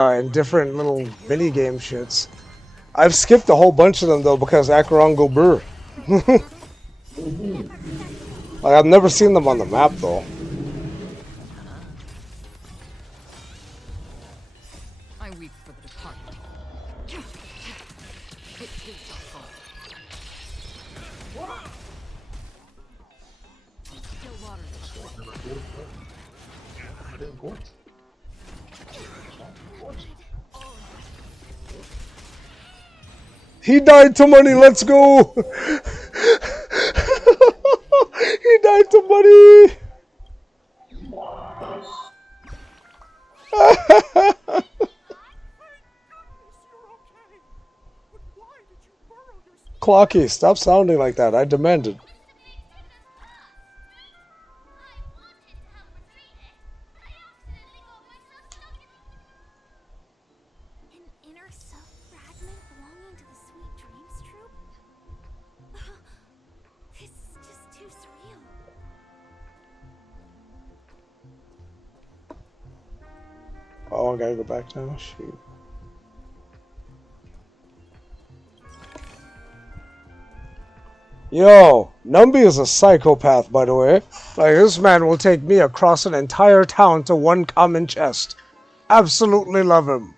and different little mini game shits. I've skipped a whole bunch of them though because Acheron go brr. Like I've never seen them on the map though. I weep for the departed. It is our fault. Still water. He died to money. Let's go. He died to money. Clocky, stop sounding like that. I demanded. An inner self fragment belonging to the Sweet Dreams troupe? This is just too surreal. Oh, I gotta go back now. Shoot. Yo, Numby is a psychopath, by the way. Like, this man will take me across an entire town to one common chest. Absolutely love him.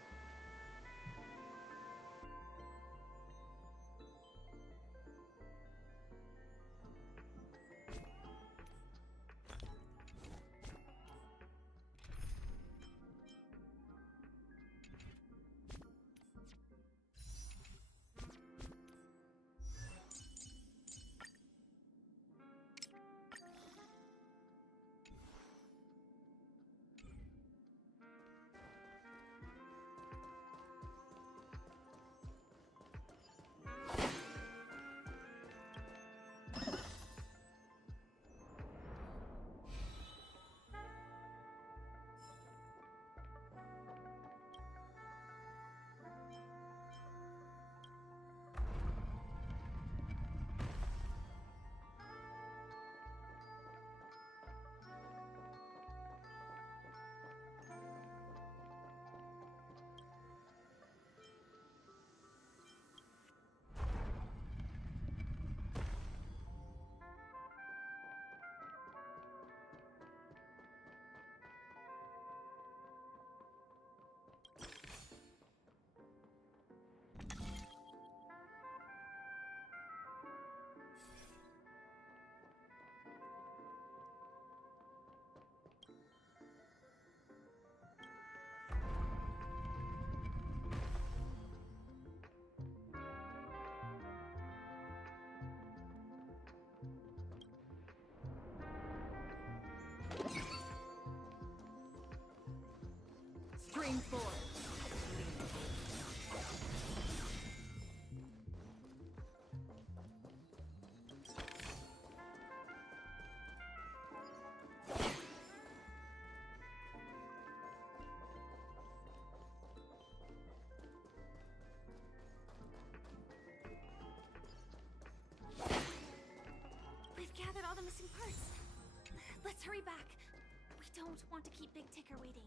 Stream forth. We've gathered all the missing parts. Let's hurry back. We don't want to keep Big Ticker waiting.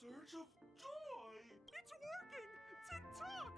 surge of joy! It's working! Tick-tock!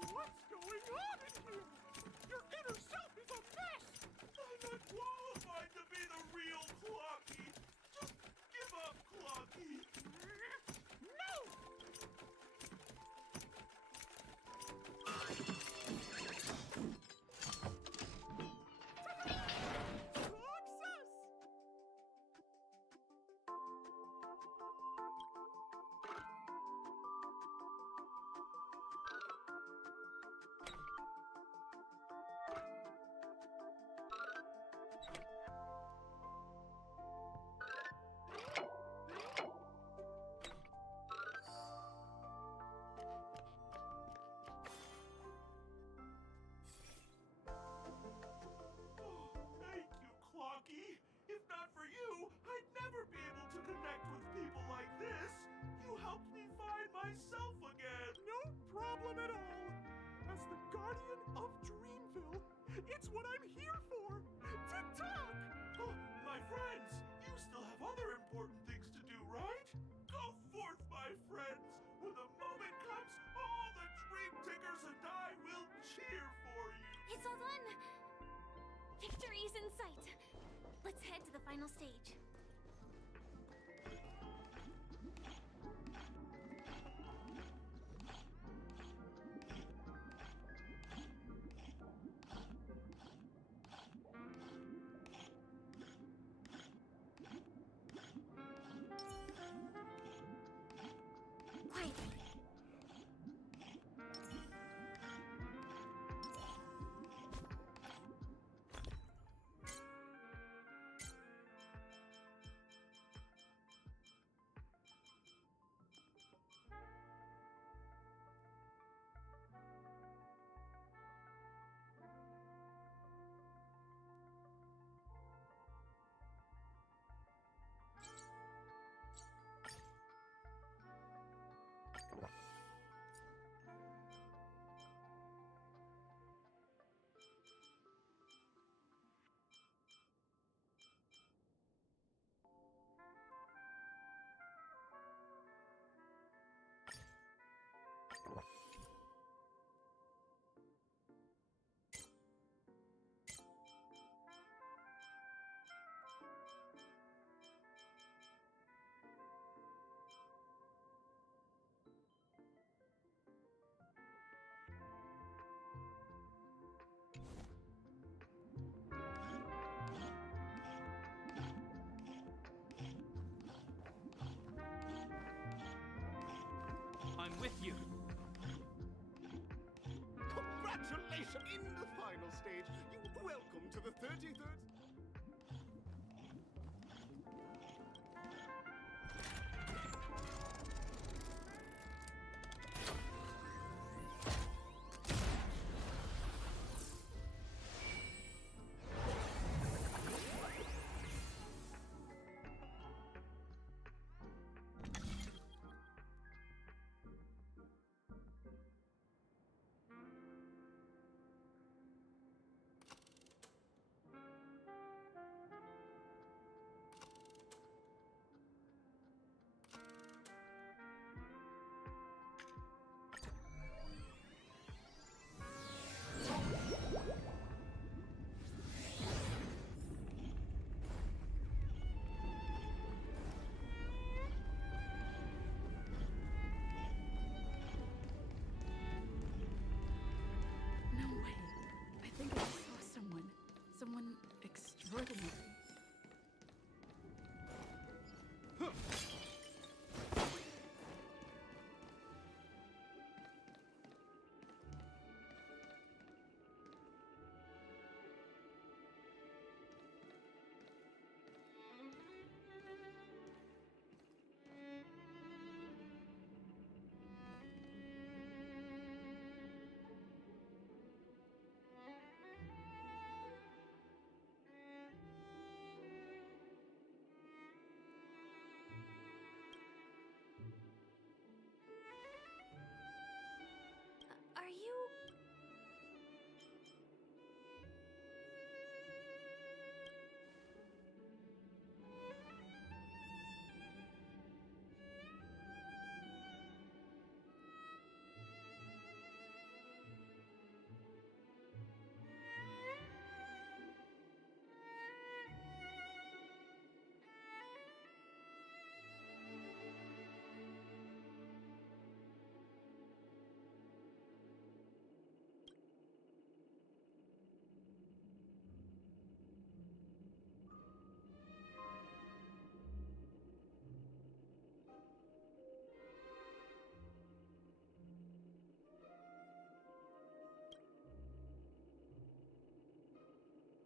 What's going on in here? Your inner self is a mess! I'm not qualified to be the real Clocky! Just give up, Clocky! No! Success! Oh, thank you, Clocky! If not for you, I'd never be able to connect with people like this! You helped me find myself again! No problem at all. As the guardian of Dreamville, it's what I'm here for. Tick-tock! Oh, my friends, you still have other important things to do, right? Go forth, my friends! When the moment comes, all the Dream Tickers and I will cheer for you! It's all done! Victory's in sight! Let's head to the final stage. Quiet! to the 33rd. No way. I think I saw someone. Someone extraordinary. Are you...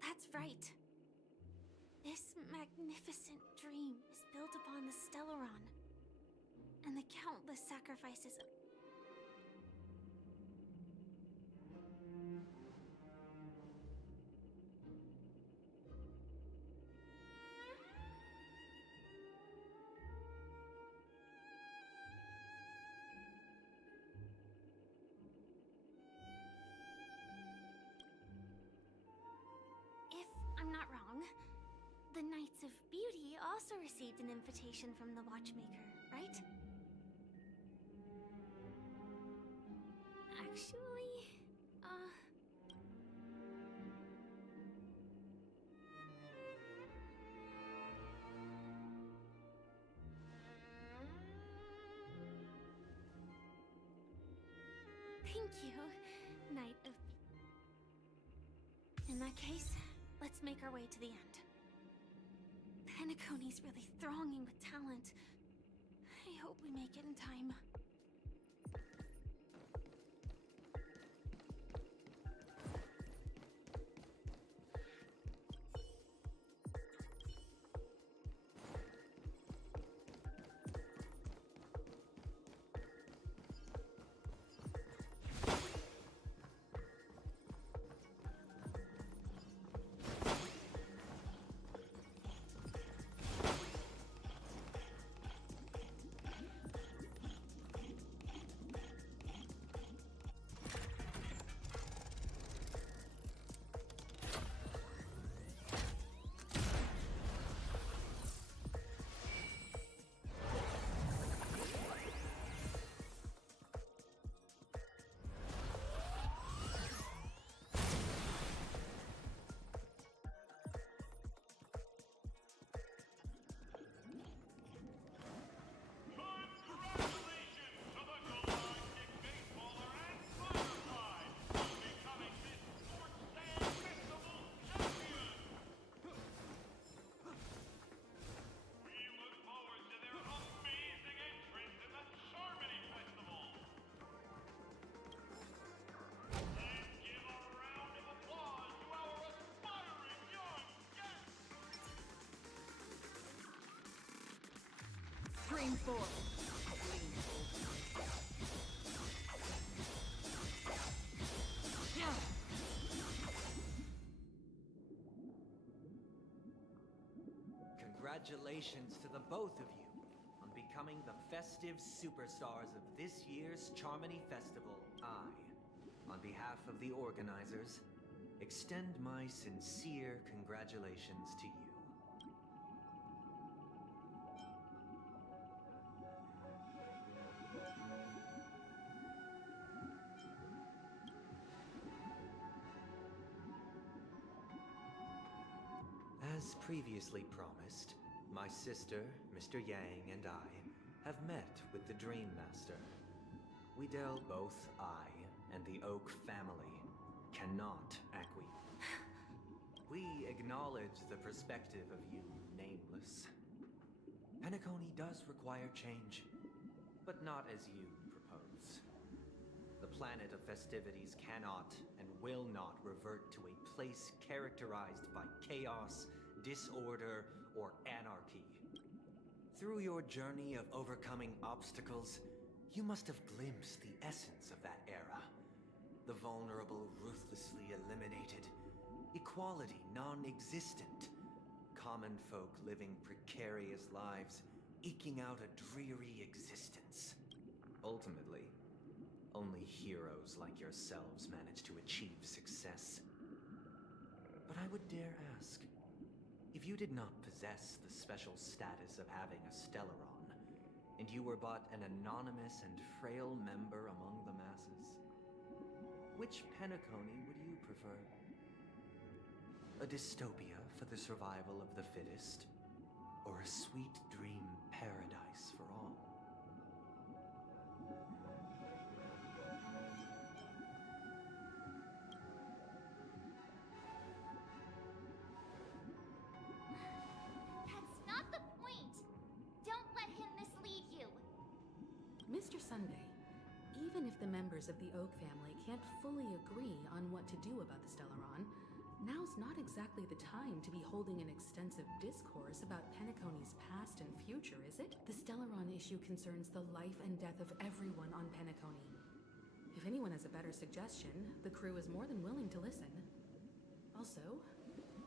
That's right. This magnificent dream is built upon the Stellaron and the countless sacrifices of... If I'm not wrong, the Knights of Beauty also received an invitation from the Watchmaker, right? Actually, thank you, Knight of... In that case, let's make our way to the end. Penacony's really thronging with talent. I hope we make it in time. Dream forth. Congratulations to the both of you on becoming the festive superstars of this year's Charmony Festival. I, on behalf of the organizers, extend my sincere congratulations to you. As previously promised, my sister, Mr. Yang, and I have met with the Dream Master. We delve both I and the Oak family cannot acquiesce. We acknowledge the perspective of you, Nameless. Penacony does require change, but not as you propose. The planet of festivities cannot and will not revert to a place characterized by chaos, disorder, or anarchy. Through your journey of overcoming obstacles, you must have glimpsed the essence of that era. The vulnerable ruthlessly eliminated, equality non-existent, common folk living precarious lives, eking out a dreary existence. Ultimately, only heroes like yourselves manage to achieve success. But I would dare ask, if you did not possess the special status of having a Stellaron, and you were but an anonymous and frail member among the masses, which Penacony would you prefer? A dystopia for the survival of the fittest, or a sweet dream paradise for all? That's not the point! Don't let him mislead you! Mr. Sunday, even if the members of the Oak family can't fully agree on what to do about the Stellaron, now's not exactly the time to be holding an extensive discourse about Penacony's past and future, is it? The Stellaron issue concerns the life and death of everyone on Penacony. If anyone has a better suggestion, the crew is more than willing to listen. Also,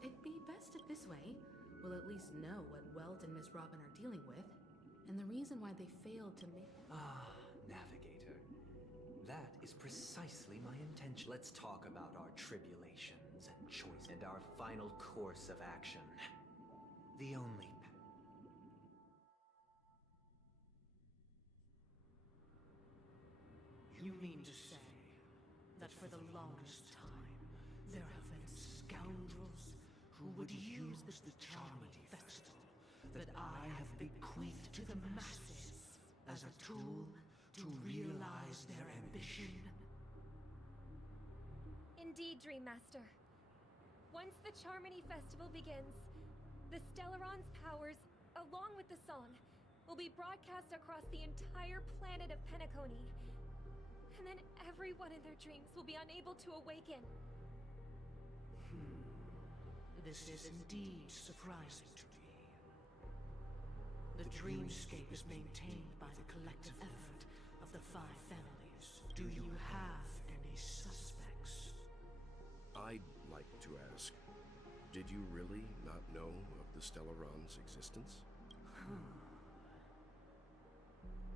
it'd be best if this way we'll at least know what Welt and Miss Robin are dealing with, and the reason why they failed to make... Ah, Navigator. That is precisely my intention. Let's talk about our tribulations and choice and our final course of action. The only You mean to say that for the longest time, there have been scoundrels who would use the Charmony Festival that I have bequeathed to the masses as a tool to realize their ambition? Indeed, Dream Master. Once the Charmony Festival begins, the Stellaron's powers, along with the song, will be broadcast across the entire planet of Penacony. And then everyone in their dreams will be unable to awaken. This is indeed surprising to me. The dreamscape is maintained by the collective effort of the 5 families. Do you have any suspects? I'd like to ask, did you really not know of the Stellaron's existence?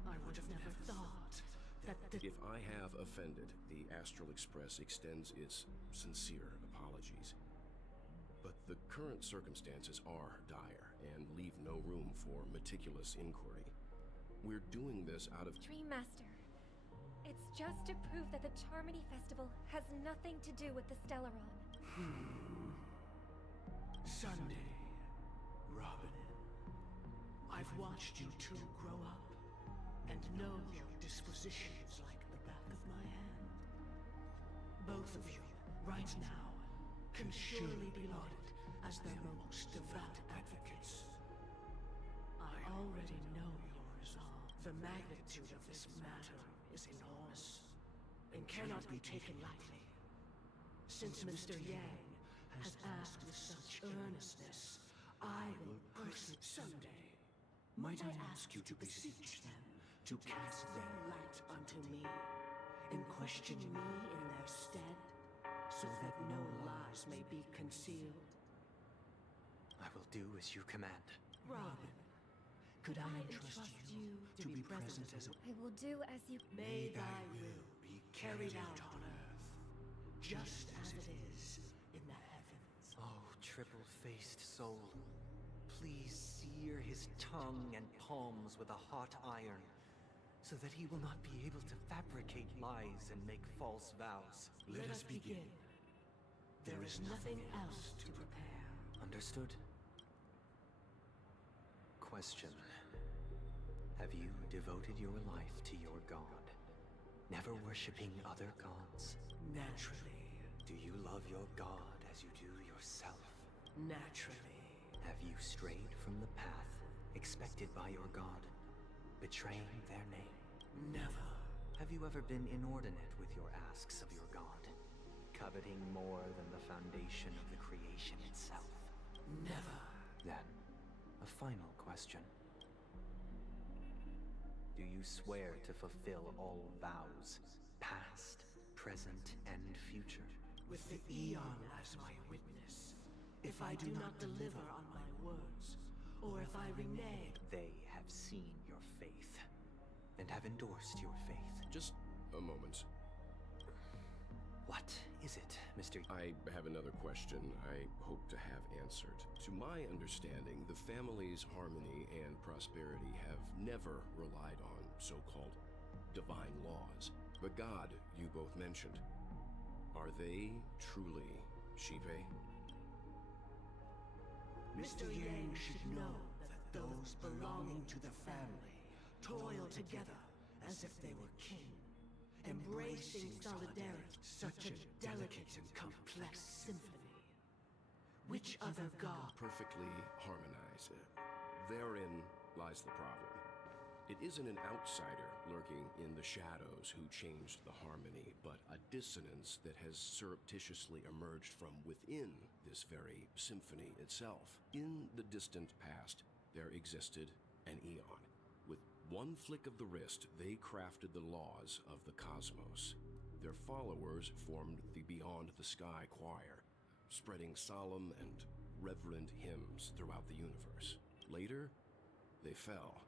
I would have never thought that the... If I have offended, the Astral Express extends its sincere apologies. But the current circumstances are dire and leave no room for meticulous inquiry. We're doing this out of... Dream Master, it's just to prove that the Charmony Festival has nothing to do with the Stellaron. Sunday, Robin, I've watched you two grow up and know your dispositions like the back of my hand. Both of you, right now, can surely be lauded as their most devout advocates. I already know your resolve. The magnitude of this matter is enormous and cannot be taken lightly. Since Mr. Yang has asked with such earnestness, I will personally... Someday, Might I ask you to beseech them to cast their light unto me, and question me in their stead, so that no lies may be concealed? I will do as you command. Robin, could I entrust you to be present as a... I will do as you... May thy will be carried out on earth, just as it is in the heavens. Oh, triple-faced soul, please sear his tongue and palms with a hot iron, so that he will not be able to fabricate lies and make false vows. Let us begin. There is nothing else to prepare. Understood? Question. Have you devoted your life to your god, never worshipping other gods? Naturally. Do you love your god as you do yourself? Naturally. Have you strayed from the path expected by your god, betraying their name? Never. Have you ever been inordinate with your asks of your god, coveting more than the foundation of the creation itself? Never. Then, a final question. Do you swear to fulfill all vows, past, present, and future? With the Eon as my witness, if I do not deliver on my words, or if I renege... They have seen your faith, and have endorsed your faith. Just a moment. What is it, Mr. I have another question I hope to have answered. To my understanding, the family's harmony and prosperity have never relied on so-called divine laws. The god you both mentioned, are they truly Shipe? Mr. Yang should know that those belonging to the family toil together as if they were kin, embracing solidarity, such a delicate and complex symphony. Which other god? Perfectly harmonized. Therein lies the problem. It isn't an outsider lurking in the shadows who changed the harmony, but a dissonance that has surreptitiously emerged from within this very symphony itself. In the distant past, there existed an Eon. With one flick of the wrist, they crafted the laws of the cosmos. Their followers formed the Beyond the Sky Choir, spreading solemn and reverent hymns throughout the universe. Later, they fell.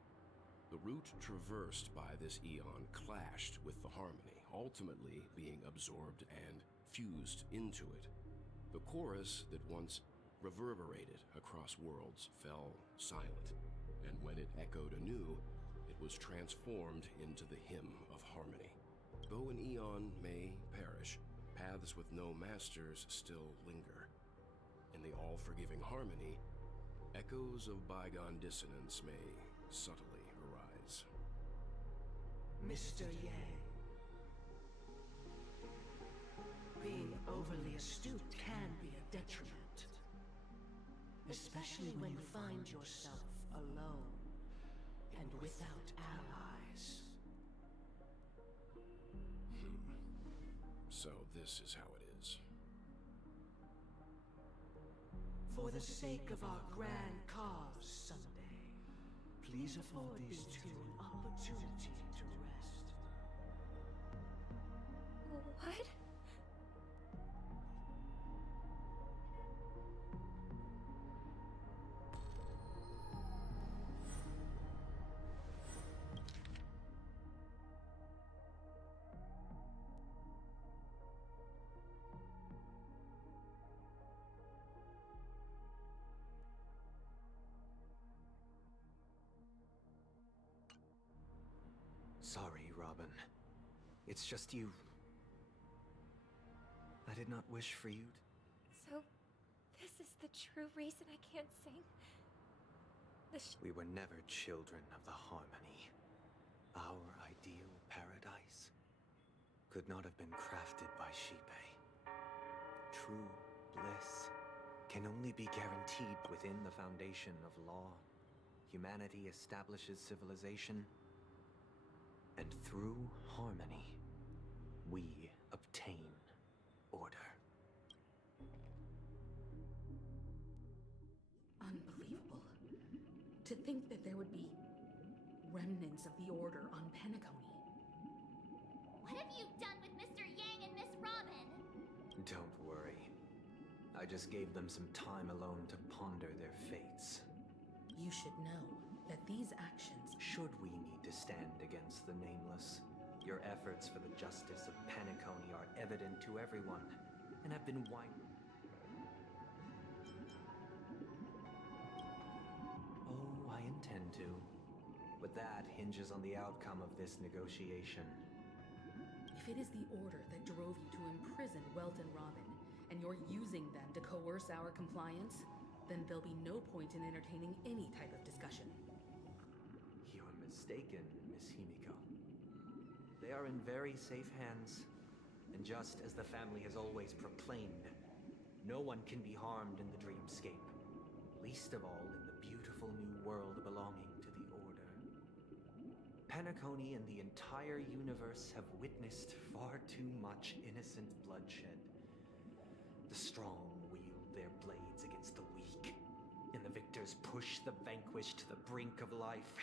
The route traversed by this Eon clashed with the harmony, ultimately being absorbed and fused into it. The chorus that once reverberated across worlds fell silent, and when it echoed anew, it was transformed into the hymn of harmony. Though an Eon may perish, paths with no masters still linger. In the all-forgiving harmony, echoes of bygone dissonance may subtly arise. Mr. Yang. Being overly astute can be a detriment, especially when you find yourself alone and without allies. So this is how it is. For the sake of our grand cause, Sunday, please afford these two an opportunity to rest. What? Sorry, Robin. It's just you. I did not wish for you to... So, this is the true reason I can't sing? We were never children of the harmony. Our ideal paradise could not have been crafted by Shipe. True bliss can only be guaranteed within the foundation of law. Humanity establishes civilization, and through harmony, we obtain order. Unbelievable. To think that there would would be remnants of the Order on Penacony. What have you done with Mr. Yang and Miss Robin? Don't worry. I just gave them some time alone to ponder their fates. You should know that these actions... Should we need to stand against the Nameless, your efforts for the justice of Penacony are evident to everyone, and have been wiped. Oh, I intend to. But that hinges on the outcome of this negotiation. If it is the Order that drove you to imprison Welt and Robin, and you're using them to coerce our compliance, then there'll be no point in entertaining any type of discussion. You're mistaken, Miss Himiko. They are in very safe hands, and just as the family has always proclaimed, no one can be harmed in the dreamscape, least of all in the beautiful new world belonging to the Order. Penacony and the entire universe have witnessed far too much innocent bloodshed. The strong wield their blades against the weak, and the victors push the vanquished to the brink of life.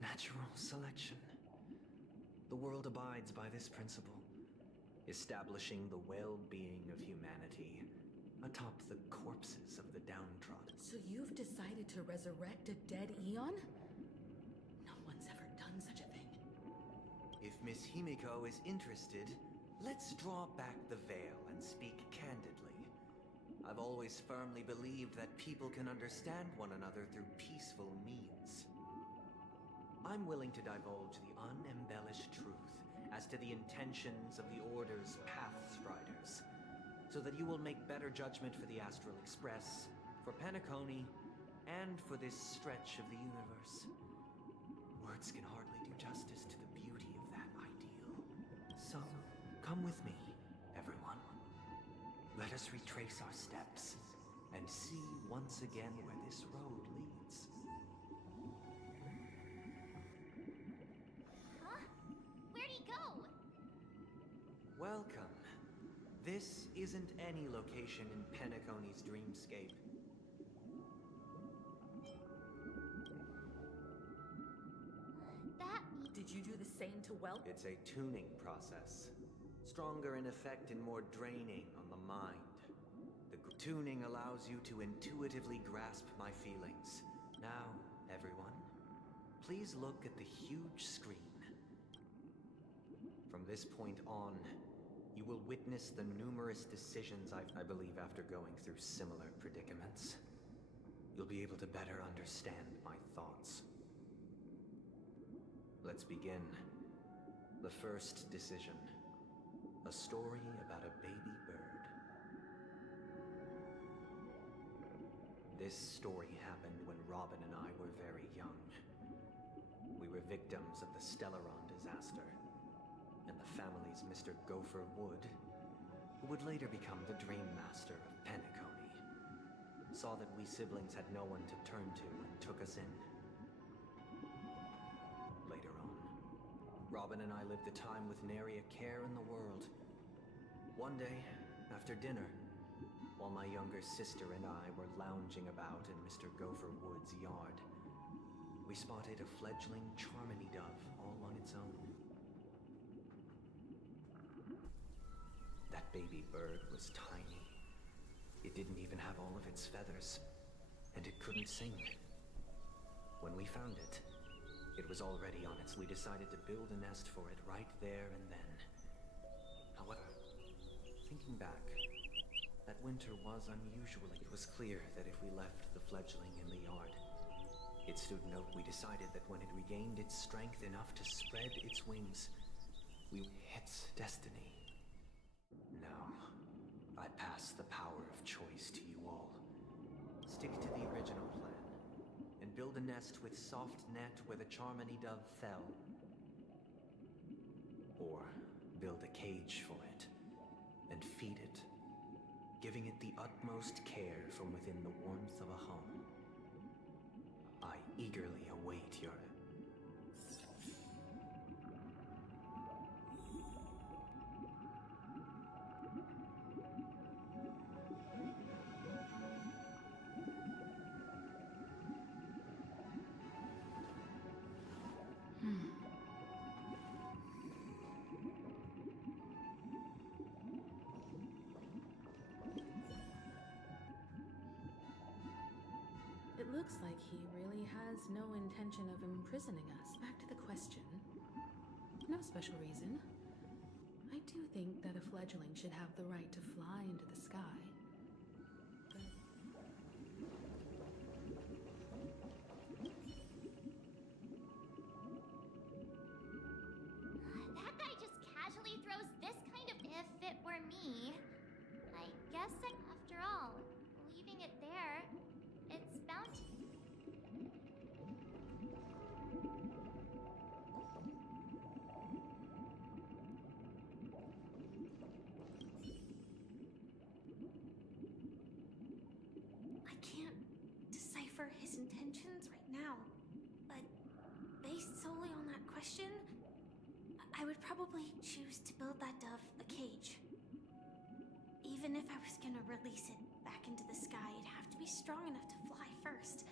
Natural selection. The world abides by this principle, establishing the well-being of humanity atop the corpses of the downtrodden. So you've decided to resurrect a dead Eon? No one's ever done such a thing. If Miss Himiko is interested, let's draw back the veil and speak candidly. I've always firmly believed that people can understand one another through peaceful means. I'm willing to divulge the unembellished truth as to the intentions of the Order's Pathstriders, so that you will make better judgment for the Astral Express, for Penacony, and for this stretch of the universe. Words can hardly do justice to the beauty of that ideal. So, come with me, everyone. Let us retrace our steps and see once again where this road leads. Huh? Where'd he go? Welcome. This isn't any location in Penacony's dreamscape. That Did you do the same to Welt? It's a tuning process. Stronger in effect and more draining on the mind. The tuning allows you to intuitively grasp my feelings. Now, everyone, please look at the huge screen. From this point on, you will witness the numerous decisions I believe after going through similar predicaments. You'll be able to better understand my thoughts. Let's begin. The first decision. A story about a baby bird. This story happened when Robin and I were very young. We were victims of the Stellaron disaster, and the family's Mr. Gopher Wood, who would later become the Dream Master of Penacony, saw that we siblings had no one to turn to and took us in. Later on, Robin and I lived a time with nary a care in the world. One day, after dinner, while my younger sister and I were lounging about in Mr. Gopher Wood's yard, we spotted a fledgling Charmony dove all on its own. That baby bird was tiny. It didn't even have all of its feathers, and it couldn't sing. When we found it, it was already on its. We decided to build a nest for it right there and then. However, thinking back, that winter was unusual. It was clear that if we left the fledgling in the yard, it stood note. We decided that when it regained its strength enough to spread its wings, its destiny. No, I pass the power of choice to you all. Stick to the original plan, and build a nest with soft net where the Charmony dove fell. Or build a cage for it, and feed it, giving it the utmost care from within the warmth of a home. I eagerly await your... Looks like he really has no intention of imprisoning us. Back to the question. No special reason. I do think that a fledgling should have the right to fly into the sky. That guy just casually throws this kind of. If it were me, I guess after all, leaving it there, it's bound to. I can't decipher his intentions right now, but based solely on that question, I would probably choose to build that dove a cage. Even if I was gonna release it back into the sky, it'd have to be strong enough to fly first.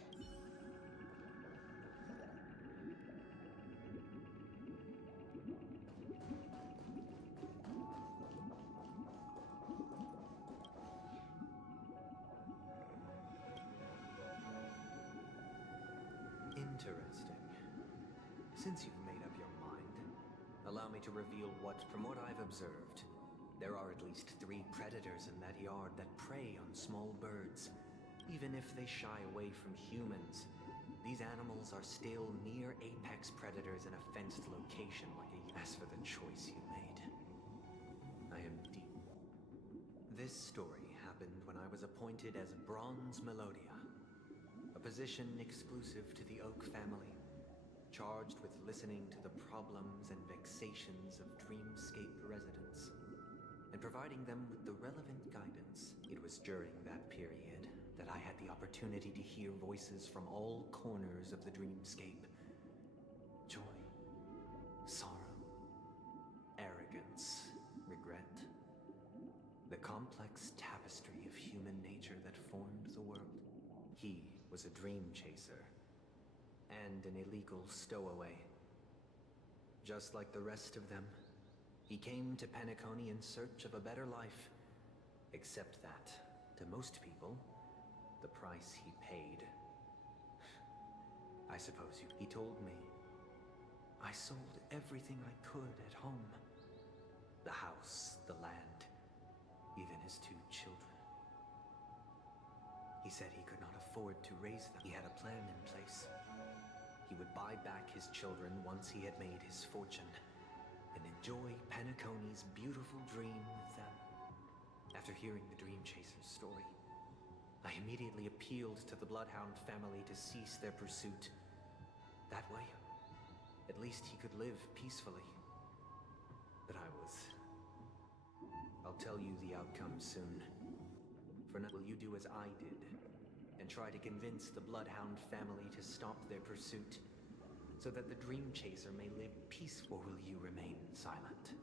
Interesting. Since you've made up your mind, allow me to reveal what, from what I've observed, there are at least 3 predators in that yard that prey on small birds. Even if they shy away from humans, these animals are still near apex predators in a fenced location like a... As for the choice you made, I am deep. This story happened when I was appointed as Bronze Melodia, a position exclusive to the Oak family, charged with listening to the problems and vexations of Dreamscape residents, and providing them with the relevant guidance. It was during that period that I had the opportunity to hear voices from all corners of the Dreamscape. Joy, sorrow, arrogance, regret. The complex tapestry of human nature that formed the world. He was a dream chaser, and an illegal stowaway. Just like the rest of them, he came to Penacony in search of a better life. Except that, to most people, the price he paid. I suppose he told me. I sold everything I could at home. The house, the land, even his 2 children. He said he could not afford to raise them. He had a plan in place. He would buy back his children once he had made his fortune, and enjoy Penacony's beautiful dream with them. After hearing the Dream Chaser's story, I immediately appealed to the Bloodhound family to cease their pursuit. That way, at least he could live peacefully. But I'll tell you the outcome soon. For now, will you do as I did, and try to convince the Bloodhound family to stop their pursuit, so that the Dream Chaser may live peaceful? Or will you remain silent,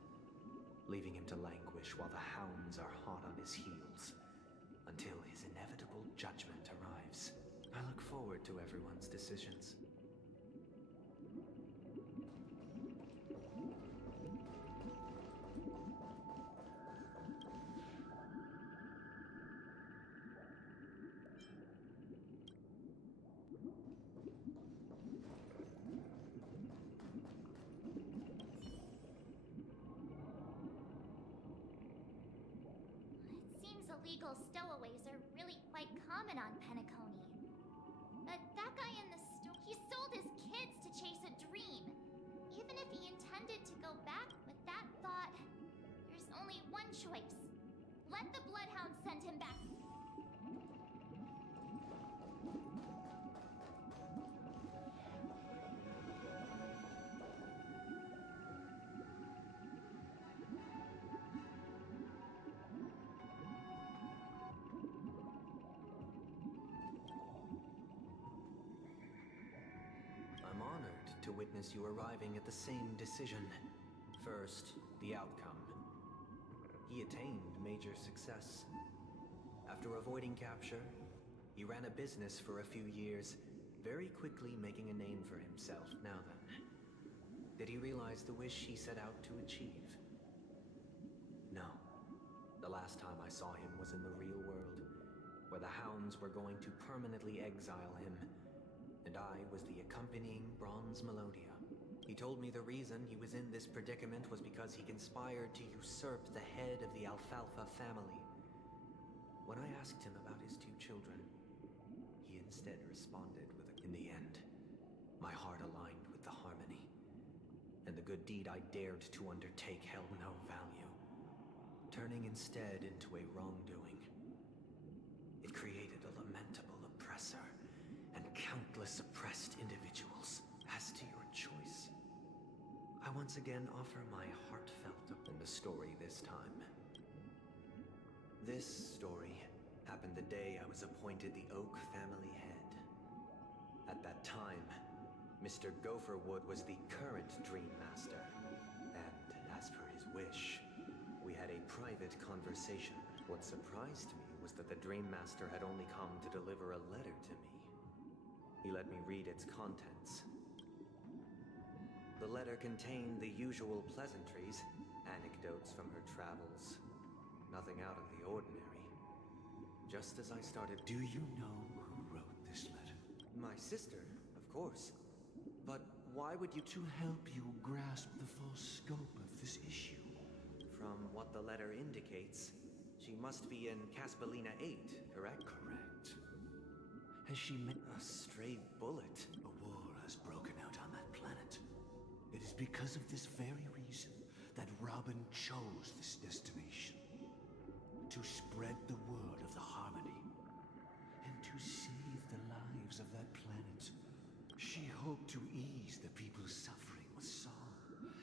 leaving him to languish while the hounds are hot on his heels, until his inevitable judgment arrives? I look forward to everyone's decisions. Illegal stowaways are really quite common on Penacony. But that guy in the store, he sold his kids to chase a dream. Even if he intended to go back with that thought, there's only one choice. Let the Bloodhound send him back. I'm honored to witness you arriving at the same decision. First, the outcome. He attained major success. After avoiding capture, he ran a business for a few years, very quickly making a name for himself. Now then, did he realize the wish he set out to achieve? No. The last time I saw him was in the real world, where the Hounds were going to permanently exile him, and I was the accompanying Bronze Melodia. He told me the reason he was in this predicament was because he conspired to usurp the head of the Alfalfa family. When I asked him about his 2 children, he instead responded with in the end, my heart aligned with the harmony, and the good deed I dared to undertake held no value, turning instead into a wrongdoing. It created a lamentable oppressor and countless oppressed individuals. As to your choice, I once again offer my heartfelt in the story this time. This story happened the day I was appointed the Oak family head. At that time, Mr. Gopherwood was the current Dream Master, and as per his wish, we had a private conversation. What surprised me was that the Dream Master had only come to deliver a letter to me. He let me read its contents. The letter contained the usual pleasantries, anecdotes from her travels. Nothing out of the ordinary. Just as I started... Do you know who wrote this letter? My sister, of course. But why would you... To help you grasp the full scope of this issue. From what the letter indicates, she must be in Caspelina 8, correct? Correct. Has she met... A stray bullet. A war has broken out on that planet. It is because of this very reason that Robin chose this destination. To spread the word of the harmony. And to save the lives of that planet. She hoped to ease the people's suffering with song,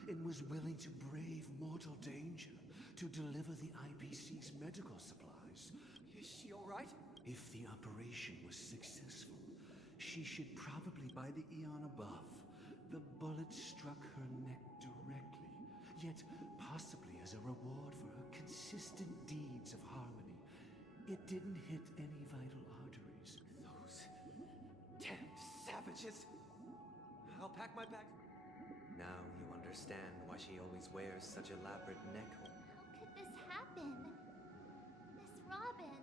and was willing to brave mortal danger to deliver the IPC's medical supplies. Is she all right? If the operation was successful, she should probably, by the eon above, the bullet struck her neck directly, yet possibly as a reward for her consistent deeds of harmony. It didn't hit any vital arteries. Those damned savages! I'll pack my bag. Now you understand why she always wears such elaborate neck holes. How could this happen? Miss Robin.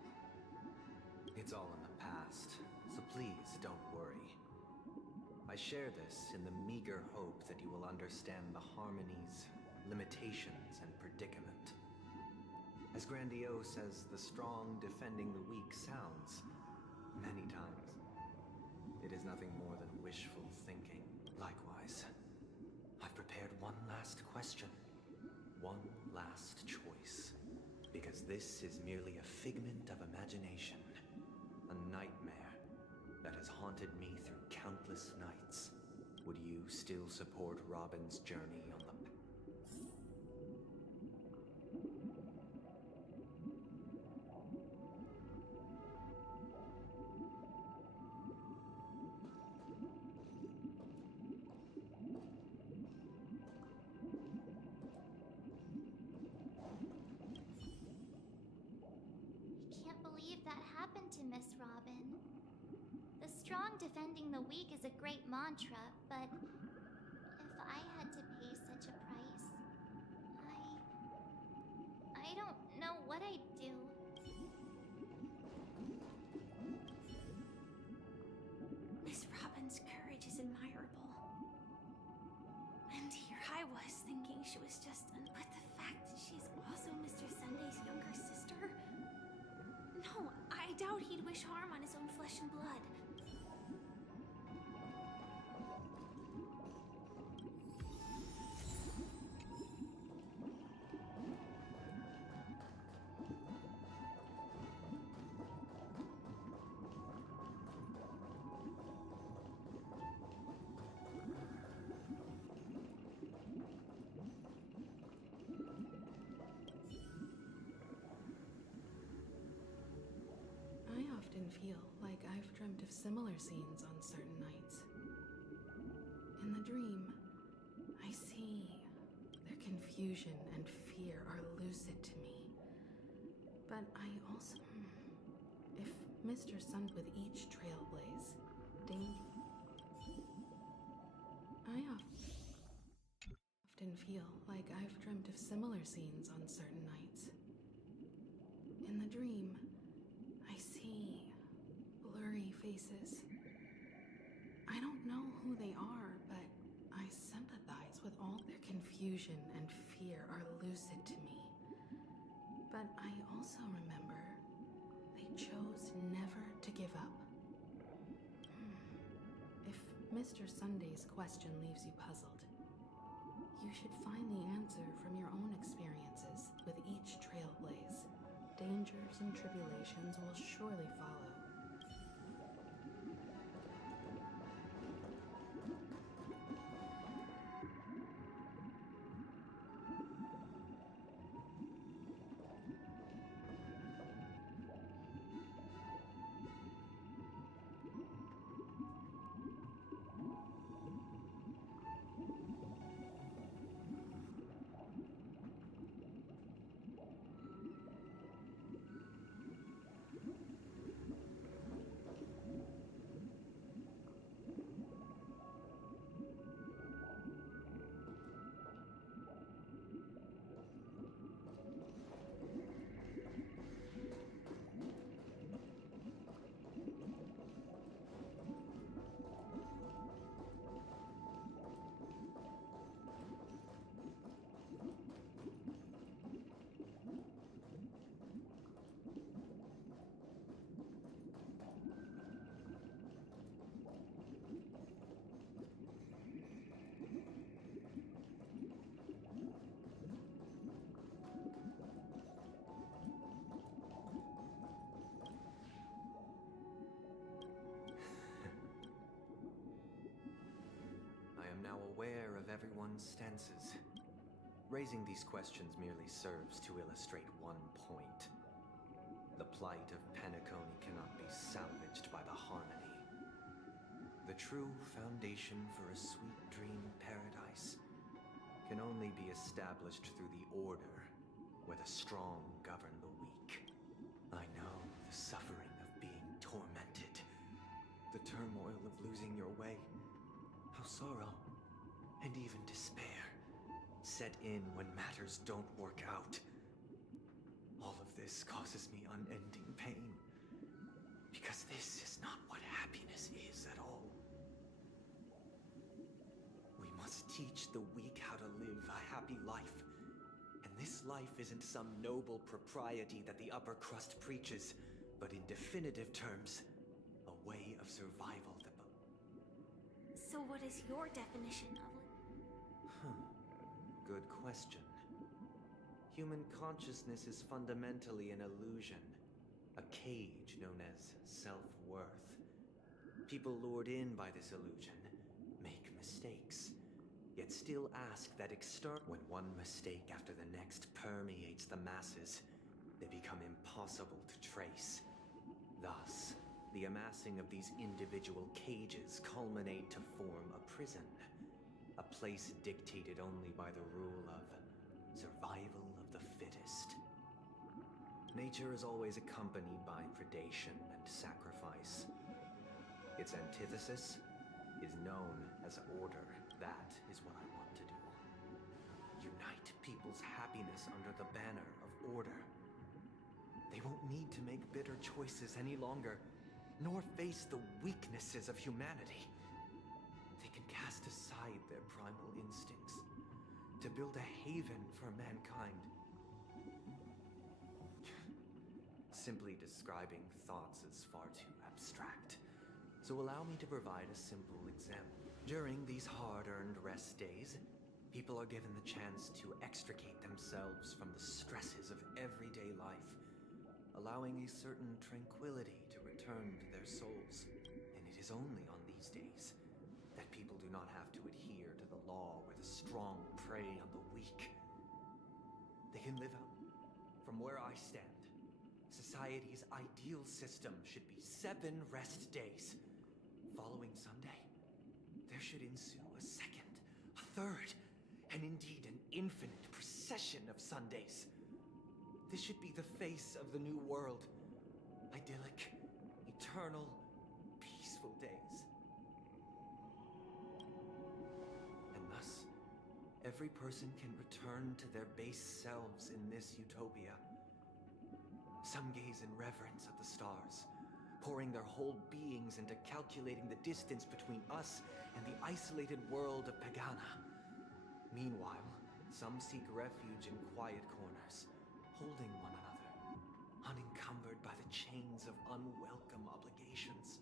It's all in the past, so please don't worry. I share this in the meager hope that you will understand the harmony's limitations and predicament. As grandiose as the strong defending the weak sounds, many times, it is nothing more than wishful thinking. Likewise, I've prepared one last question, one last choice, because this is merely a figment of imagination, a nightmare that has haunted me through countless nights. Would you still support Robin's journey on the... Can't believe that happened to Miss Robin. The strong defending the weak is a great mantra, but if I had to pay such a price, I don't know what I'd do. Miss Robin's courage is admirable. And here I was thinking she was just... But the fact that she's also Mr. Sunday's younger sister? No, I doubt he'd wish harm on his own flesh and blood. I often feel like I've dreamt of similar scenes on certain nights. In the dream, I see their confusion and fear are lucid to me. But I also... If Mr. Sun with each trailblaze, I often feel like I've dreamt of similar scenes on certain nights. In the dream, I see faces. I don't know who they are, but I sympathize with all their confusion and fear are lucid to me. But I also remember they chose never to give up. If Mr. Sunday's question leaves you puzzled, you should find the answer from your own experiences with each trailblaze. Dangers and tribulations will surely follow. Now aware of everyone's stances. Raising these questions merely serves to illustrate one point. The plight of Penacony cannot be salvaged by the Harmony. The true foundation for a sweet dream paradise can only be established through the order, where the strong govern the weak. I know the suffering of being tormented, the turmoil of losing your way, how sorrow and even despair set in when matters don't work out. All of this causes me unending pain, because this is not what happiness is at all. We must teach the weak how to live a happy life, and this life isn't some noble propriety that the upper crust preaches, but in definitive terms, a way of survival that... So what is your definition of it? Good question. Human consciousness is fundamentally an illusion, a cage known as self-worth. People lured in by this illusion make mistakes, yet still ask that when one mistake after the next permeates the masses, they become impossible to trace. Thus, the amassing of these individual cages culminate to form a prison. A place dictated only by the rule of survival of the fittest. Nature is always accompanied by predation and sacrifice. Its antithesis is known as order. That is what I want to do. Unite people's happiness under the banner of order. They won't need to make bitter choices any longer, nor face the weaknesses of humanity. They can cast aside their primal instincts to build a haven for mankind. Simply describing thoughts is far too abstract, so allow me to provide a simple example. During these hard-earned rest days, people are given the chance to extricate themselves from the stresses of everyday life, allowing a certain tranquility to return to their souls. And it is only on these days that people do not have to adhere to the law where the strong prey on the weak. They can live out. From where I stand, society's ideal system should be 7 rest days. Following Sunday, there should ensue a second, a third, and indeed an infinite procession of Sundays. This should be the face of the new world. Idyllic, eternal, peaceful days. And thus, every person can return to their base selves in this utopia. Some gaze in reverence at the stars, pouring their whole beings into calculating the distance between us and the isolated world of Pagana. Meanwhile, some seek refuge in quiet corners, holding one another, unencumbered by the chains of unwelcome obligations.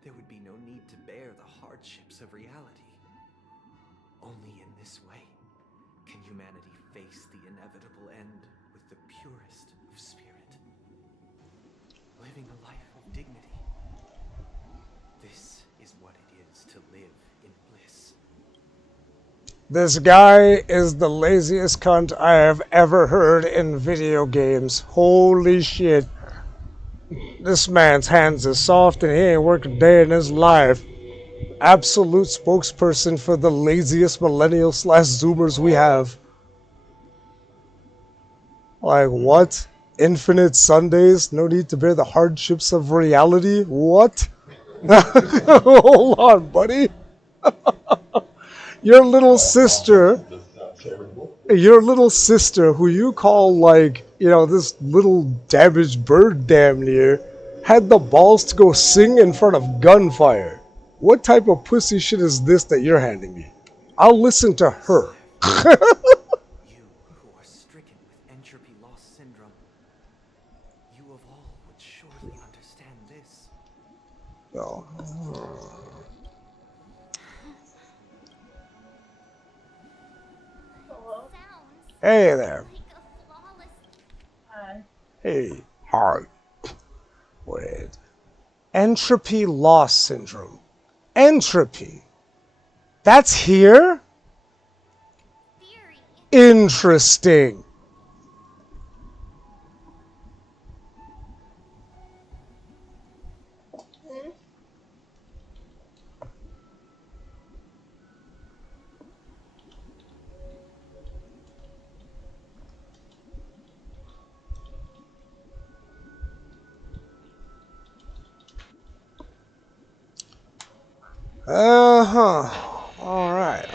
There would be no need to bear the hardships of reality. Only in this way can humanity face the inevitable end with the purest of spirit, living a life of dignity. This is what it is to live in bliss. This guy is the laziest cunt I have ever heard in video games. Holy shit. This man's hands is soft and he ain't worked a day in his life. Absolute spokesperson for the laziest millennial / zoomers we have. Like, what? Infinite Sundays? No need to bear the hardships of reality? What? Hold on, buddy. Your little sister, who you call, like, you know, this little damaged bird damn near, had the balls to go sing in front of gunfire. What type of pussy shit is this that you're handing me? I'll listen to her. You who are stricken with entropy loss syndrome, you of all would surely understand this. Oh. Hey there. Hey, hi. Wait. Entropy loss syndrome. Entropy. That's here? Interesting. All right.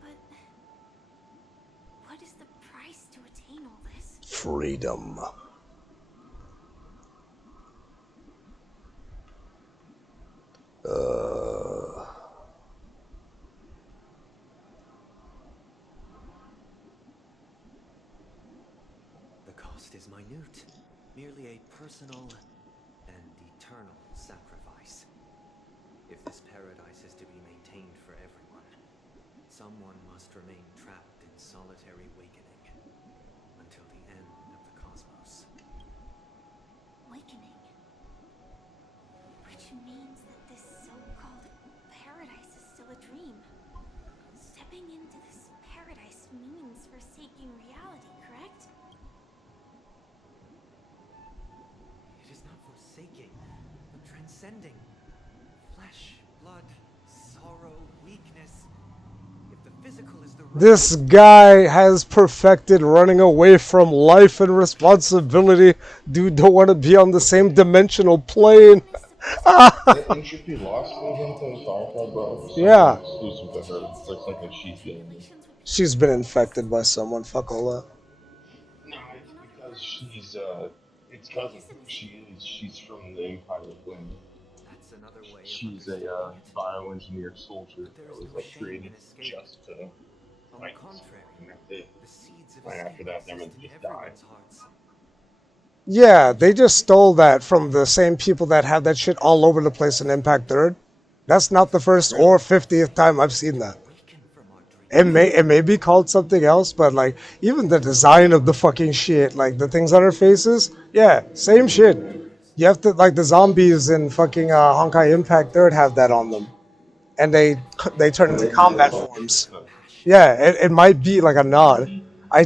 But what is the price to attain all this? Freedom. The cost is minute, merely a personal and eternal sacrifice. If this paradise is to be maintained for everyone, someone must remain trapped in solitary awakening until the end of the cosmos. Awakening. Which means that this so-called paradise is still a dream. Stepping into this paradise means forsaking reality, correct? It is not forsaking, but transcending. Flesh, blood, sorrow, weakness. If the physical is the This guy has perfected running away from life and responsibility. Dude don't want to be on the same dimensional plane. The entropy loss syndrome thing talking about, bro. Yeah. Exclusive to her. Looks like she's getting. She's been infected by someone. Fuck all that. No, it's because she's it's cousin. She's from the Empire of Wind. That's another way of She's a understanding it. bioengineer soldier But there that is was no like shame created in escape. just to On the fight. contrary, And that's it. the seeds of Right after escape that, they're meant exist to in just die. everyone's hearts. Yeah, they just stole that from the same people that have that shit all over the place in Impact 3rd. That's not the first or 50th time I've seen that. Awaken from our dream. It may be called something else, but like even the design of the fucking shit, like the things on her faces, yeah, same shit. You have to like the zombies in fucking Honkai Impact 3rd have that on them, and they turn into combat forms. Yeah, it might be like a nod.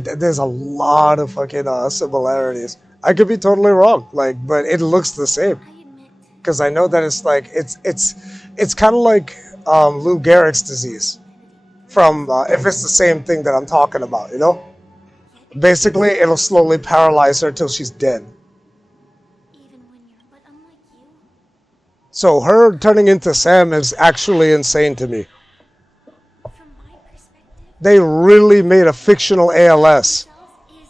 There's a lot of fucking similarities. I could be totally wrong, like, but it looks the same. I admit, Because I know that it's like it's kind of like Lou Gehrig's disease. From if it's the same thing that I'm talking about, you know. Basically, it'll slowly paralyze her till she's dead. even when you're, but unlike you, So her turning into Sam is actually insane to me. from my perspective, They really made a fictional ALS. Shells is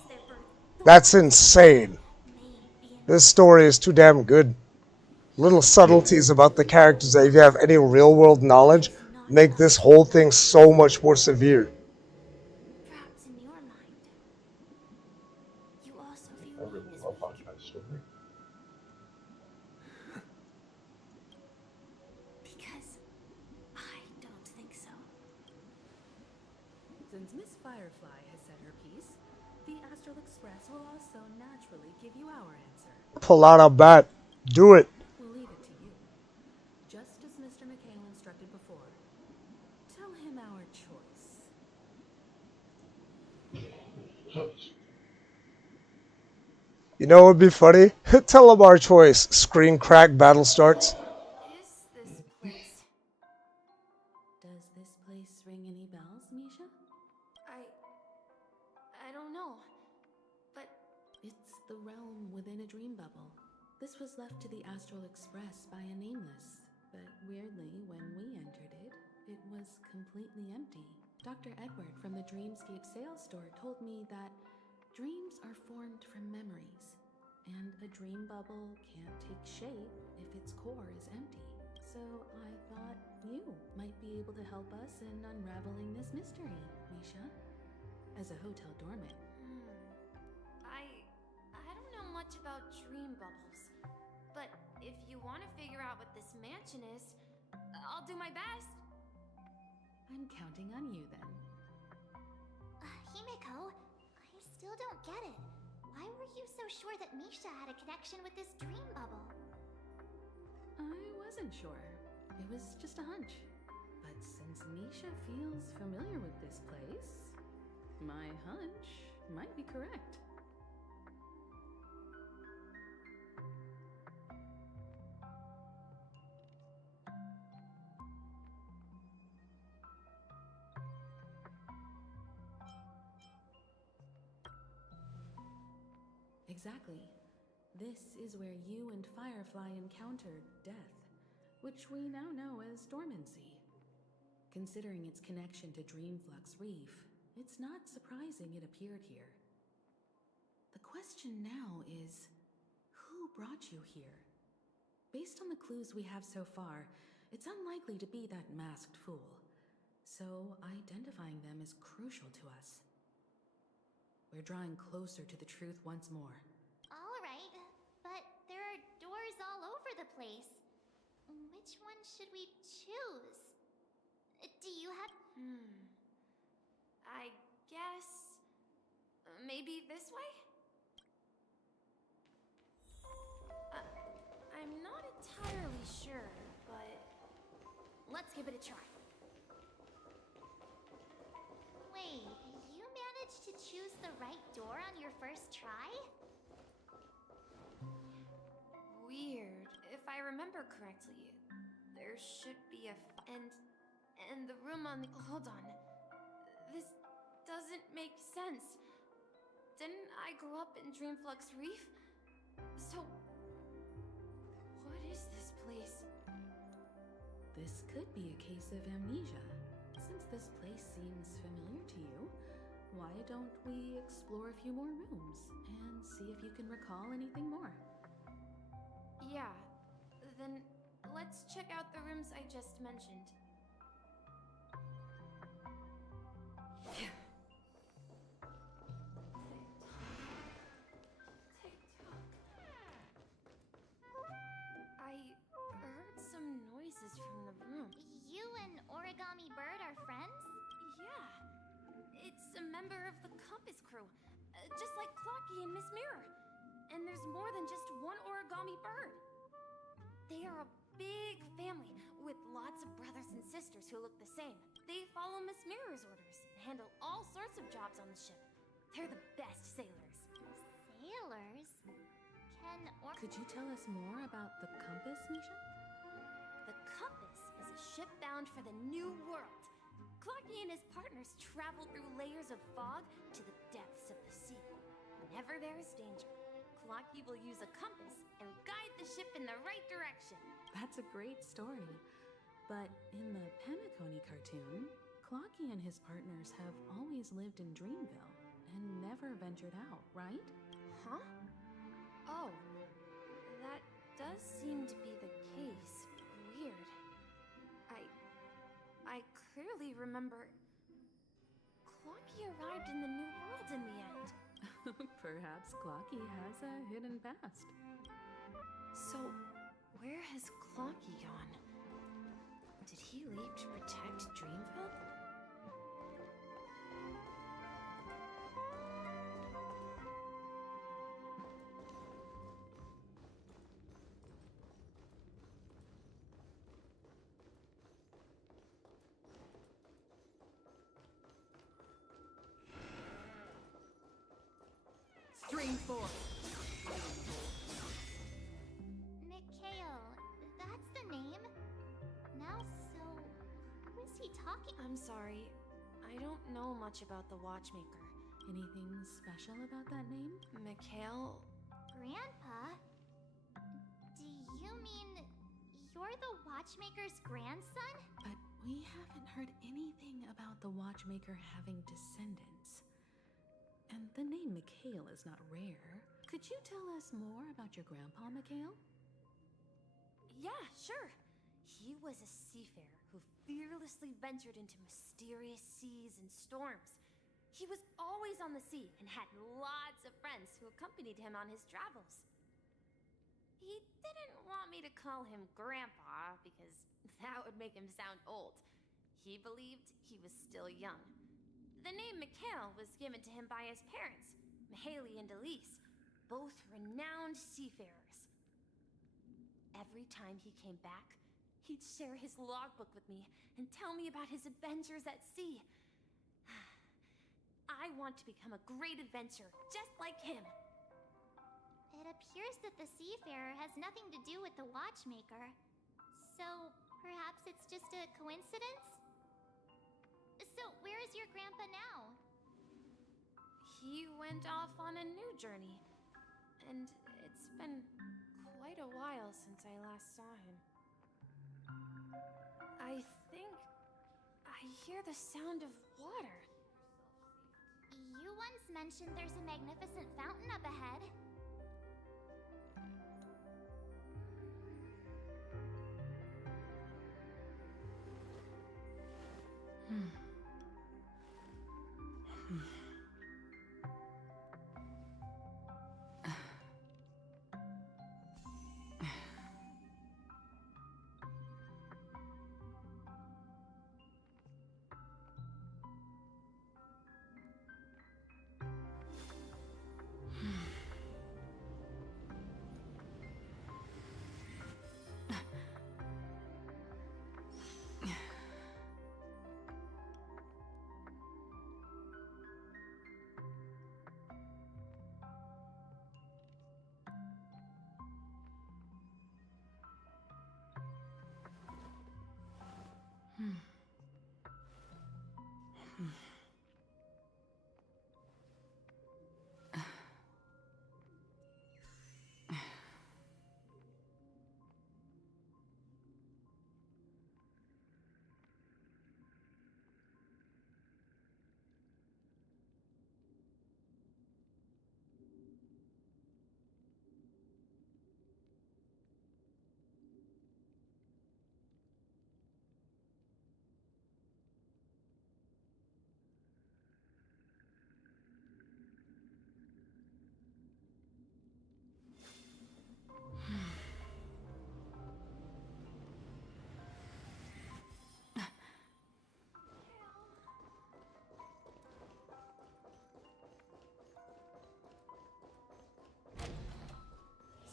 That's insane. This story is too damn good. Little subtleties about the characters that if you have any real world knowledge make this whole thing so much more severe. Perhaps in your mind, you also view I me really as love weak. Hawkeye's story. Because I don't think so. Since Miss Firefly has said her piece, the Astral Express will also naturally give you our answer. Pull out a bat. Do it. We'll leave it to you. Just as Mr. McHale instructed before. Tell him our choice. You know what would be funny? Tell him our choice. Screen crack, battle starts. Is this place? Does this place ring any bells, Misha? I don't know. But It's the realm within a dream bubble. This was left to the Astral Express by a nameless, but weirdly, when we entered it, it was completely empty. Dr. Edward from the Dreamscape sales store told me that dreams are formed from memories, and a dream bubble can't take shape if its core is empty. So I thought you might be able to help us in unraveling this mystery, Misha. As a hotel doorman, I don't know much about dream bubbles. But if you want to figure out what this mansion is, I'll do my best. I'm counting on you then. Himeko, I still don't get it. Why were you so sure that Misha had a connection with this dream bubble? I wasn't sure. It was just a hunch. But since Misha feels familiar with this place, my hunch might be correct. Exactly. This is where you and Firefly encountered death, which we now know as dormancy. Considering its connection to Dreamflux Reef, it's not surprising it appeared here. The question now is, who brought you here? Based on the clues we have so far, it's unlikely to be that masked fool. So identifying them is crucial to us. We're drawing closer to the truth once more. All right, but there are doors all over the place. Which one should we choose? Do you have... I guess... maybe this way? I'm not entirely sure, but... let's give it a try. Wait, you managed to choose the right door on your first try? Weird. If I remember correctly, there should be a... And the room on the... Hold on. This doesn't make sense. Didn't I grow up in Dreamflux Reef? So... what is this place? This could be a case of amnesia. Since this place seems familiar to you, why don't we explore a few more rooms and see if you can recall anything more? Yeah. Then let's check out the rooms I just mentioned. I heard some noises from the room. You and Origami Bird are friends? Yeah. It's a member of the Compass Crew, just like Clocky and Miss Mirror. And there's more than just one Origami Bird. They are a big family with lots of brothers and sisters who look the same. They follow Miss Mirror's orders and handle all sorts of jobs on the ship. They're the best sailors. Sailors? Could you tell us more about the Compass, Misha? The Compass is a ship bound for the New World. Clocky and his partners travel through layers of fog to the depths of the sea. Whenever there is danger, Clocky will use a compass and guide the ship in the right direction. That's a great story. But in the Penacony cartoon, Clocky and his partners have always lived in Dreamville and never ventured out, right? Huh? Oh, that does seem to be the case. Weird. I clearly remember Clocky arrived in the New World in the end. Perhaps Clocky has a hidden past. So, where has Clocky gone? Did he leave to protect Dreamville? Stream 4. Mikhail, that's the name? Now, so who is he talking? I'm sorry. I don't know much about the Watchmaker. Anything special about that name? Mikhail? Grandpa? Do you mean you're the Watchmaker's grandson? But we haven't heard anything about the Watchmaker having descendants. And the name Mikhail is not rare. Could you tell us more about your grandpa, Mikhail? Yeah, sure. He was a seafarer who fearlessly ventured into mysterious seas and storms. He was always on the sea and had lots of friends who accompanied him on his travels. He didn't want me to call him Grandpa because that would make him sound old. He believed he was still young. The name Mikhail was given to him by his parents, Mahaley and Elise, both renowned seafarers. Every time he came back, he'd share his logbook with me and tell me about his adventures at sea. I want to become a great adventurer, just like him. It appears that the seafarer has nothing to do with the Watchmaker. So, perhaps it's just a coincidence? So, where is your grandpa now? He went off on a new journey, and it's been quite a while since I last saw him. I think I hear the sound of water. You once mentioned there's a magnificent fountain up ahead.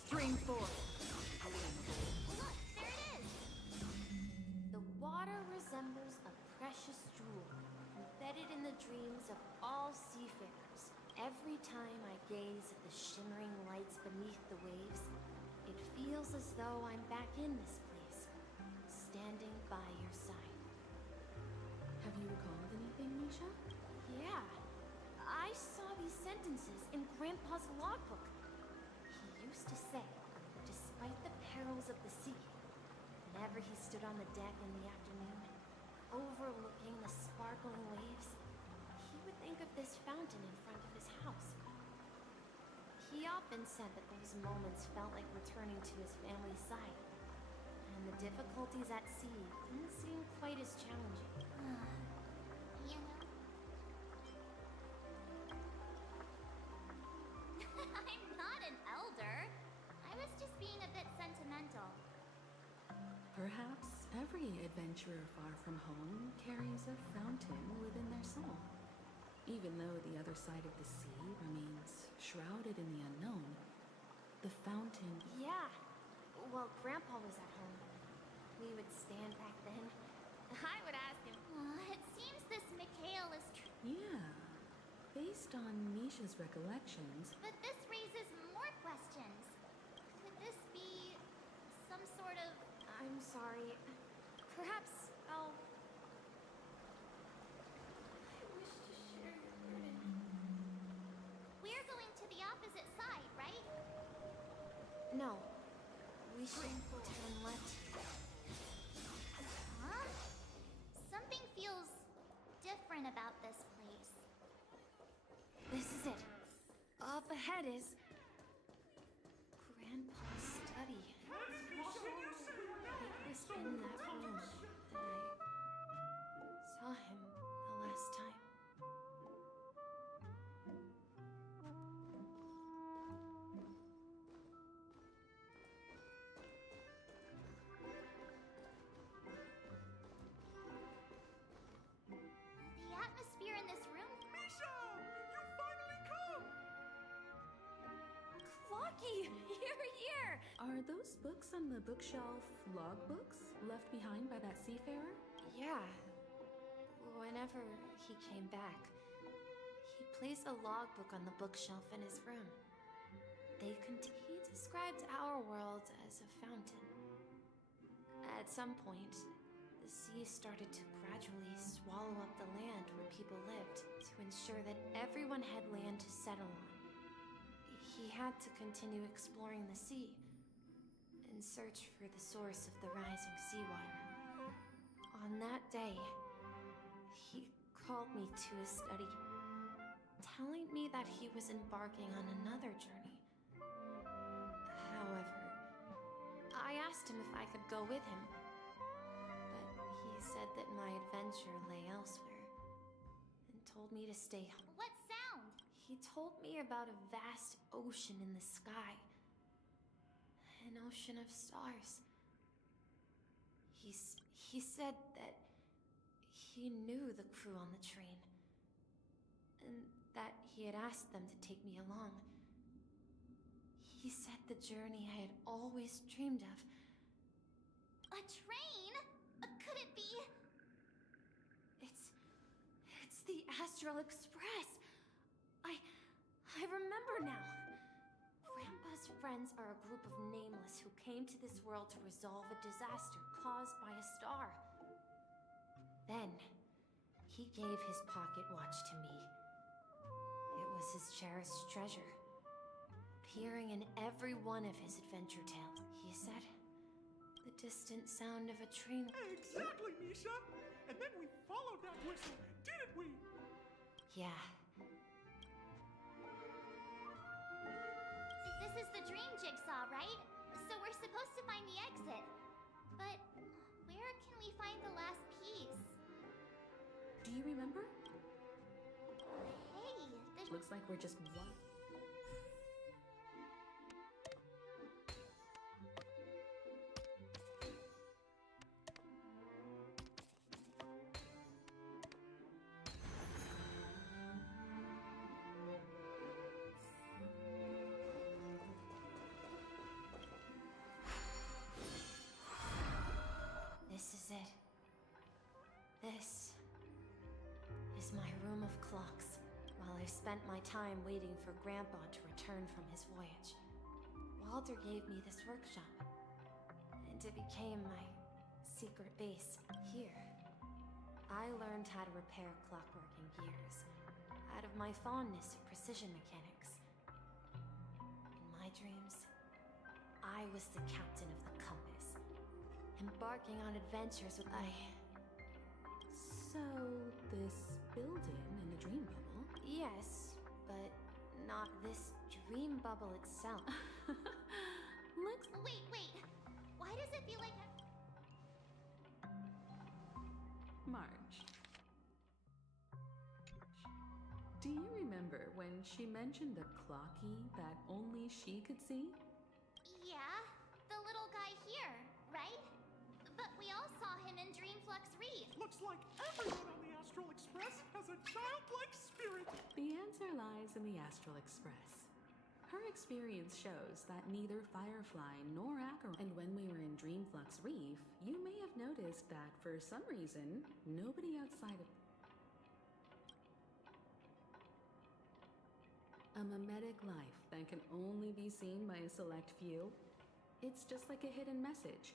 Stream 4. Look, there it is! The water resembles a precious jewel, embedded in the dreams of all seafarers. Every time I gaze at the shimmering lights beneath the waves, it feels as though I'm back in this place, standing by your side. Have you recalled anything, Misha? Yeah, I saw these sentences in Grandpa's logbook. He used to say, despite the perils of the sea, whenever he stood on the deck in the afternoon, overlooking the sparkling waves, he would think of this fountain in front of his house. He often said that those moments felt like returning to his family's side. And the difficulties at sea didn't seem quite as challenging. You know? I'm not an elder. I was just being a bit sentimental. Perhaps every adventurer far from home carries a fountain within their soul. Even though the other side of the sea remains shrouded in the unknown, the fountain... Yeah. Well, Grandpa was at home. We would stand back then. I would ask him. It seems this Mikhail is Yeah. Based on Misha's recollections... But this raises more questions. Could this be some sort of... I'm sorry. Perhaps I'll... I wish to share your burden. We're going to the opposite side, right? No. We should turn left. Huh? Something feels different about this place. This is it. Up ahead is... Grandpa's study. It was in that room that I saw him the last time. The atmosphere in this room... Misha! You finally come! Clocky! You're here! Are those books on the bookshelf logbooks left behind by that seafarer? Yeah. Whenever he came back, he placed a logbook on the bookshelf in his room. He described our world as a fountain. At some point, the sea started to gradually swallow up the land where people lived to ensure that everyone had land to settle on. He had to continue exploring the sea and search for the source of the rising seawater. On that day, he called me to his study, telling me that he was embarking on another journey. However, I asked him if I could go with him, but he said that my adventure lay elsewhere, and told me to stay home. What sound? He told me about a vast ocean in the sky. An ocean of stars. He said that he knew the crew on the train, and that he had asked them to take me along. He said the journey I had always dreamed of. A train? Could it be... It's the Astral Express! I remember now. Grandpa's friends are a group of nameless who came to this world to resolve a disaster caused by a star. Then, he gave his pocket watch to me. It was his cherished treasure, appearing in every one of his adventure tales. He said, the distant sound of a train... Exactly, Misha! And then we followed that whistle, didn't we? Yeah. This is the dream jigsaw, right? So we're supposed to find the exit. But where can we find the last piece? Do you remember? Hey, the... Looks like we're just one. This is it. This is my room of clocks, while I spent my time waiting for Grandpa to return from his voyage. Walter gave me this workshop, and it became my secret base. Here, I learned how to repair clockwork and gears, out of my fondness of precision mechanics. In my dreams, I was the captain of the compass, embarking on adventures with So, the this building in the dream bubble. Yes, but not this dream bubble itself. Looks. Wait. Why does it feel like March. Do you remember when she mentioned a clocky that only she could see? Yeah, the little guy here, right? But we all saw him in Dreamflux Reef. Looks like everyone on the Astral Express has a childlike spirit. The answer lies in the Astral Express. Her experience shows that neither Firefly nor Acheron. And when we were in Dreamflux Reef, you may have noticed that for some reason, nobody outside of a mimetic life that can only be seen by a select few. It's just like a hidden message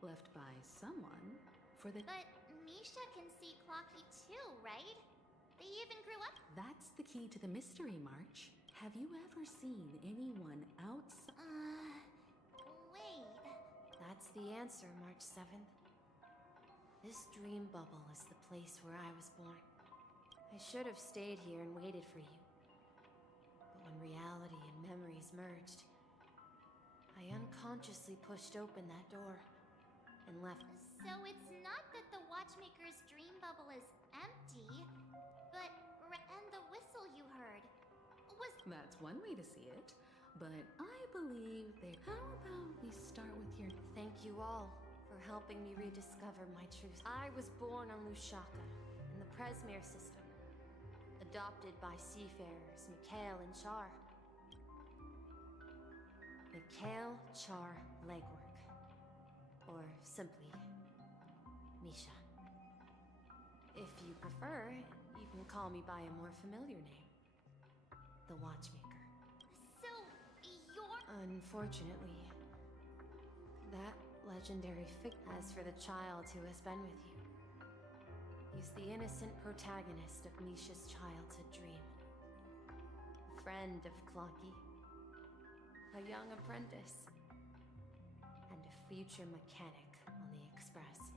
left by someone for the. But Misha can see Clocky too, right? They even grew up. That's the key to the mystery, March. Have you ever seen anyone outside? Wait. That's the answer, March 7th. This dream bubble is the place where I was born. I should have stayed here and waited for you. But when reality and memories merged, I unconsciously pushed open that door and left. So it's not that the Watchmaker's dream bubble is empty, but and the whistle you heard was. That's one way to see it, but I believe they. How about we start with your. Thank you all for helping me rediscover my truth. I was born on Lushaka, in the Presmere system, adopted by seafarers Mikhail and Char. Mikhail, Char, Legwork. Or simply, Misha. If you prefer, you can call me by a more familiar name. The Watchmaker. So, you're. Unfortunately, that legendary figure. As for the child who has been with you, he's the innocent protagonist of Misha's childhood dream. A friend of Clocky, a young apprentice, and a future mechanic on the Express.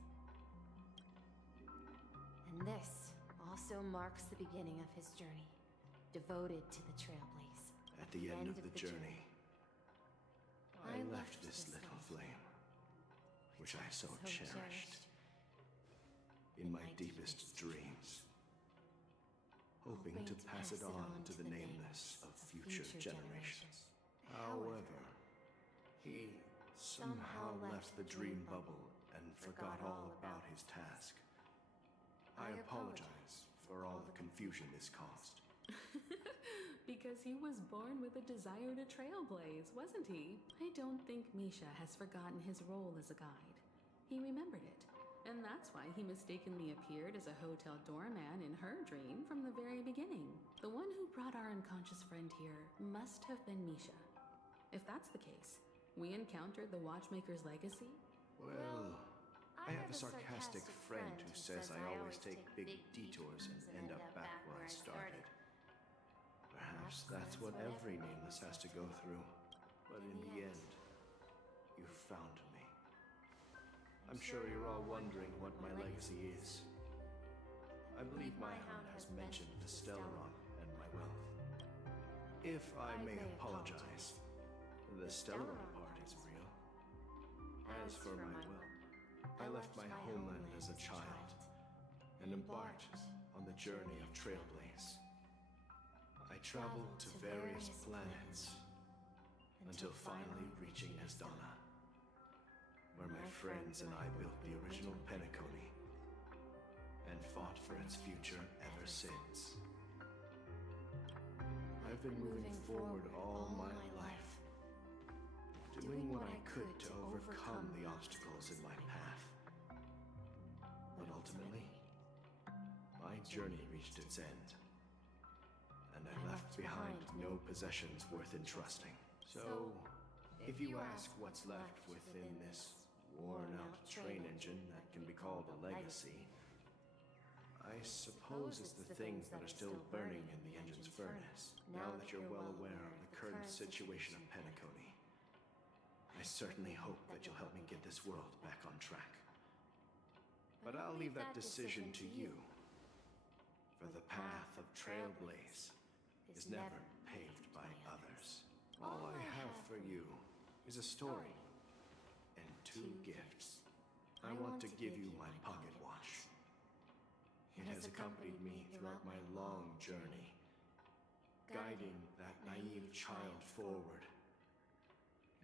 And this also marks the beginning of his journey, devoted to the Trailblaze. At the end of the journey, I left this little flame, which I so cherished, in my deepest dreams, hoping to pass it on to the nameless of future generations. However, he somehow left the dream bubble and forgot all about his task. I apologize for all the confusion this caused. Because he was born with a desire to trailblaze, wasn't he? I don't think Misha has forgotten his role as a guide. He remembered it, and that's why he mistakenly appeared as a hotel doorman in her dream from the very beginning. The one who brought our unconscious friend here must have been Misha. If that's the case, we encountered the Watchmaker's legacy? Well, I have a sarcastic friend who says I always take big detours and end up back where I started. Perhaps that's what every nameless has to go through. But in the end, you found me. I'm sure you're all wondering what my legacy is. I believe my hound has mentioned the Stellaron and my wealth. If I may apologize, the Stellaron part is real. As for my wealth, I left my homeland as a child and embarked on the journey of Trailblaze. I traveled to various planets until finally reaching Asdana, where my friends and I built the original Penacony and fought for its future ever since. I've been moving forward all my life, doing what I could to overcome the obstacles in my path. But ultimately, my journey reached its end, and I left behind no possessions worth entrusting. So, if you ask what's left within this worn-out train engine that can be called a legacy, I suppose it's the things that are still burning in the engine's furnace. Now that you're well aware of the current situation of Penacony, I certainly hope that you'll help me get this world back on track. But I'll leave that decision to you. For the path of Trailblaze is never paved by others. All I have for you is a story and 2 gifts. I want to give you my pocket watch. It has accompanied me throughout my long journey, guiding that naive child forward,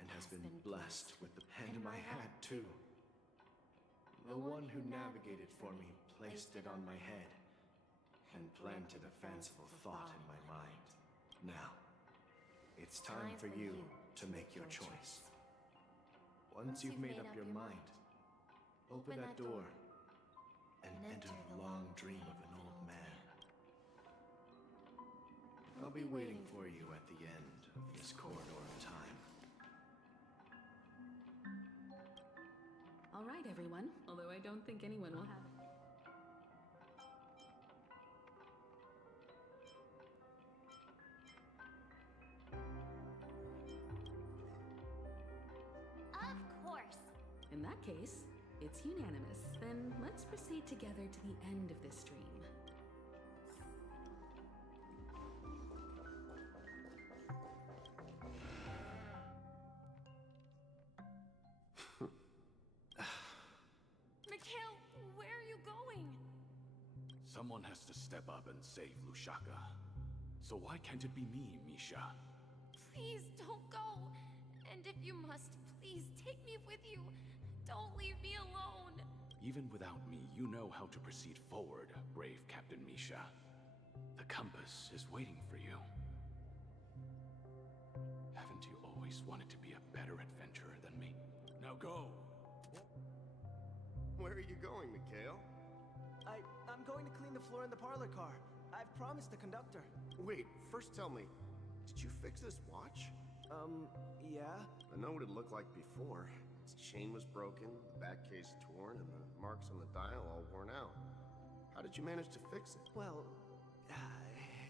and has been blessed with the pen in my hat too. The one who navigated for me placed it on my head and planted a fanciful thought in my mind. Now, it's time for you to make your choice. Once you've made up your mind, open that door and enter the long dream of an old man. I'll be waiting for you at the end of this corridor of time. All right, everyone. Although I don't think anyone will have it. Of course. In that case, it's unanimous. Then let's proceed together to the end of this dream. Mikhail, where are you going? Someone has to step up and save Lushaka. So why can't it be me, Misha? Please don't go. And if you must, please take me with you. Don't leave me alone. Even without me, you know how to proceed forward, brave Captain Misha. The compass is waiting for you. Haven't you always wanted to be a better adventurer than me? Now go! Where are you going, Mikhail? I'm going to clean the floor in the parlor car. I've promised the conductor. Wait, first tell me, did you fix this watch? Yeah? I know what it looked like before. Its chain was broken, the back case torn, and the marks on the dial all worn out. How did you manage to fix it? Well,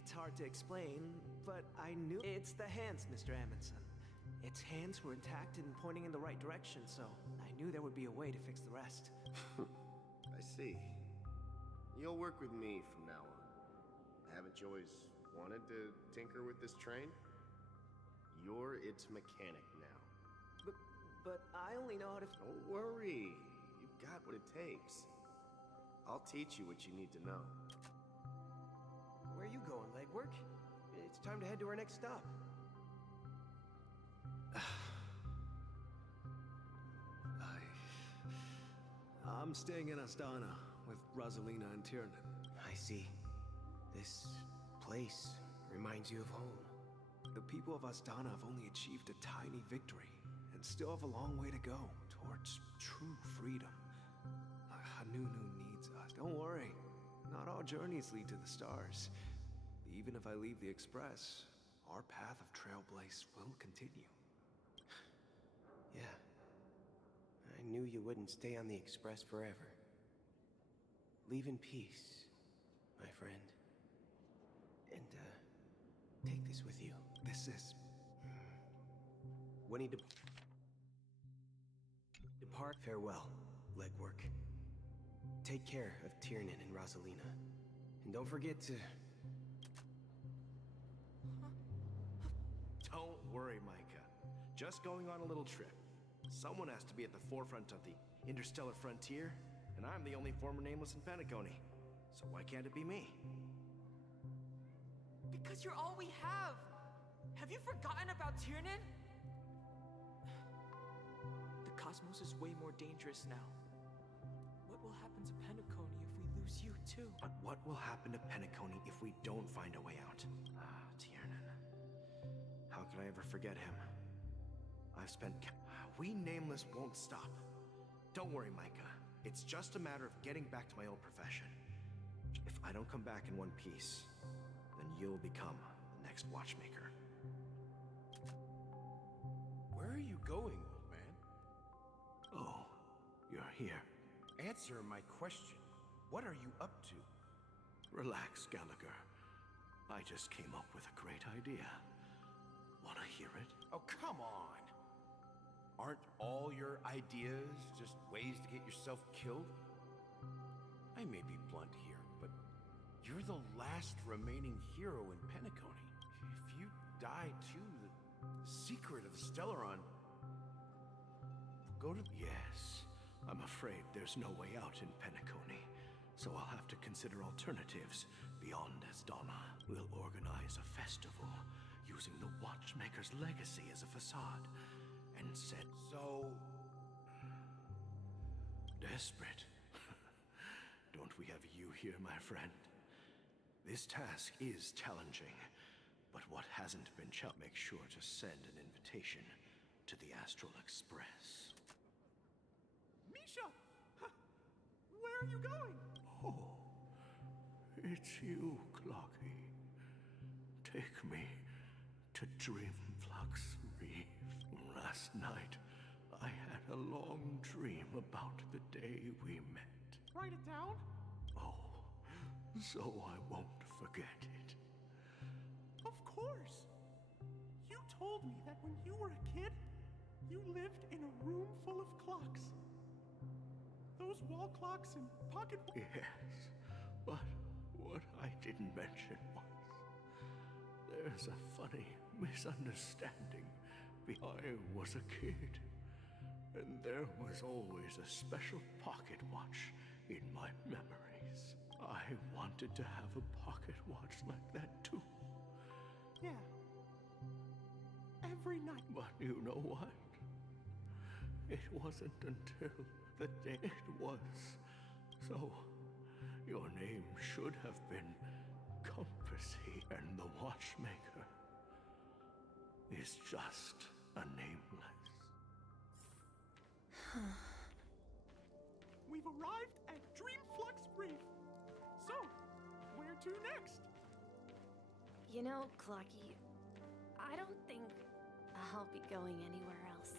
it's hard to explain, but I knew... It's the hands, Mr. Amundsen. Its hands were intact and pointing in the right direction, so I knew there would be a way to fix the rest. I see. You'll work with me from now on. Haven't you always wanted to tinker with this train? You're its mechanic now. But I only know how to... Don't worry. You've got what it takes. I'll teach you what you need to know. Where are you going, Legwork? It's time to head to our next stop. I'm staying in Astana with Rosalina and Tiernan. I see. This place reminds you of home. The people of Astana have only achieved a tiny victory and still have a long way to go towards true freedom. Hanunu needs us. Don't worry. Not all journeys lead to the stars. Even if I leave the Express, our path of Trailblaze will continue. Yeah. I knew you wouldn't stay on the Express forever. Leave in peace, my friend. And, take this with you. This is... When he depart, farewell, Legwork. Take care of Tiernan and Rosalina. And don't forget to... Don't worry, Micah. Just going on a little trip. Someone has to be at the forefront of the interstellar frontier, and I'm the only former Nameless in Penacony. So why can't it be me? Because you're all we have! Have you forgotten about Tiernan? The cosmos is way more dangerous now. What will happen to Penacony if we lose you too? But what will happen to Penacony if we don't find a way out? Tiernan. How could I ever forget him? I've spent... We Nameless won't stop. Don't worry, Micah. It's just a matter of getting back to my old profession. If I don't come back in one piece, then you'll become the next watchmaker. Where are you going, old man? Oh, you're here. Answer my question. What are you up to? Relax, Gallagher. I just came up with a great idea. Wanna hear it? Oh, come on! Aren't all your ideas just ways to get yourself killed? I may be blunt here, but You're the last remaining hero in Penacony. If you die too, the secret of the Stellaron will go to... Yes, I'm afraid there's no way out in Penacony, so I'll have to consider alternatives beyond Asdana. We'll organize a festival using the Watchmaker's legacy as a facade, and set... So... Desperate. Don't we have you here, my friend? This task is challenging, but what hasn't been make sure to send an invitation to the Astral Express. Misha! Where are you going? Oh, it's you, Clocky. Take me to Dreamflux Reef. Last night, I had a long dream about the day we met. Write it down? Oh, so I won't forget it. Of course! You told me that when you were a kid, you lived in a room full of clocks. Those wall clocks and pocket... Yes, but what I didn't mention was there's a funny misunderstanding. I was a kid, and there was always a special pocket watch in my memories. I wanted to have a pocket watch like that too. Yeah. Every night. But you know what? It wasn't until the day it was. So, your name should have been Compassy, and the Watchmaker is just a nameless. We've arrived at Dreamflux Reef. So, where to next? You know, Clocky, I don't think I'll be going anywhere else.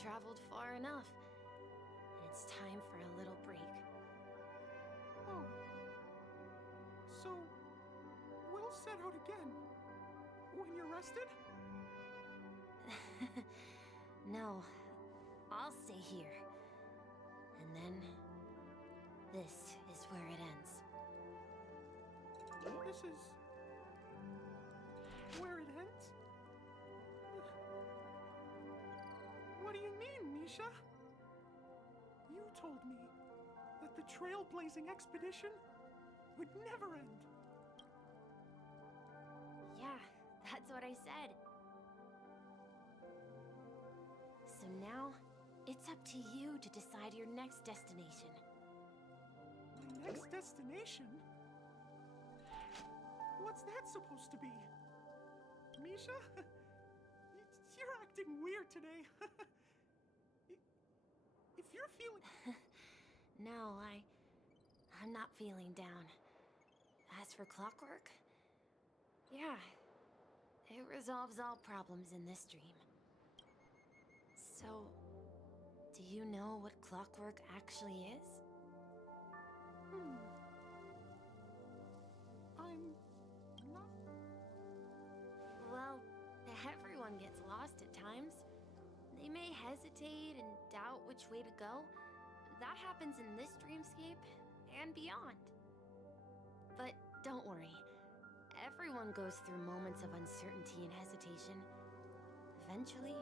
Traveled far enough. It's time for a little break. Oh. So, we'll set out again. When you're rested? No. I'll stay here. And then... this is where it ends. This is... where it ends? What do you mean, Misha? You told me that the trailblazing expedition would never end. Yeah, that's what I said. So now, it's up to you to decide your next destination. My next destination? What's that supposed to be? Misha? You're acting weird today. If you're feeling... No, I'm not feeling down. As for clockwork, yeah, it resolves all problems in this dream. So, do you know what clockwork actually is? I'm not... Well, everyone gets lost at times. They may hesitate and doubt which way to go. That happens in this dreamscape and beyond. But don't worry. Everyone goes through moments of uncertainty and hesitation. Eventually,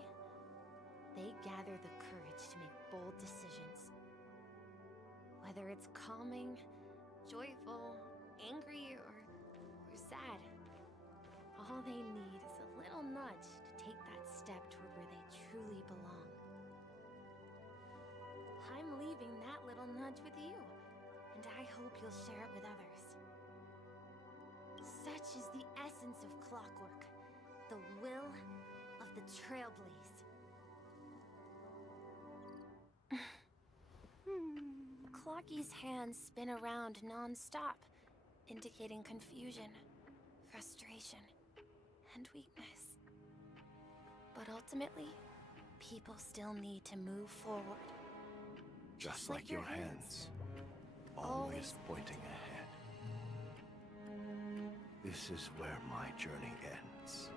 they gather the courage to make bold decisions. Whether it's calming, joyful, angry, or sad, all they need is a little nudge to take that step toward where they truly belong. I'm leaving that little nudge with you, and I hope you'll share it with others. Such is the essence of clockwork, the will of the Trailblaze. Laki's hands spin around non-stop, indicating confusion, frustration, and weakness. But ultimately, people still need to move forward. Just like your hands, always pointing ahead. This is where my journey ends.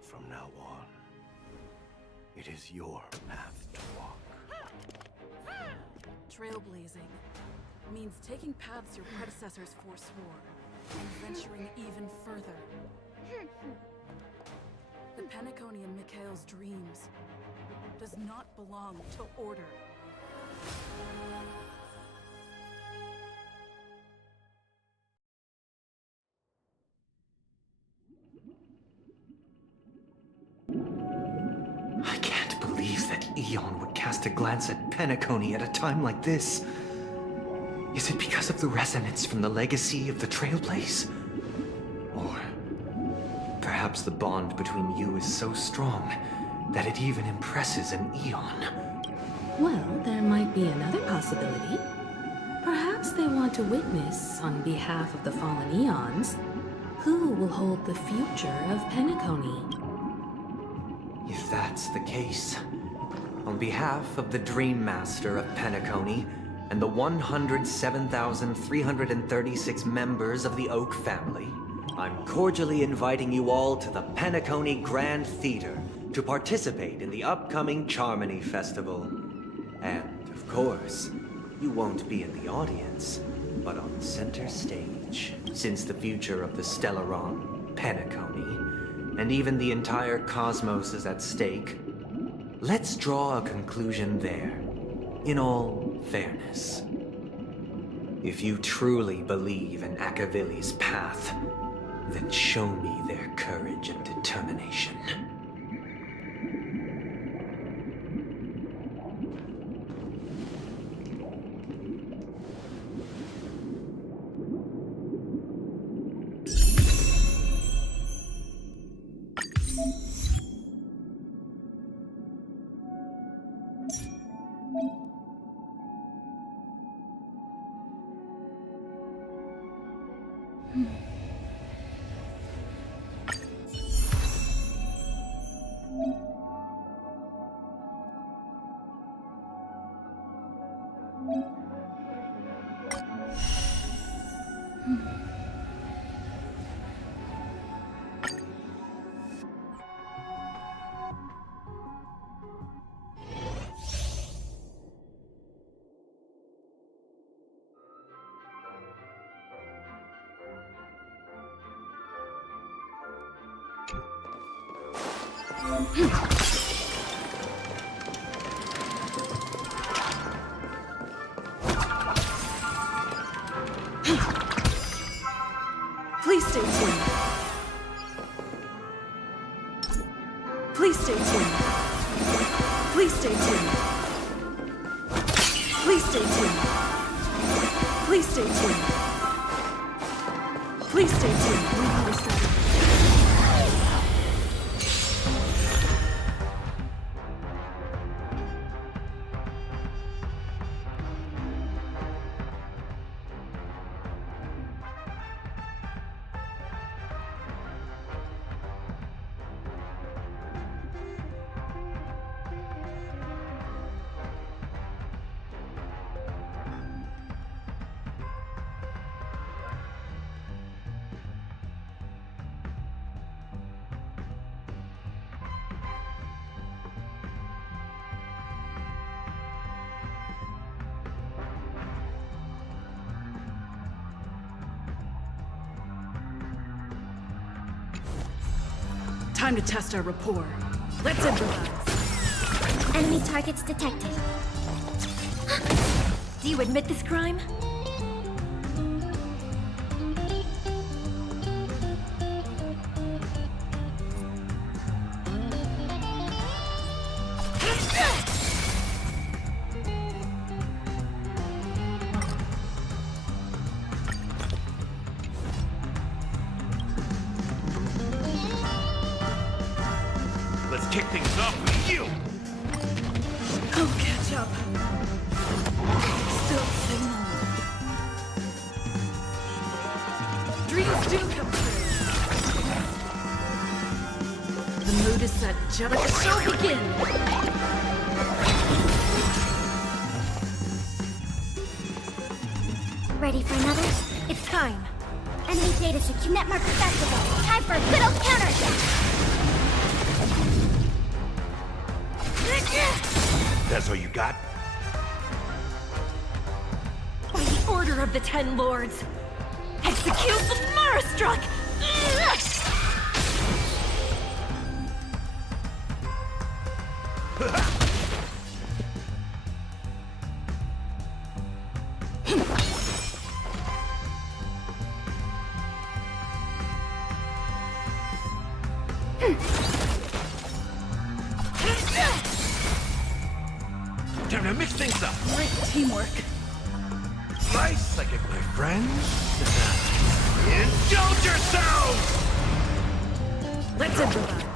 From now on, it is your path to walk. Trailblazing means taking paths your predecessors forswore and venturing even further. The Penacony in Mikhail's dreams does not belong to Order. I can't believe that Eon would cast a glance at Penacony at a time like this. Is it because of the resonance from the legacy of the Trailblaze? Or perhaps the bond between you is so strong that it even impresses an Eon? Well, there might be another possibility. Perhaps they want to witness, on behalf of the fallen Eons, who will hold the future of Penacony. If that's the case, on behalf of the Dream Master of Penacony and the 107,336 members of the Oak family, I'm cordially inviting you all to the Penacony Grand Theater to participate in the upcoming Charmony Festival. And, of course, you won't be in the audience, but on center stage, since the future of the Stellaron, Penacony, and even the entire cosmos is at stake. Let's draw a conclusion there, in all fairness. If you truly believe in Akavili's path, then show me their courage and determination. Please stay tuned. Please stay tuned. Please stay tuned. Please stay tuned. Please stay tuned. Please stay tuned. We need a strategy. Time to test our rapport. Let's improvise. Enemy targets detected. Do you admit this crime? Let's kick things off with you! I'll catch up. Still do come true. The mood is set. Let the show begin. Ready for another? It's time. Enemy data to Netmark Festival. Time for a good old counterattack. That's all you got? By the order of the Ten Lords, execute the Marastruck! Time to mix things up. Great teamwork. Nice psychic, my friends. Indulge yourselves! Let's improvise.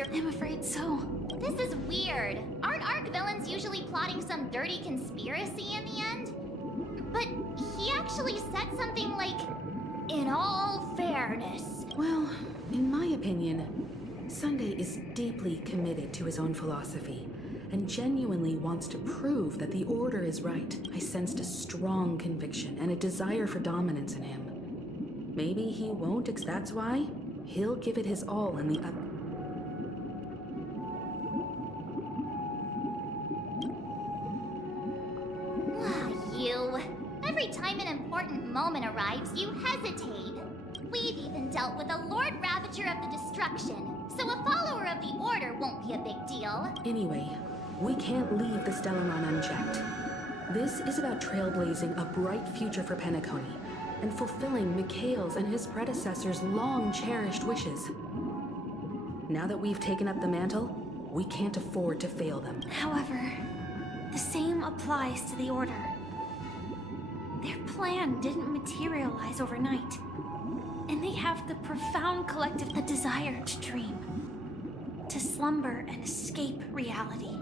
I'm afraid so. This is weird. Aren't ARC villains usually plotting some dirty conspiracy in the end? But he actually said something like, in all fairness. Well, in my opinion, Sunday is deeply committed to his own philosophy and genuinely wants to prove that the Order is right. I sensed a strong conviction and a desire for dominance in him. Maybe he won't, that's why he'll give it his all in the up. You. Every time an important moment arrives, you hesitate. We've even dealt with a Lord Ravager of the Destruction, so a follower of the Order won't be a big deal. Anyway, we can't leave the Stellaron unchecked. This is about trailblazing a bright future for Penacony and fulfilling Mikhail's and his predecessors' long-cherished wishes. Now that we've taken up the mantle, we can't afford to fail them. However, the same applies to the Order. Their plan didn't materialize overnight, and they have the profound collective desire to dream, to slumber and escape reality.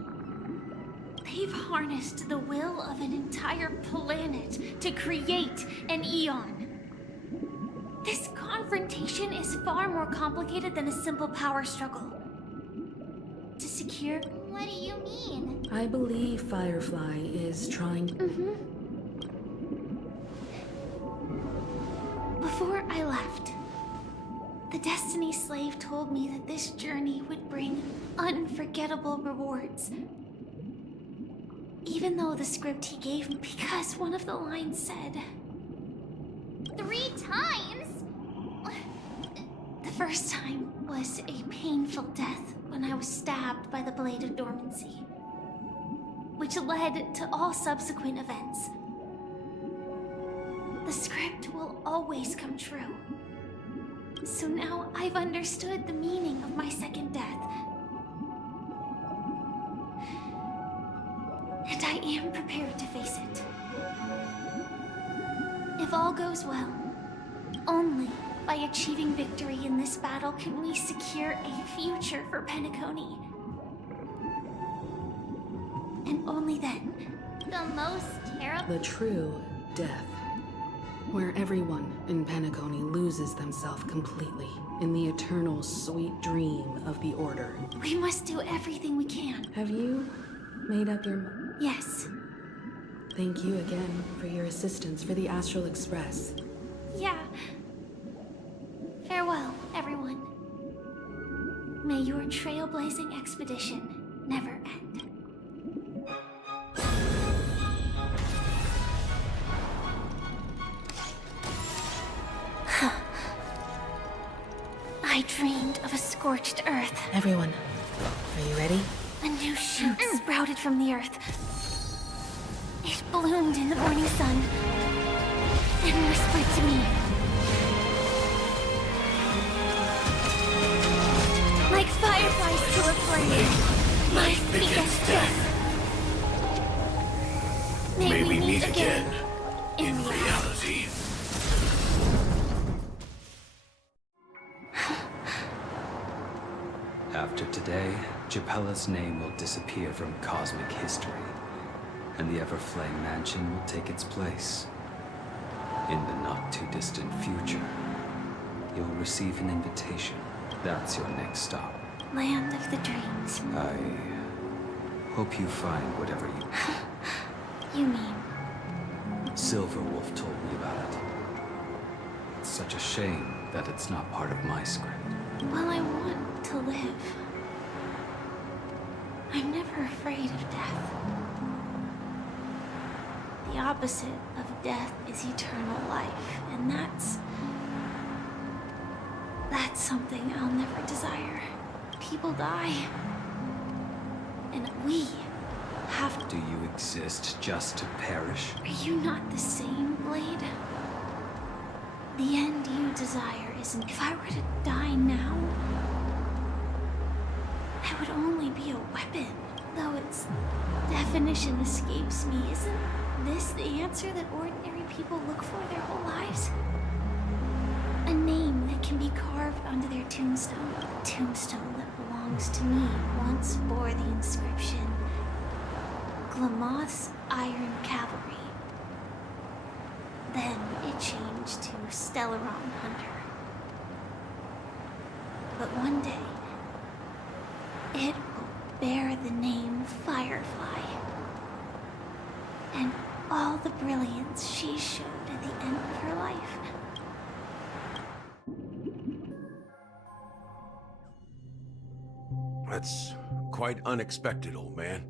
They've harnessed the will of an entire planet to create an Eon. This confrontation is far more complicated than a simple power struggle. To secure... What do you mean? I believe Firefly is trying... Before I left, the Destiny Slave told me that this journey would bring unforgettable rewards. Even though the script he gave me, because one of the lines said... 3 times? The first time was a painful death when I was stabbed by the Blade of Dormancy, which led to all subsequent events. The script will always come true. So now I've understood the meaning of my second death. And I am prepared to face it. If all goes well, only by achieving victory in this battle can we secure a future for Penacony. And only then. The most terrible... The true death. Where everyone in Penacony loses themselves completely in the eternal sweet dream of the Order. We must do everything we can. Have you made up your... Yes. Thank you again for your assistance for the Astral Express. Yeah. Farewell, everyone. May your trailblazing expedition never end. I dreamed of a scorched earth. Everyone, are you ready? A new shoot sprouted from the earth. It bloomed in the morning sun and whispered to me. Like fireflies to a flame, my biggest death. May we meet again in reality. After today, Japella's name will disappear from cosmic history, and the Everflame Mansion will take its place. In the not-too-distant future, you'll receive an invitation. That's your next stop. Land of the Dreams. I hope you find whatever you... You mean? Silverwolf told me about it. It's such a shame that it's not part of my script. Well, I want to live. I'm never afraid of death. The opposite of death is eternal life, and that's something I'll never desire. People die. And we have... Do you exist just to perish? Are you not the same, Blade? The end you desire isn't... If I were to die now, I would only be a weapon. Though its definition escapes me, isn't this the answer that ordinary people look for their whole lives? A name that can be carved onto their tombstone. A tombstone that belongs belongs to me once bore the inscription Glamoth's Iron Cavalry. Then it changed to Stellaron Hunter. But one day, it will bear the name Firefly. And all the brilliance she showed at the end of her life. That's quite unexpected, old man.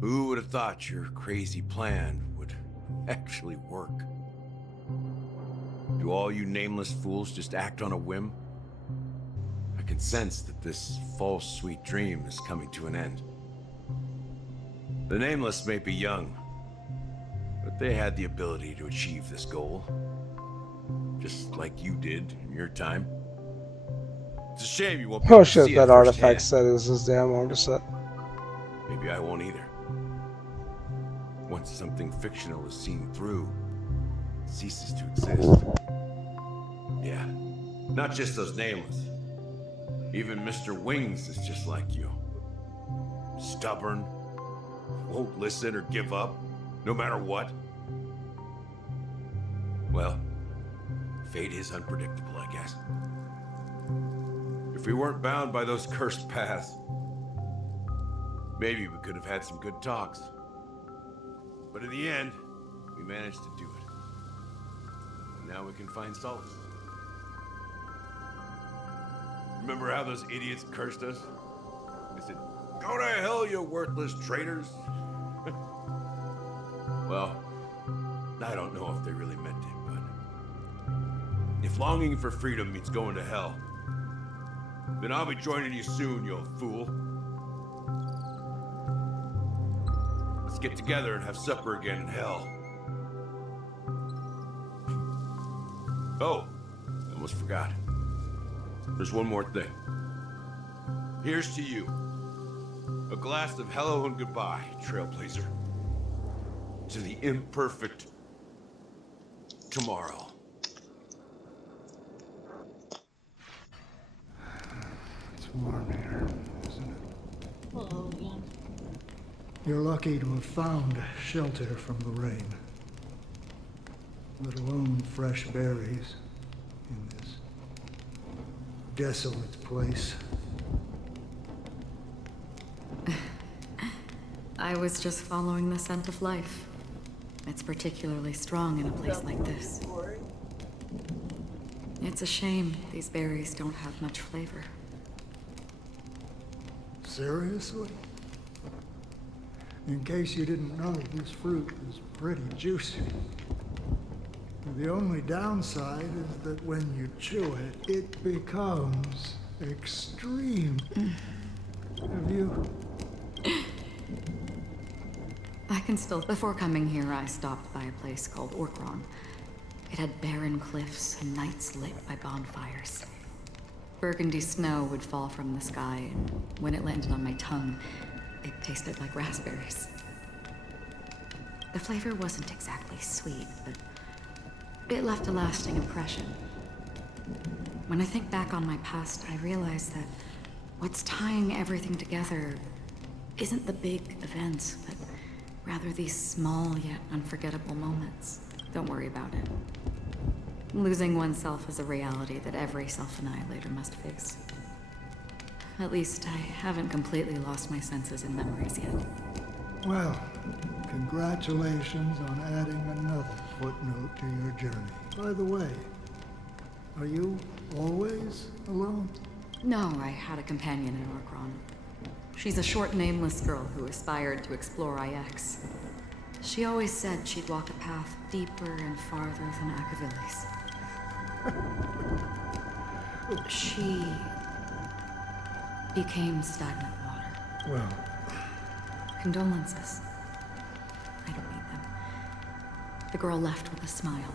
Who would have thought your crazy plan would actually work? Do all you nameless fools just act on a whim? I can sense that this false sweet dream is coming to an end. The Nameless may be young, but they had the ability to achieve this goal. Just like you did in your time. It's a shame you won't be Oh able to shit, see that it artifact firsthand. set is this damn order set. Maybe I won't either. Once something fictional is seen through, it ceases to exist. Yeah, not just those Nameless. Even Mr. Wings is just like you. Stubborn, won't listen or give up, no matter what. Well, fate is unpredictable, I guess. If we weren't bound by those cursed paths, maybe we could have had some good talks. But in the end, we managed to do it. And now we can find solace. Remember how those idiots cursed us? They said, "Go to hell, you worthless traitors." Well, I don't know if they really meant it, but if longing for freedom means going to hell, then I'll be joining you soon, you old fool. Let's get together and have supper again in hell. Oh, I almost forgot. There's one more thing. Here's to you. A glass of hello and goodbye, Trailblazer. To the imperfect tomorrow. It's warm here, isn't it? You're lucky to have found shelter from the rain. Let alone fresh berries in this desolate place. I was just following the scent of life. It's particularly strong in a place like this. It's a shame these berries don't have much flavor. Seriously? In case you didn't know, this fruit is pretty juicy. The only downside is that when you chew it, it becomes extreme. Have you? I can still... Before coming here, I stopped by a place called Orkron. It had barren cliffs and nights lit by bonfires. Burgundy snow would fall from the sky, and when it landed on my tongue, it tasted like raspberries. The flavor wasn't exactly sweet, but it left a lasting impression. When I think back on my past, I realize that what's tying everything together isn't the big events, but rather these small yet unforgettable moments. Don't worry about it. Losing oneself is a reality that every self-annihilator must face. At least I haven't completely lost my senses and memories yet. Well, congratulations on adding another footnote to your journey. By the way, are you always alone? No, I had a companion in Orkron. She's a short, nameless girl who aspired to explore IX. She always said she'd walk a path deeper and farther than Akavilis. She became stagnant water. Well, condolences. I don't need them. The girl left with a smile.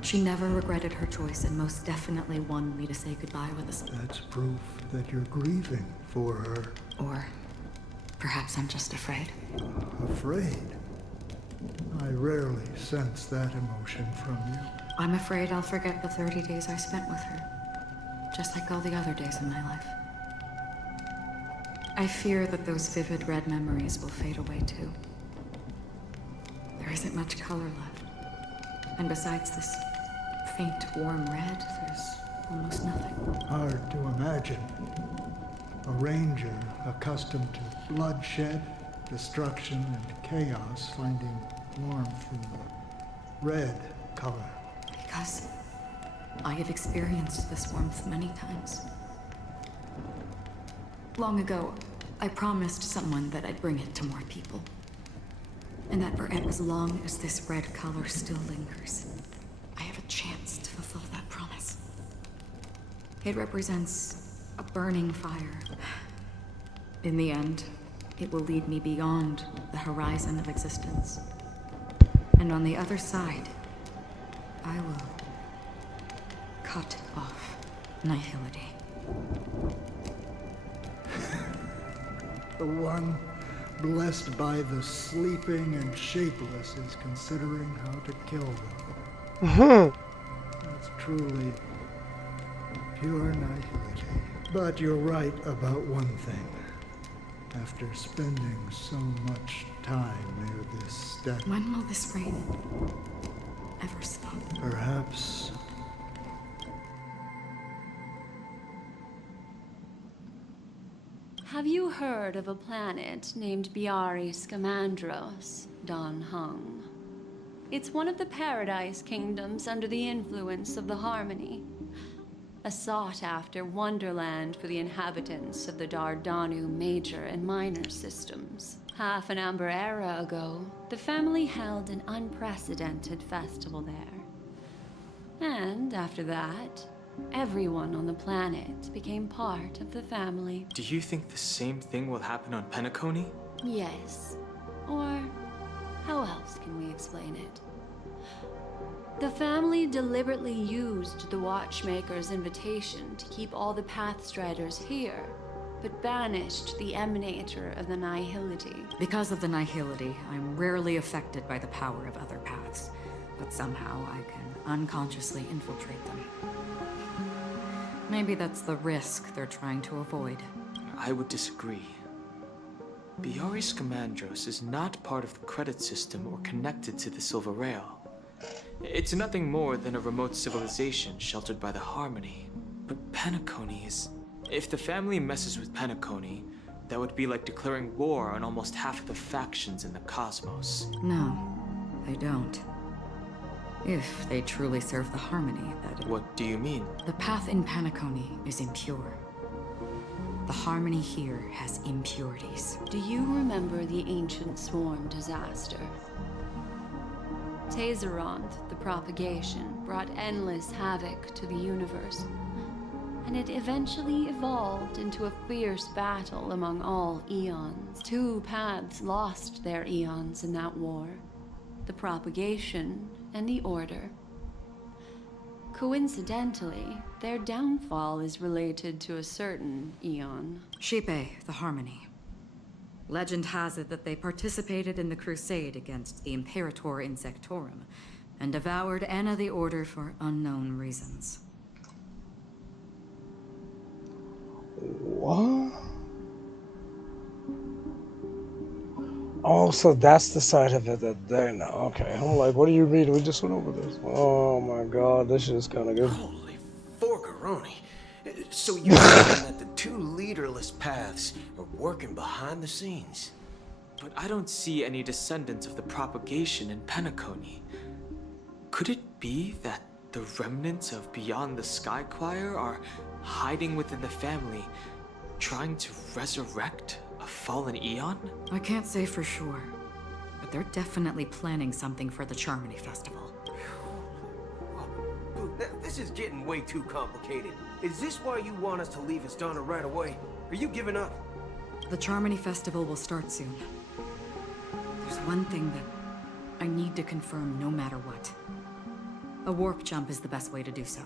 She never regretted her choice and most definitely wanted me to say goodbye with a smile. that's proof that you're grieving for her. Or perhaps I'm just afraid. Afraid? I rarely sense that emotion from you. I'm afraid I'll forget the 30 days I spent with her. just like all the other days in my life. I fear that those vivid red memories will fade away too. There isn't much color left. And besides this faint, warm red, there's almost nothing. Hard to imagine. A ranger accustomed to bloodshed, destruction, and chaos finding warmth in the red color. Because I have experienced this warmth many times. Long ago, I promised someone that I'd bring it to more people. And that for as long as this red color still lingers, I have a chance to fulfill that promise. It represents a burning fire. In the end, it will lead me beyond the horizon of existence. And on the other side, I will cut off nihility. The one blessed by the sleeping and shapeless is considering how to kill them. That's truly pure nihility. But you're right about one thing. After spending so much time near this statue... When will this rain ever stop? Perhaps... Have you heard of a planet named Biari Scamandros, Dan Heng? It's one of the Paradise Kingdoms under the influence of the Harmony. A sought-after wonderland for the inhabitants of the Dardanu Major and Minor systems. Half an Amber Era ago, the family held an unprecedented festival there. And after that, everyone on the planet became part of the family. Do you think the same thing will happen on Penacony? Yes. Or how else can we explain it? The family deliberately used the Watchmaker's invitation to keep all the Pathstriders here, but banished the Emanator of the Nihility. Because of the Nihility, I'm rarely affected by the power of other paths, but somehow I can unconsciously infiltrate them. Maybe that's the risk they're trying to avoid. I would disagree. Biari Scamandros is not part of the credit system or connected to the Silver Rail. It's nothing more than a remote civilization sheltered by the Harmony. But Penacony is... If the family messes with Penacony, that would be like declaring war on almost half of the factions in the cosmos. No, they don't. If they truly serve the Harmony, that is. What do you mean? The path in Penacony is impure. The Harmony here has impurities. Do you remember the Ancient Swarm disaster? Tazeront, the propagation, brought endless havoc to the universe. And it eventually evolved into a fierce battle among all eons. Two paths lost their eons in that war. The propagation and the Order. Coincidentally, their downfall is related to a certain eon. Xipe, the Harmony. Legend has it that they participated in the crusade against the Imperator Insectorum, and devoured Anna the Order for unknown reasons. What? Oh, so that's the side of it that they know. Okay, I'm like, what do you mean? We just went over this. Oh my god, this is kind of good. Holy forgaroni. So you're saying that the two leaderless paths are working behind the scenes? But I don't see any descendants of the propagation in Penacony. Could it be that the remnants of Beyond the Sky Choir are hiding within the family, trying to resurrect a fallen eon? I can't say for sure, but they're definitely planning something for the Charmony Festival. This is getting way too complicated. Is this why you want us to leave Astana right away? Are you giving up? The Charmony Festival will start soon. There's one thing that I need to confirm no matter what. A warp jump is the best way to do so.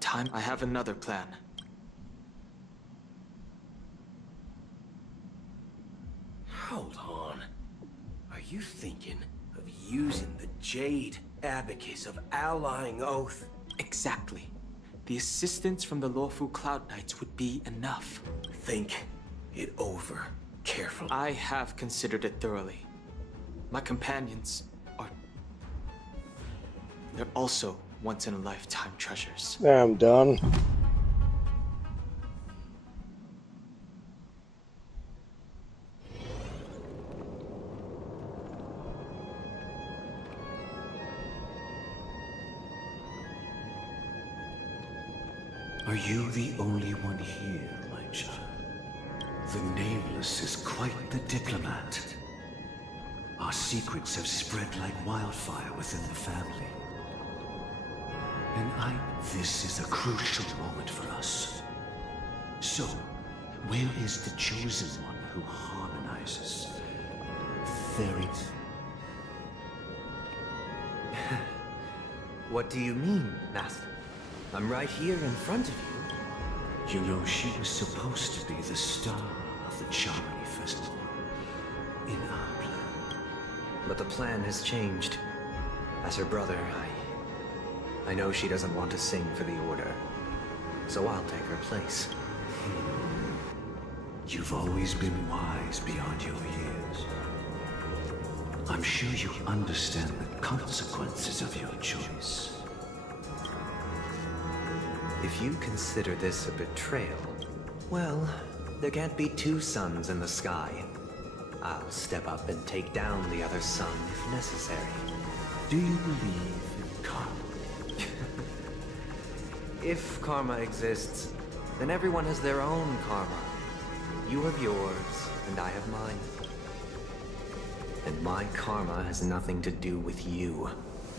Time. I have another plan. Hold on. Are you thinking of using the Jade Abacus of Allying Oath? Exactly. the assistance from the lawful Cloud Knights would be enough. Think it over carefully. I have considered it thoroughly. My companions are... they're also once-in-a-lifetime treasures. Yeah, I'm done. Are you the only one here, my child? The Nameless is quite the diplomat. Our secrets have spread like wildfire within the family. And this is a crucial moment for us. So, where is the chosen one who harmonizes? Very... What do you mean, Master? I'm right here in front of you. You know, she was supposed to be the star of the Charmony Festival. In our plan. But the plan has changed. As her brother, I know she doesn't want to sing for the Order. So I'll take her place. You've always been wise beyond your years. I'm sure you understand the consequences of your choice. If you consider this a betrayal, well, there can't be two suns in the sky. I'll step up and take down the other sun if necessary. Do you believe in karma? If karma exists, then everyone has their own karma. You have yours, and I have mine. And my karma has nothing to do with you,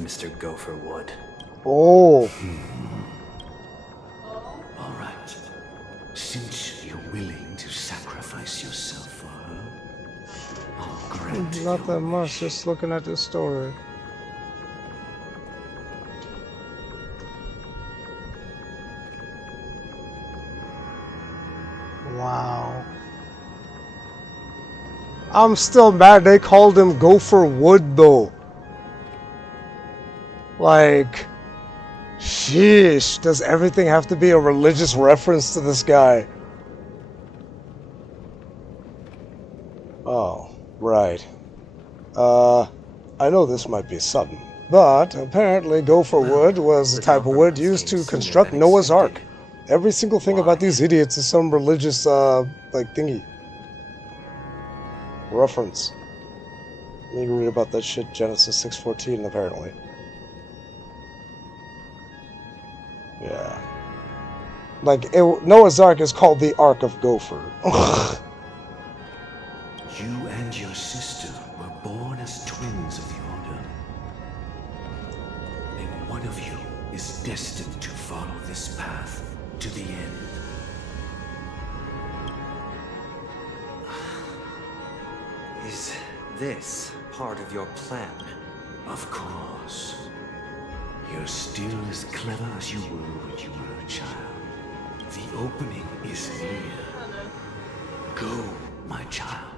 Mr. Gopherwood. Oh. All right. Since you're willing to sacrifice yourself for her, I'll grant Not that much, just looking at this story. Wow. I'm still mad they called him Gopherwood though. Like, sheesh, does everything have to be a religious reference to this guy? Oh, right. I know this might be sudden, but apparently Gopherwood was the type of wood used to construct Noah's Ark. Every single thing about these idiots is some religious, like, thingy. Reference. You can read about that shit, Genesis 6:14, apparently. Yeah. Like, Noah's Ark is called the Ark of Gopher. You and your sister were born as twins of the Order. And one of you is destined to follow this path to the end. Is this part of your plan? Of course. You're still as clever as you were when you were a child. The opening is near. Go, my child.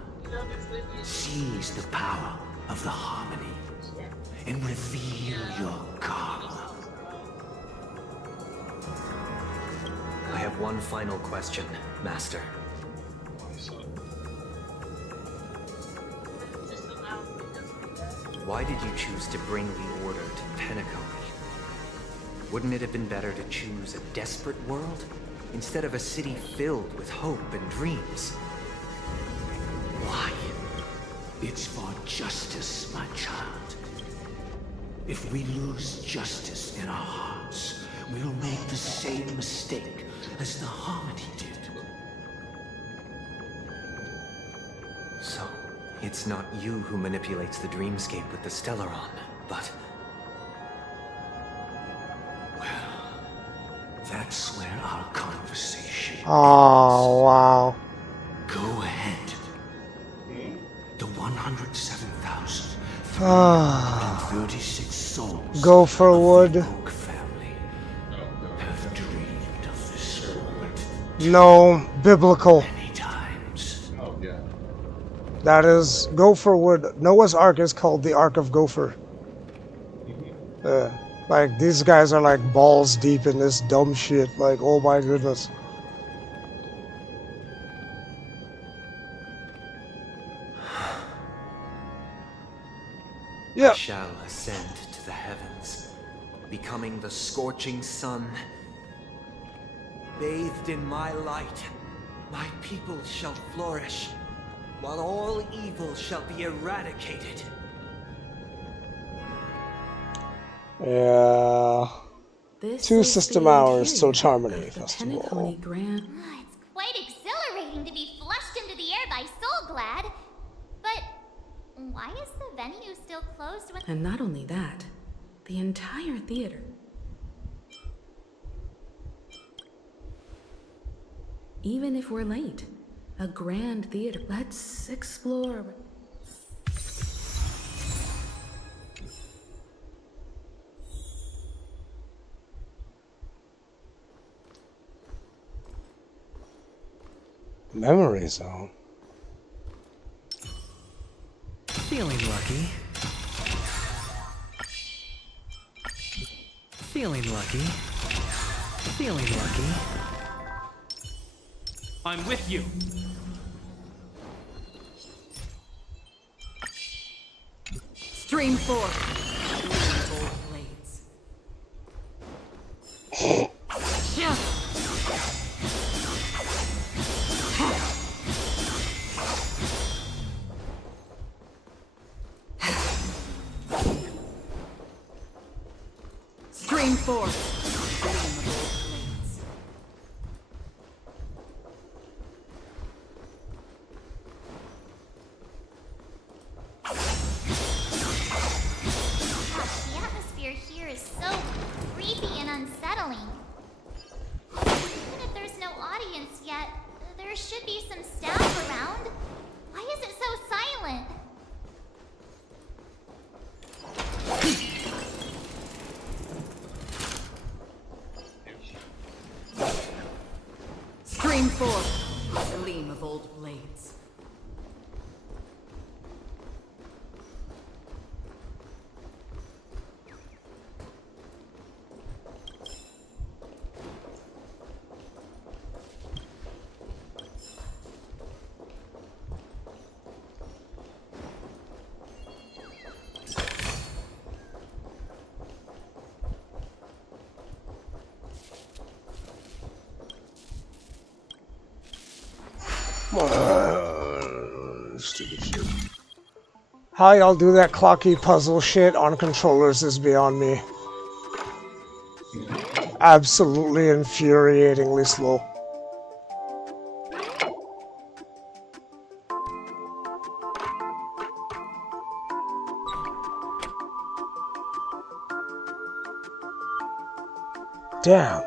Seize the power of the harmony and reveal your karma. I have one final question, Master. Why did you choose to bring the Order to Penacony? Wouldn't it have been better to choose a desperate world instead of a city filled with hope and dreams? Why? It's for justice, my child. If we lose justice in our hearts, we'll make the same mistake as the Harmony did. So, it's not you who manipulates the dreamscape with the Stellaron, but... Well, that's where our conversation Oh, wow. Go ahead. The 107,336 souls Gopherwood. Oak family have dreamed of this moment No, biblical. many times. Oh, yeah. That is Gopherwood. Noah's Ark is called the Ark of Gopher. Like, these guys are like balls deep in this dumb shit. Like, oh my goodness. I shall ascend to the heavens, becoming the scorching sun. Bathed in my light, my people shall flourish, while all evil shall be eradicated. Yeah. This 2 is system the hours till interior Charmony of the Festival. Penacony Grand. It's quite exhilarating to be flushed into the air by Soulglad. But why is the venue still closed when... And not only that, the entire theater. Even if we're late, a grand theater. Let's explore. Memory zone. Feeling lucky. Feeling lucky. Feeling lucky. I'm with you. Stream 4. Gold blades. Yeah. Stream 4. The atmosphere here is so creepy and unsettling. Even if there's no audience yet, there should be some staff around. Why is it so silent? Stream 4. Gleam of old blades. Stupid shit. How y'all do that clocky puzzle shit on controllers is beyond me. Absolutely infuriatingly slow. Damn.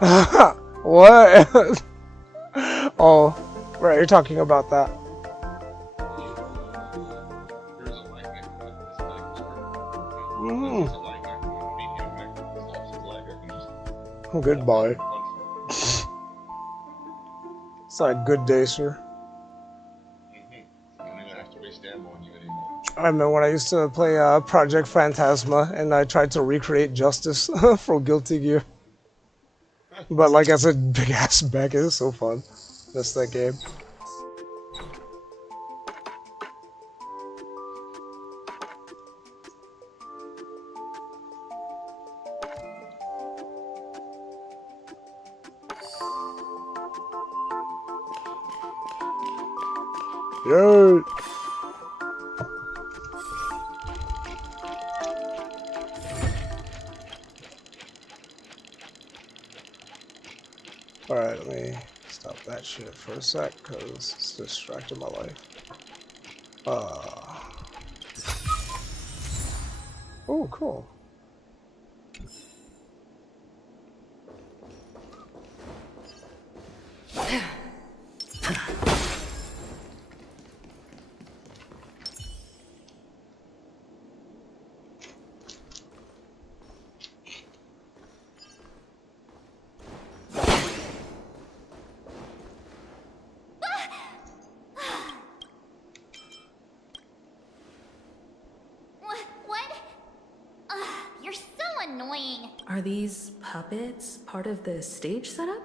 What? Oh, right, you're talking about that. Goodbye. It's not a good day, sir. I remember when I used to play Project Phantasma and I tried to recreate Justice from Guilty Gear. But like as a big ass back, it was so fun. That's that game. Yo. Alright, let me stop that shit for a sec, because it's distracting my life. Oh, cool. Are these puppets part of the stage setup?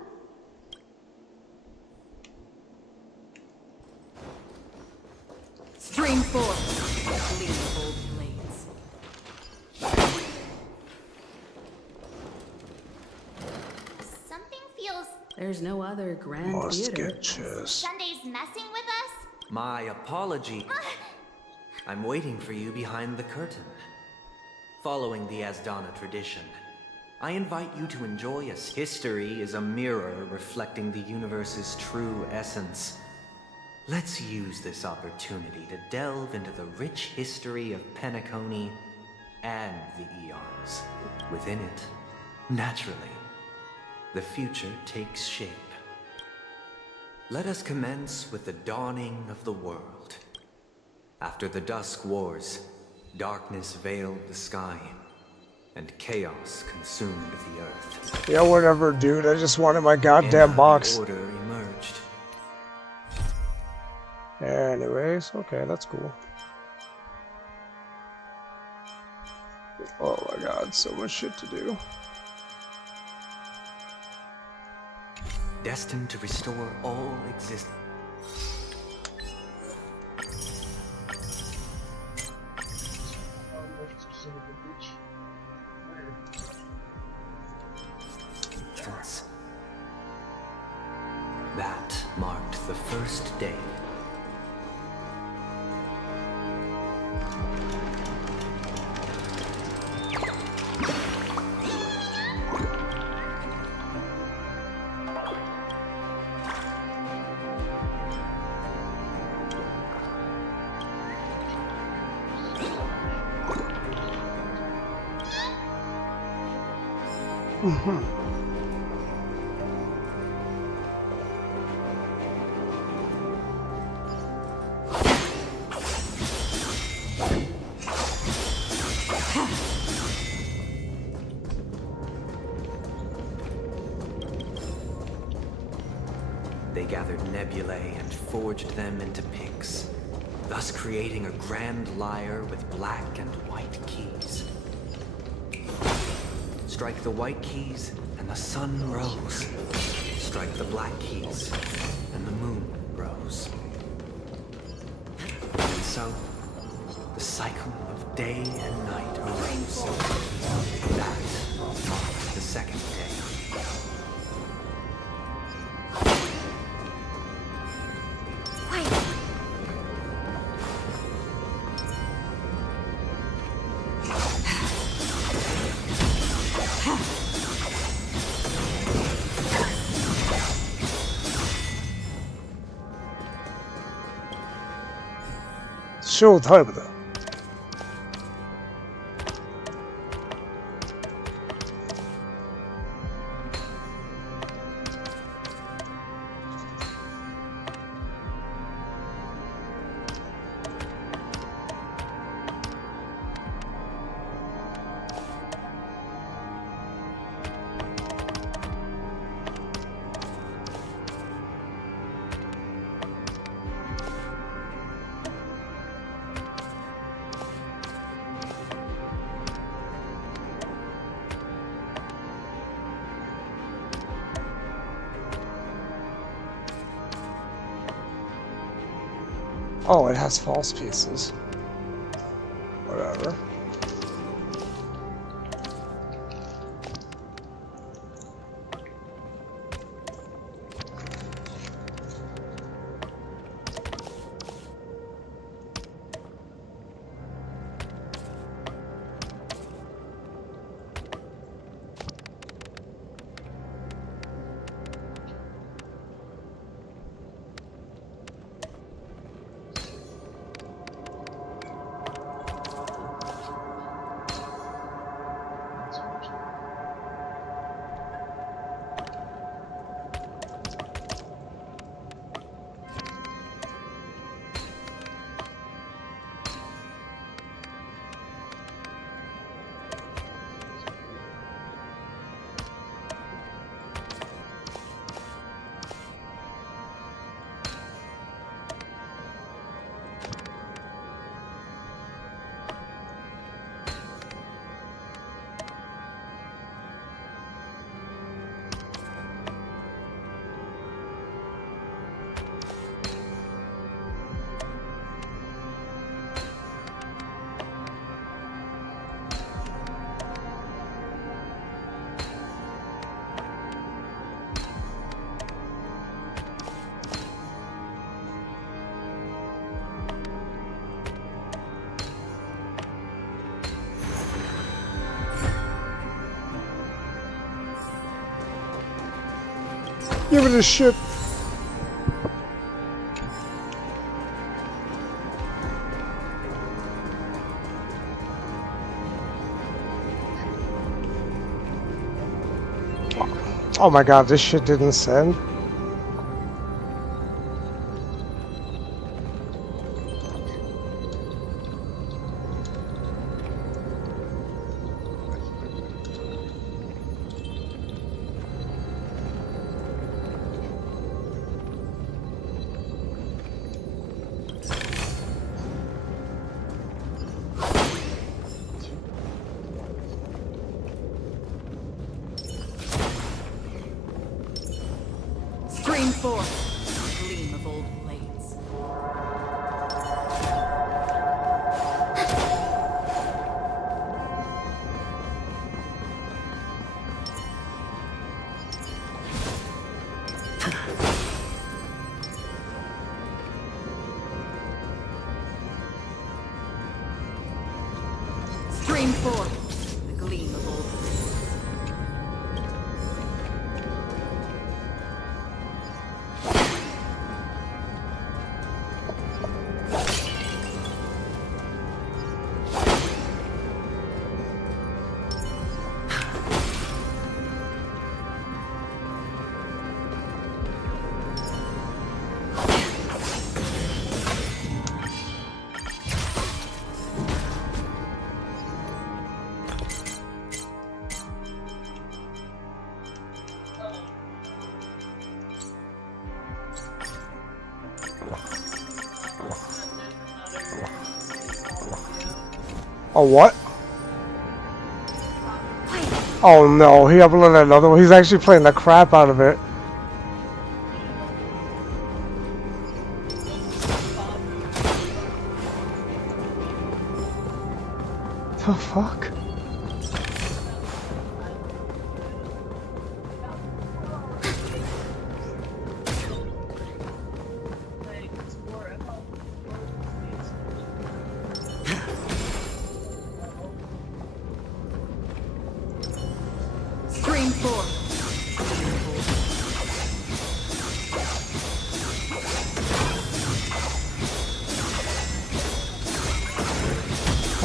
Stream 4. Gleam of old blades. Something feels... There's no other grand theater. Sunday's messing with us? My apology. I'm waiting for you behind the curtain. Following the Asdana tradition, I invite you to enjoy us. History is a mirror reflecting the universe's true essence. Let's use this opportunity to delve into the rich history of Penacony and the eons. Within it, naturally, the future takes shape. Let us commence with the dawning of the world. After the Dusk Wars, darkness veiled the sky, and chaos consumed the earth. Yeah, whatever, dude. I just wanted my goddamn box. Order emerged. Anyways, okay, that's cool. Oh my god, so much shit to do. Destined to restore all existence. That marked the first day. They gathered nebulae and forged them into picks, thus creating a grand lyre with black and white keys. Strike the white keys, and the sun rose. Strike the black keys, and the moon rose. And so, the cycle of day and night arose. That marked the second day. Showtime da. Oh, it has false pieces. Whatever. Give it a shit. Oh my god, this shit didn't send. Stream forth, gleam of old blades. Stream forth, the gleam of old blades. Oh, what? Oh no, he uploaded another one. He's actually playing the crap out of it. The fuck? Stream forth.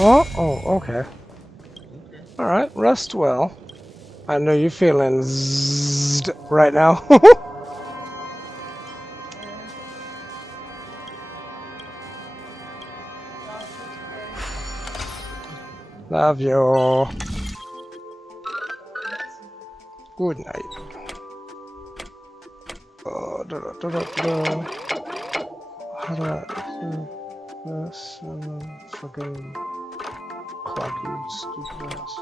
Oh, okay. Alright, rest well. I know you're feeling zzz right now. Love you. Good night. How do I do this? Fucking clock you, stupid ass.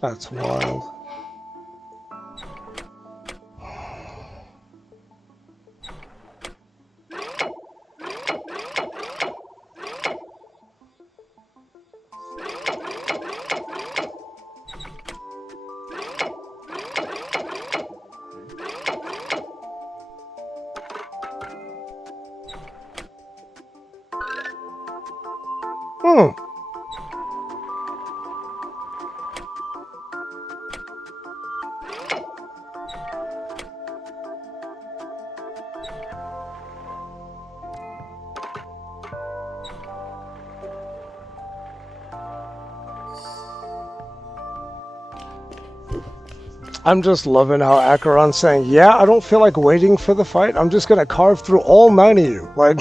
That's wild. I'm just loving how Acheron's saying, yeah, I don't feel like waiting for the fight. I'm just going to carve through all 9 of you. Like,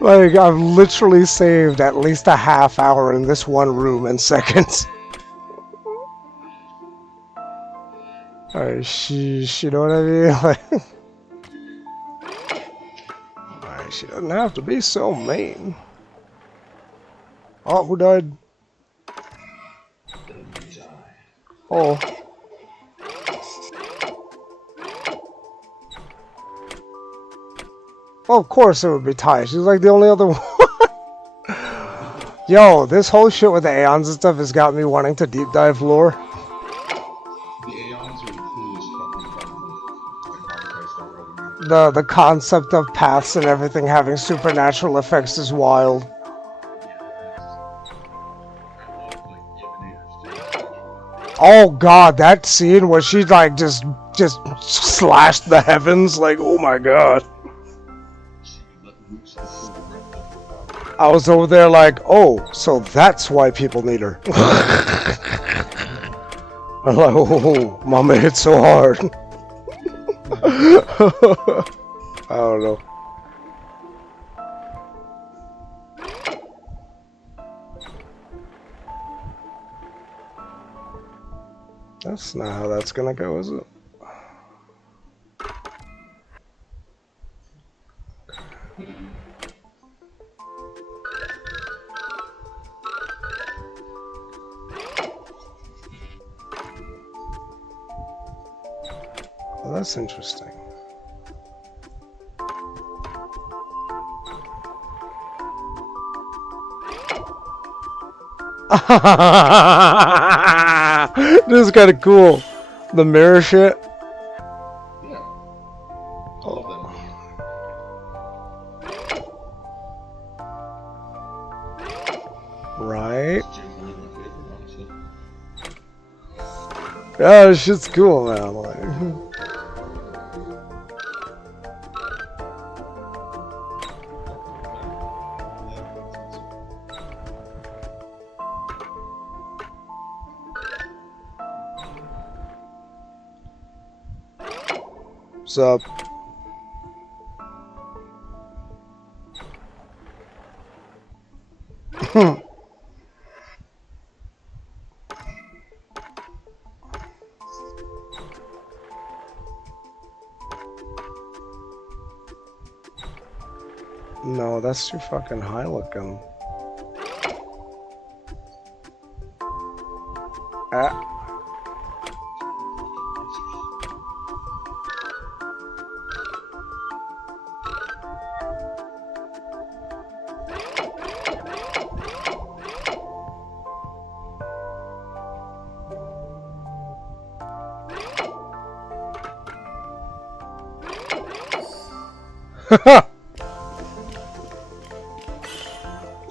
like, I've literally saved at least a half hour in this one room in seconds. Alright, you know what I mean? Like, alright, she doesn't have to be so mean. Oh, who died? Oh. Well, of course it would be Ty. She's like the only other one. Yo, this whole shit with the Aeons and stuff has got me wanting to deep dive lore. The Aeons are the coolest fucking thing. The concept of paths and everything having supernatural effects is wild. Oh god, that scene where she like just slashed the heavens, like, oh my god. I was over there like, oh, so that's why people need her. I'm like, oh, mama hit so hard. I don't know. That's not how that's gonna go, is it? Well, that's interesting. This is kind of cool. The mirror shit. Yeah. I love that. Right. Yeah, this shit's cool, man. Like. What's up? No, that's too fucking high looking. Ah.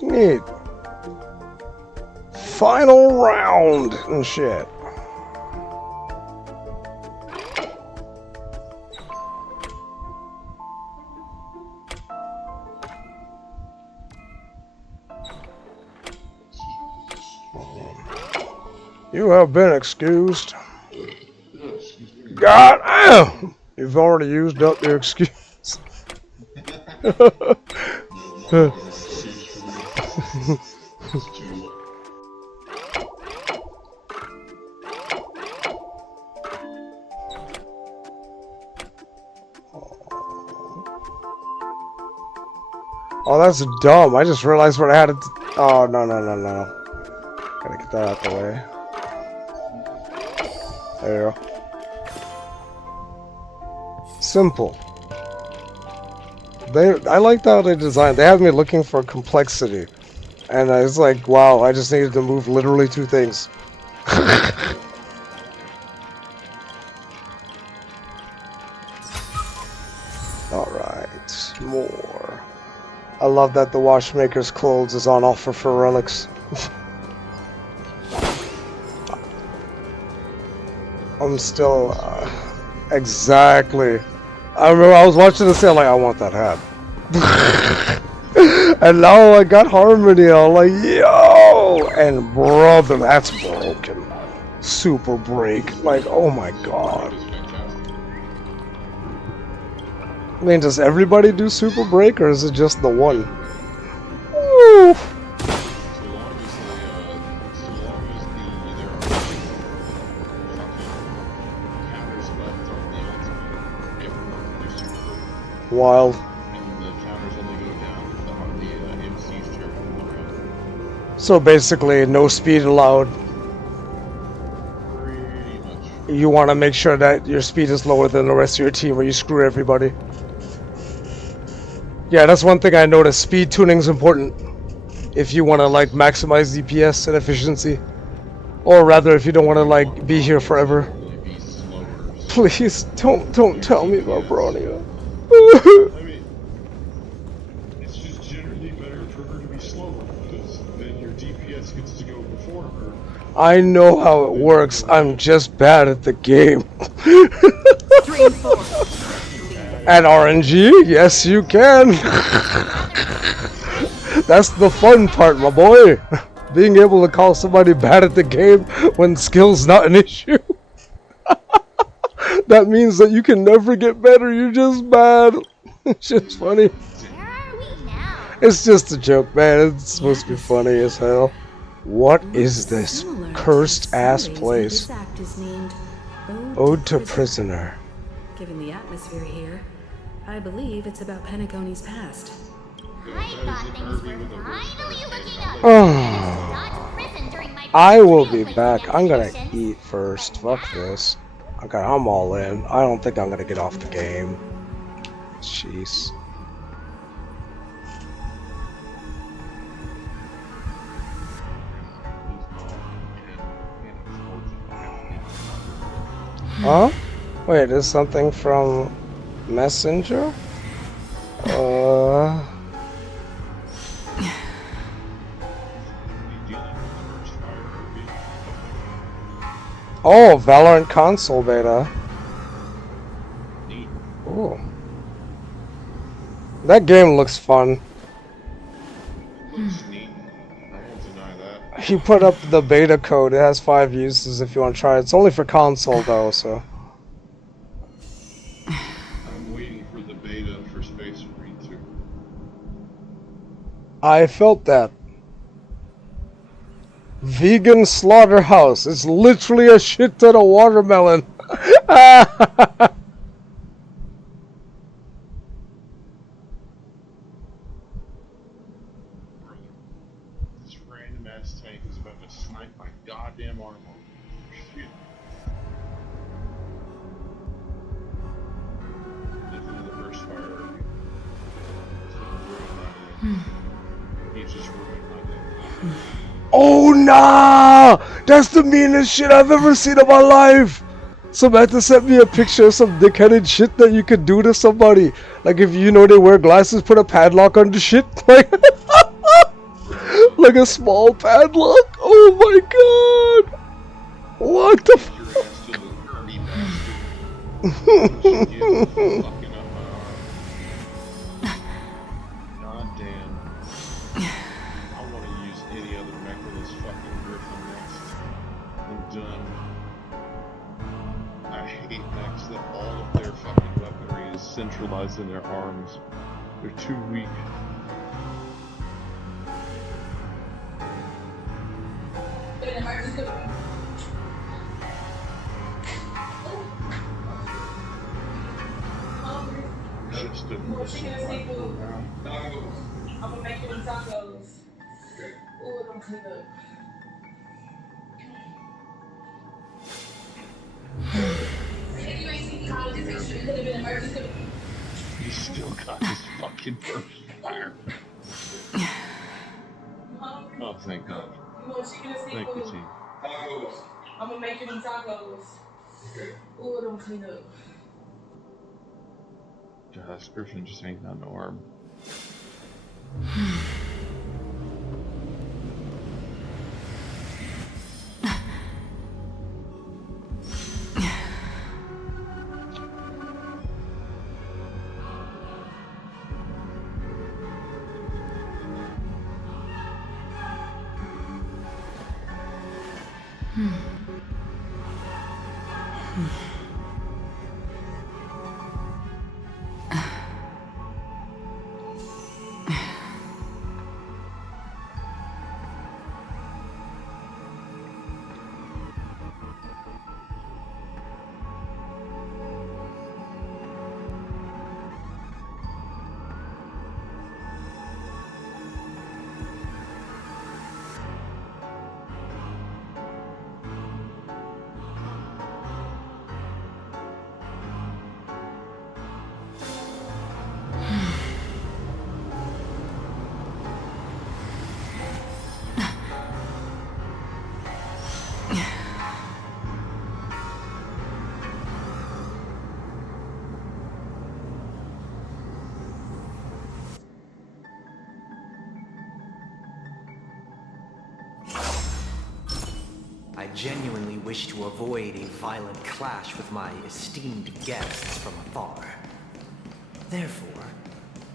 Neat. Final round and shit. You have been excused. God damn! You've already used up your excuse. Oh, that's dumb. I just realized what I had to... Oh, no. Gotta get that out the way. There you go. Simple. I liked how they designed. They had me looking for complexity, and I was like, wow, I just needed to move literally 2 things. Alright, more. I love that the watchmaker's clothes is on offer for relics. I'm still, exactly. I remember I was watching the sale like, I want that hat. And now I got Harmony, I'm like, yo! And brother, that's broken. Super break. Like, oh my god. I mean, does everybody do super break, or is it just the one? Woo. Wild. So basically, no speed allowed. You want to make sure that your speed is lower than the rest of your team, or you screw everybody. Yeah, that's one thing I noticed. Speed tuning is important if you want to like maximize DPS and efficiency, or rather, if you don't want to like be here forever. Please don't tell me about Bronya. I mean, it's just generally better for her to be slower, because then your DPS gets to go before her. I know how it works. I'm just bad at the game. At RNG, yes you can. That's the fun part, my boy. Being able to call somebody bad at the game when skill's not an issue. That means that you can never get better, you're just bad. It's just funny. It's just a joke, man. It's supposed to be funny as hell. What is this cursed ass place? This act is named Ode to Prisoner. Given the atmosphere here, I believe it's about Penacony's past. I thought things were finally looking up. Oh. I will be back. I'm gonna eat first. Fuck this. Okay, I'm all in. I don't think I'm gonna get off the game. Jeez. Huh? Wait, there's something from Messenger? Oh, Valorant console beta. Ooh. That game looks fun. He put up the beta code. It has 5 uses if you want to try it. It's only for console though, so. I'm waiting for the beta for Space Marine 2. I felt that. Vegan slaughterhouse. It's literally a shit ton of watermelon. This random ass tank is about to snipe my goddamn armor. Shit. This is the first fire. He's just ruined my day. Oh nah! That's the meanest shit I've ever seen in my life! Samantha sent me a picture of some dickheaded shit that you could do to somebody. Like if you know they wear glasses, put a padlock under shit. Like, like a small padlock. Oh my god! What the fuck? Centralized in their arms. They're too weak. I'm gonna make you tacos. Ooh, I'm gonna clean up. You still got this fucking first fire. Oh, thank God. Thank you, team. Tacos. I'm gonna make you them tacos. Okay. Ooh, don't clean up. Josh Griffin just hanging on the arm. I genuinely wish to avoid a violent clash with my esteemed guests from afar. Therefore,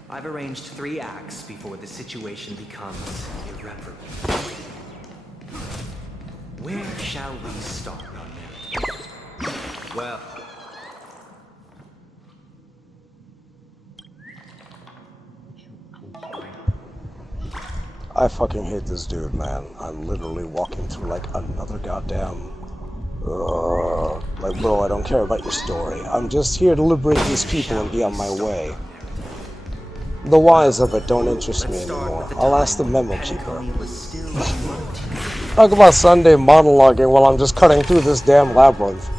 I've arranged 3 acts before the situation becomes irreparable. Where shall we start? Well... I fucking hate this dude, man. I'm literally walking through like another goddamn... like, bro, I don't care about your story. I'm just here to liberate these people and be on my way. The whys of it don't interest me anymore. I'll ask the memo keeper. Talk about Sunday monologuing while I'm just cutting through this damn labyrinth.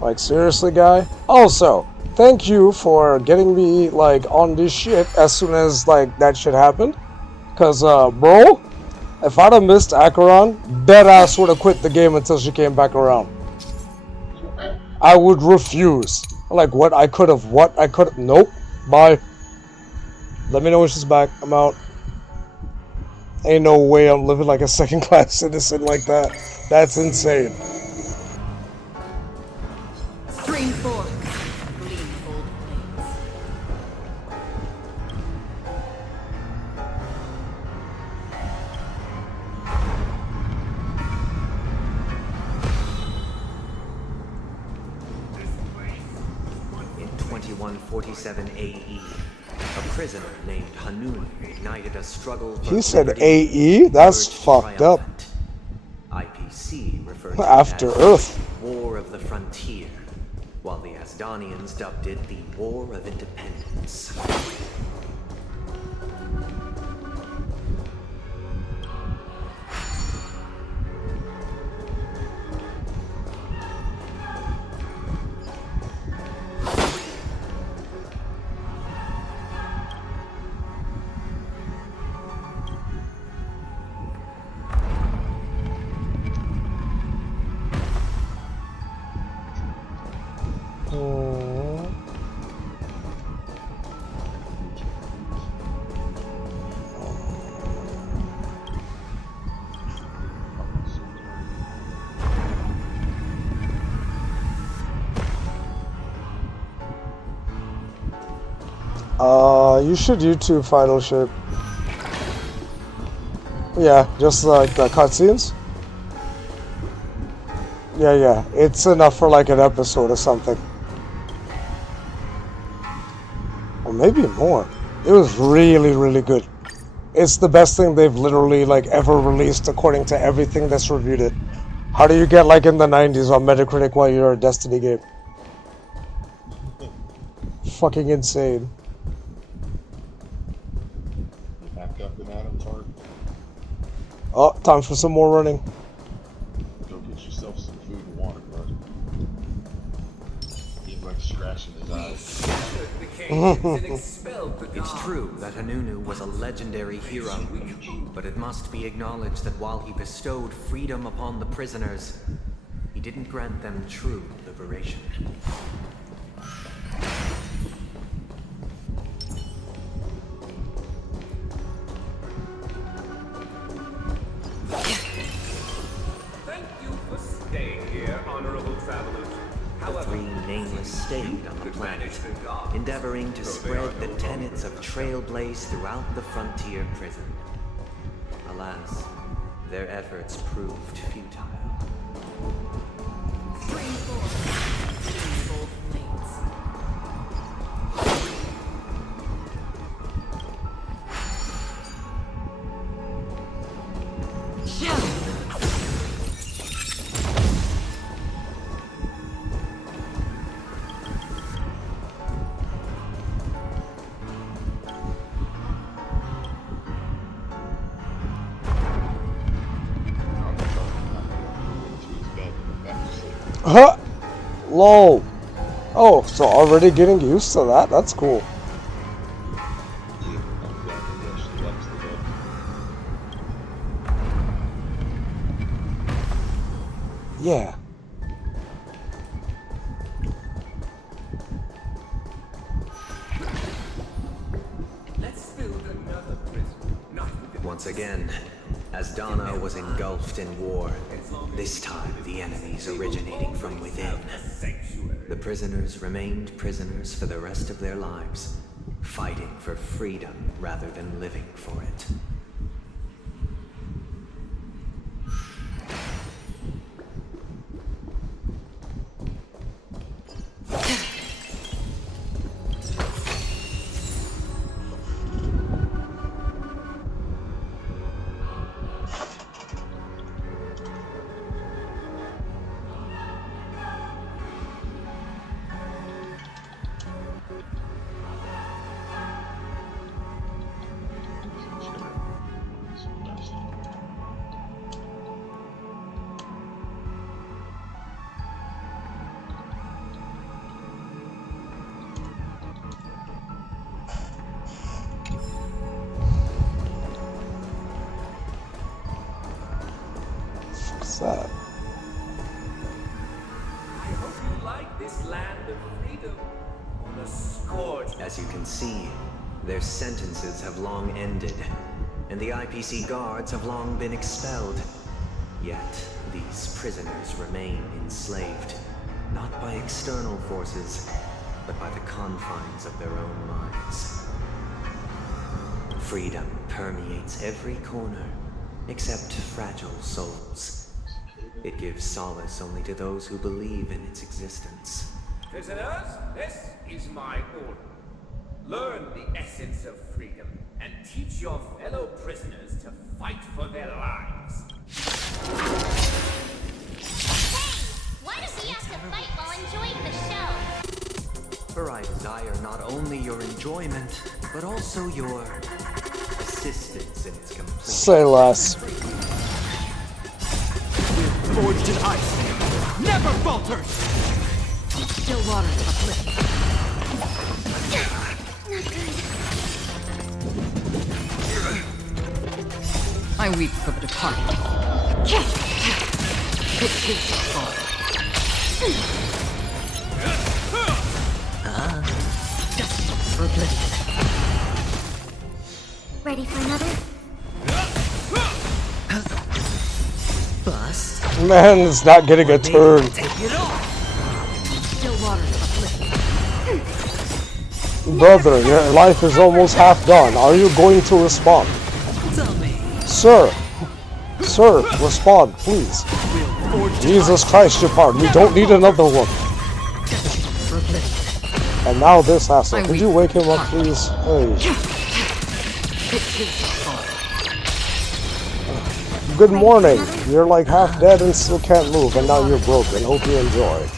Like, seriously, guy? Also, thank you for getting me, like, on this shit as soon as, like, that shit happened. Cause, bro, if I'd have missed Acheron, deadass would have quit the game until she came back around. I would refuse. Like, what? I could have, nope. Bye. Let me know when she's back. I'm out. Ain't no way I'm living like a second-class citizen like that. That's insane. Stream forth. Gleam gold blades. In 2147 AE, a prisoner named Hanun ignited a struggle for He said liberty, AE? That's fucked up. IPC referred to After it as Earth. War of the Frontier, while the Asdanians dubbed it the War of Independence. You should YouTube Final Shape. Yeah, just like the cutscenes. Yeah, it's enough for like an episode or something. Or maybe more. It was really, really good. It's the best thing they've literally like ever released according to everything that's reviewed it. How do you get like in the 90s on Metacritic while you're a Destiny game? Fucking insane. Back up in Adam's heart. Oh, time for some more running. Go get yourself some food and water, bro. It's true that Hanunu was a legendary hero, but it must be acknowledged that while he bestowed freedom upon the prisoners, he didn't grant them true liberation. Thank you for staying here, honorable travelers. The three nameless stayed on the planet, endeavoring to spread the tenets of Trailblaze throughout the frontier prison. Alas, their efforts proved futile. Huh? Low. Oh, so already getting used to that? That's cool. Yeah. Let's build another prison. Once again, as Dana was engulfed in war, this time the enemies originating from within. The prisoners remained prisoners for the rest of their lives, fighting for freedom rather than living for it. That? I hope you like this land of freedom on a scourge. As you can see, their sentences have long ended, and the IPC guards have long been expelled. Yet, these prisoners remain enslaved, not by external forces, but by the confines of their own minds. Freedom permeates every corner, except fragile souls. It gives solace only to those who believe in its existence. Prisoners, this is my order. Learn the essence of freedom and teach your fellow prisoners to fight for their lives. Hey! Why do we have to fight while enjoying the show? For I desire not only your enjoyment, but also your assistance in its completion. Say less. Forged in ice, never falters. Still water uplifted. I weep for the departed. It is your fault. Destined for oblivion. Ready for another? Bust. Man is not getting a turn. Still water uplifted. Brother, your life is almost half done. Are you going to respond? Tell me. Sir. Sir, respond, please. Jesus Christ, Japar, we don't need another one. And now this hassle. Could you wake him up, please? Hey. Good morning. You're like half dead and still can't move, and now you're broken. Hope you enjoy.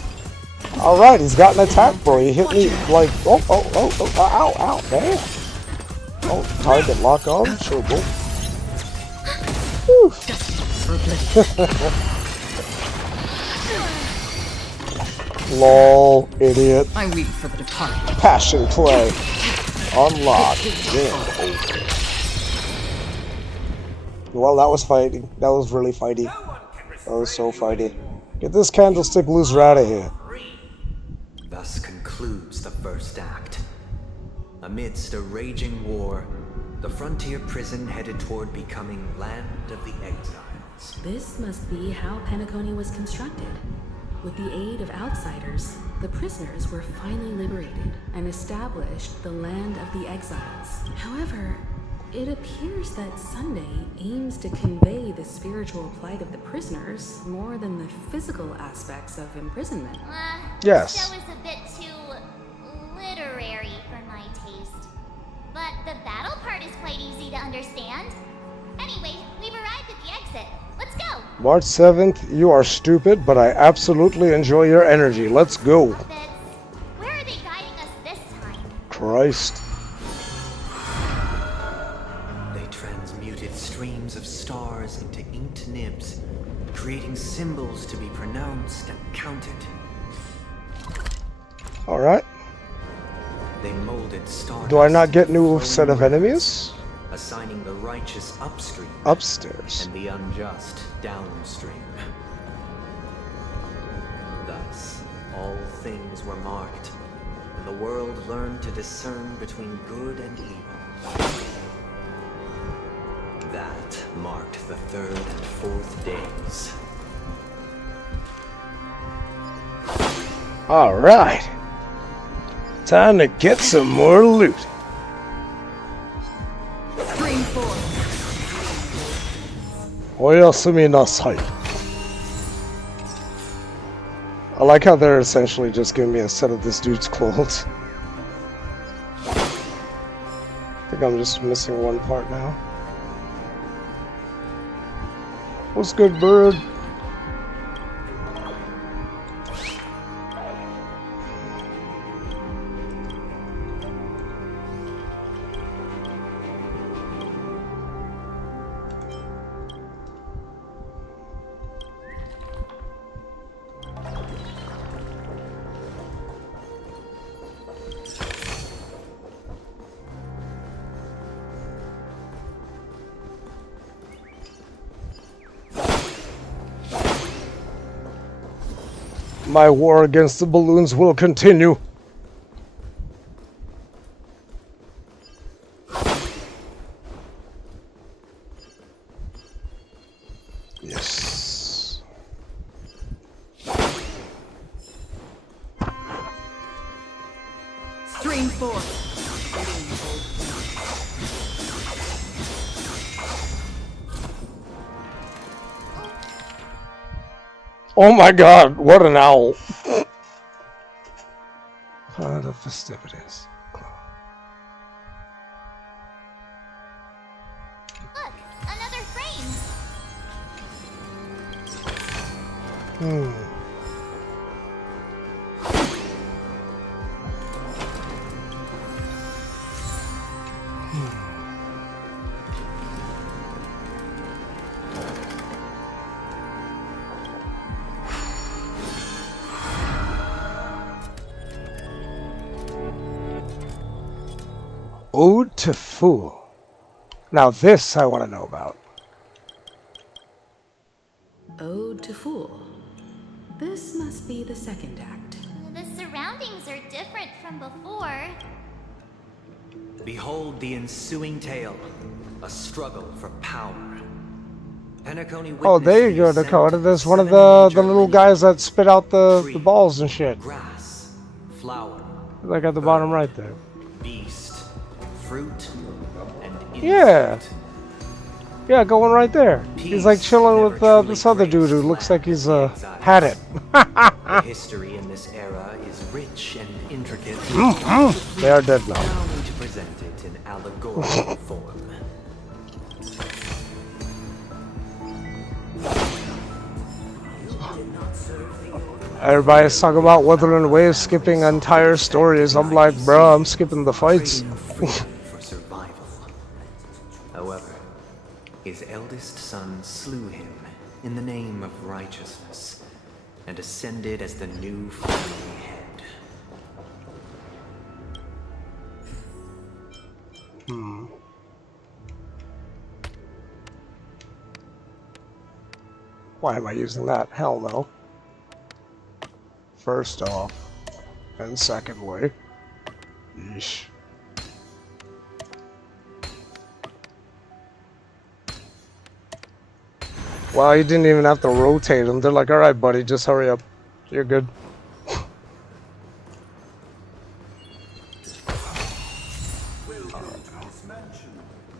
Alright, he's got an attack, bro. He hit me like, ow, damn. Oh, target lock on? Sure, bro. Lol, idiot. I weep for the departed. Passion play. Unlocked. Damn. Well, that was fighting. That was really fighty. That was so fighty. Get this candlestick loser out of here. Thus concludes the first act. Amidst a raging war, the frontier prison headed toward becoming Land of the Exiles. This must be how Penacony was constructed. With the aid of outsiders, the prisoners were finally liberated and established the Land of the Exiles. However, it appears that Sunday aims to convey the spiritual plight of the prisoners more than the physical aspects of imprisonment. Yes. The show is a bit too literary for my taste. But the battle part is quite easy to understand. Anyway, we've arrived at the exit. Let's go! March 7th, you are stupid, but I absolutely enjoy your energy. Let's go. Where are they guiding us this time? Christ. They transmuted streams of stars into inked nibs, creating symbols to be pronounced and counted. Alright. They molded stars. Do I not get new set of enemies? Assigning the righteous upstream. Upstairs. And the unjust downstream. Thus, all things were marked, and the world learned to discern between good and evil. That marked the 3rd and 4th days. Alright. Time to get some more loot. Oyasumi nasai. I like how they're essentially just giving me a set of this dude's clothes. I think I'm just missing one part now. What's good, bird? My war against the balloons will continue. Yes. Stream 4. Oh my god, what an owl. The festivities. Look, another frame. Ode to Fool. Now this I want to know about. Ode to Fool. This must be the 2nd act. The surroundings are different from before. Behold the ensuing tale, a struggle for power. Penacony Oh, there you go, Dakota. There's one of the little guys that spit out the balls and shit. Grass, flower, Like at the bottom right there. beast, fruit, and insect. Yeah. Yeah, going right there. He's like chilling with this other dude who looks like he's had it. The history in this era is rich and intricate. They are dead now. Allow me to present it in allegorical form. Everybody's talking about Wuthering Waves skipping entire stories. I'm like, bro, I'm skipping the fights. For survival. However, his eldest son slew him in the name of righteousness, and ascended as the new family head. Why am I using that? Hell no. First off, and secondly, yeesh. Wow, you didn't even have to rotate them. They're like, alright buddy, just hurry up. You're good.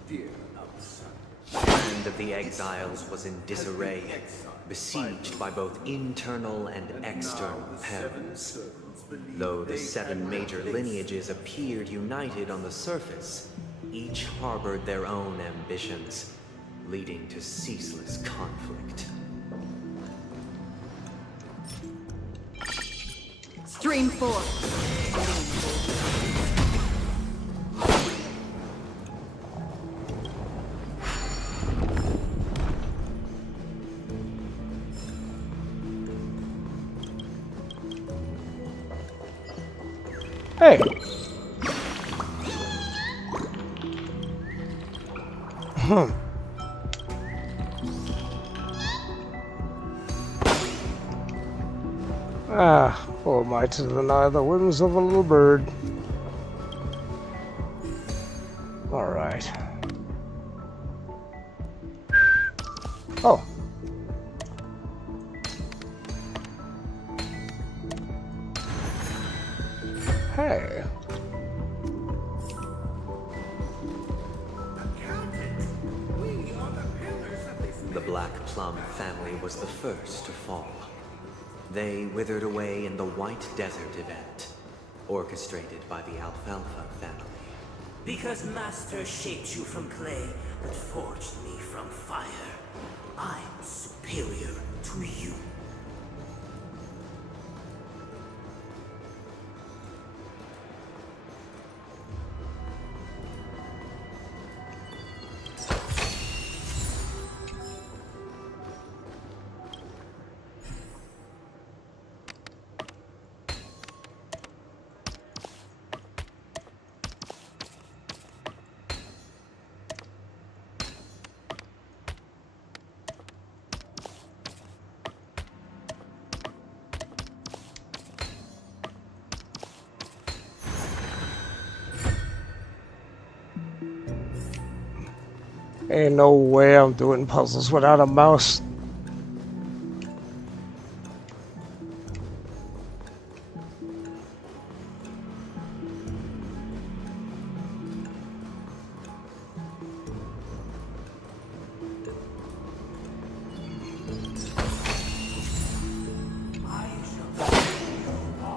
The land of the exiles was in disarray, besieged by both internal and external perils. Though the 7 major lineages appeared united on the surface, each harbored their own ambitions, leading to ceaseless conflict. Stream 4. Hey. Who am I to deny the whims of a little bird? Alright. Oh. Hey. The Black Plum family was the first to fall. They withered away in the White Desert event, orchestrated by the Alfalfa family. Because Master shaped you from clay, but forged me from fire. I'm superior to you. Ain't no way I'm doing puzzles without a mouse.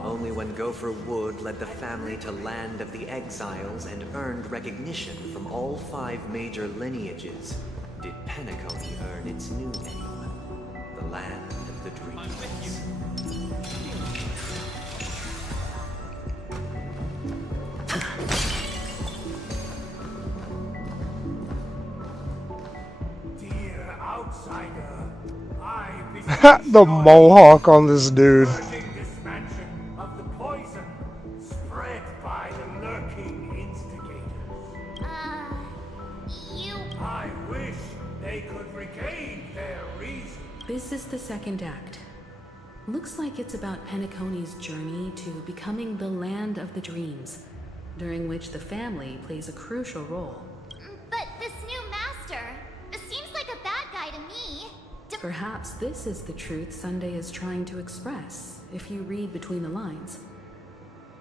Only when Gopher Wood led the family to Land of the Exiles and earned recognition from all 5 major lineages did Penacony earn its new name, the Land of the Dreams. Dear outsider, The mohawk on this dude. this mansion of the poison spread by the lurking instigators. I wish they could regain their reason. This is the second act. Looks like it's about Penacony's journey to becoming the Land of the Dreams, during which the family plays a crucial role. But this new master seems like a bad guy to me. Perhaps this is the truth Sunday is trying to express, if you read between the lines.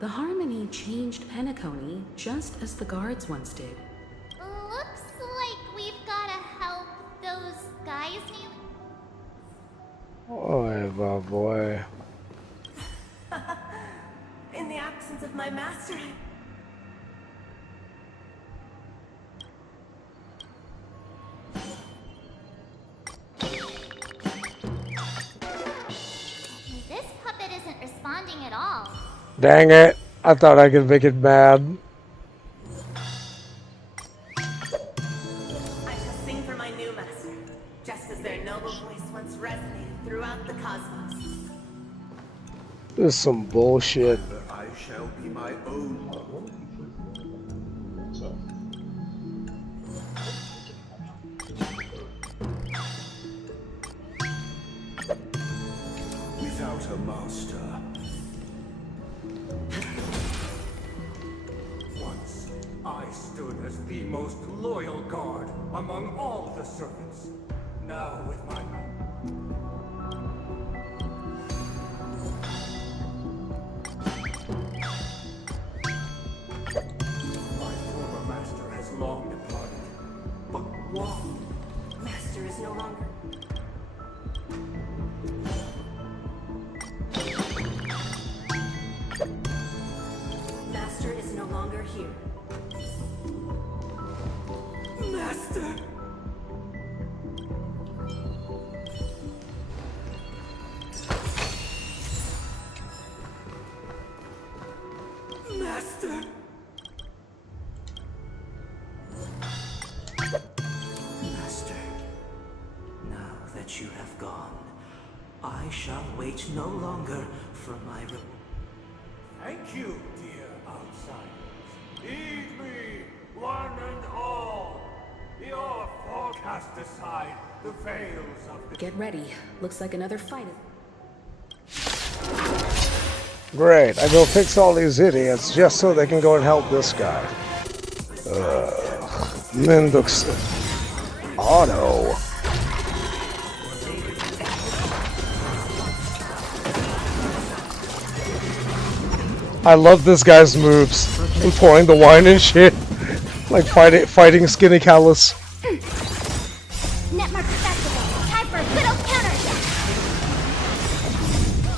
The Harmony changed Penacony just as the guards once did. Looks like we've gotta help those guys new. Oh, boy. In the absence of my master, This puppet isn't responding at all. Dang it. I thought I could make it mad. I shall sing for my new master, just as their noble voice once resonated throughout the cosmos. This is some bullshit. I shall be my own. Without a master. Once, I stood as the most loyal guard among all the servants. Now with my... My former master has long departed. But why? Master is no longer. Master is no longer here. Master! Master! Master, now that you have gone, I shall wait no longer for my Thank you, dear outsiders. Heed me, one and all. Your forecast aside, the veils of the... Get ready. Looks like another fight. Great, I go fix all these idiots just so they can go and help this guy. Mendux. Auto. I love this guy's moves. And pouring the wine and shit. Like fighting Skinny Callus. Netmark Festival. Time for a good old counterattack.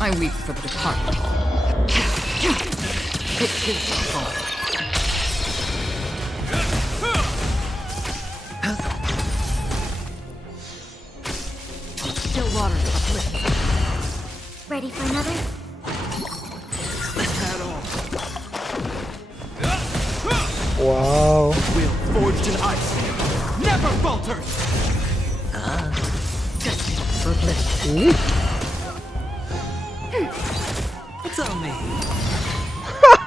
I weep for the departed. It is the fall. Still waters uplifted. Ready for another? Wow. will forged in ice never falters. For oblivion. It's on me.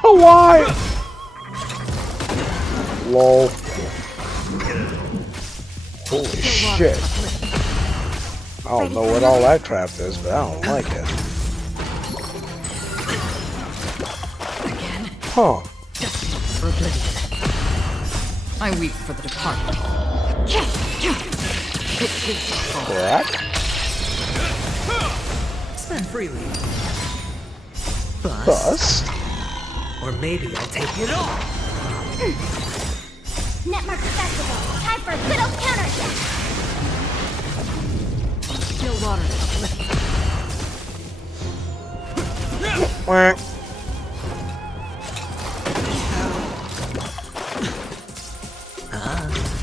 Why? Lol. Holy shit. I don't know what all that crap is, but I don't like it. Huh. For oblivion. I weep for the departed. It is the fall. Crack? Spend freely. Bust? Or maybe I'll take it all. Netmark Festival. Time for a good old counterattack. Still waters uplifted. Quack.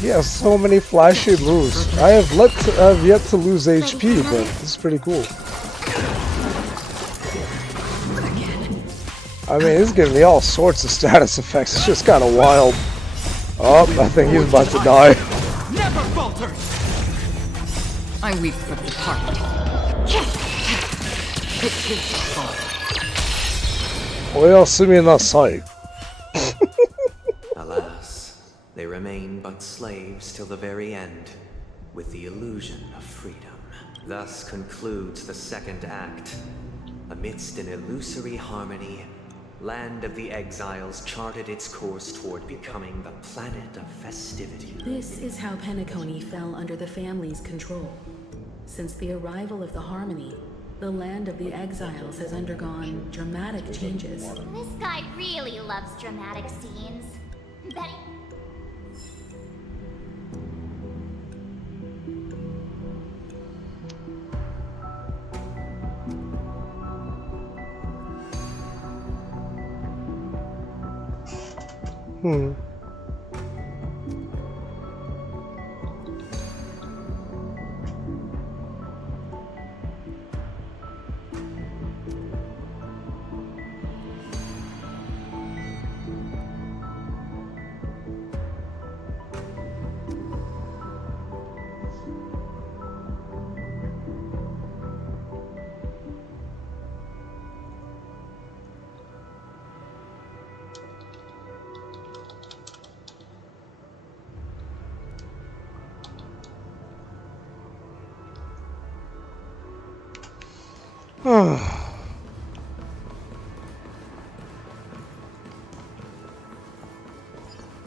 He has so many flashy moves. I have yet to lose HP, but this is pretty cool. I mean, he's giving me all sorts of status effects. It's just kind of wild. Oh, I think he's about to die. Never falters. I weep for the departed. It is the fall. Well, see me in that sight. Alas, they remain but slaves till the very end, with the illusion of freedom. Thus concludes the second act. Amidst an illusory harmony, Land of the Exiles charted its course toward becoming the planet of festivity. This is how Penacony fell under the family's control. Since the arrival of the Harmony, the Land of the Exiles has undergone dramatic changes. This guy really loves dramatic scenes. Betty.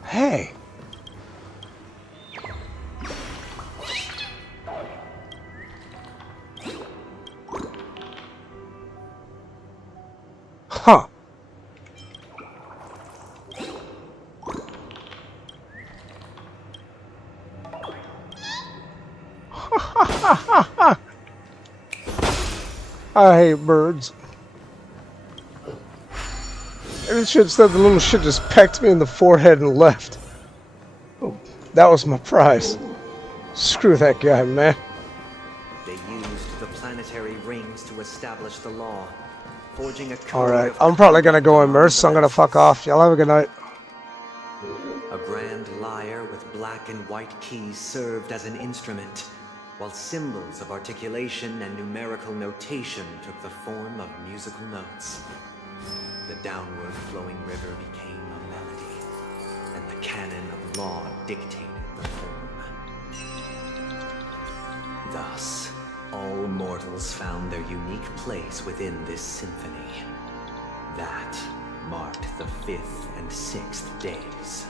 Hey. Huh. I hate birds. And it should have said the little shit just pecked me in the forehead and left. Oh, that was my prize. Screw that guy, man. They used the planetary rings to establish the law, forging a code. Alright, I'm probably gonna go immerse, so I'm gonna fuck off. Y'all have a good night. A grand lyre with black and white keys served as an instrument, while symbols of articulation and numerical notation took the form of musical notes. The downward flowing river became a melody, and the canon of law dictated the form. Thus, all mortals found their unique place within this symphony. That marked the 5th and 6th days.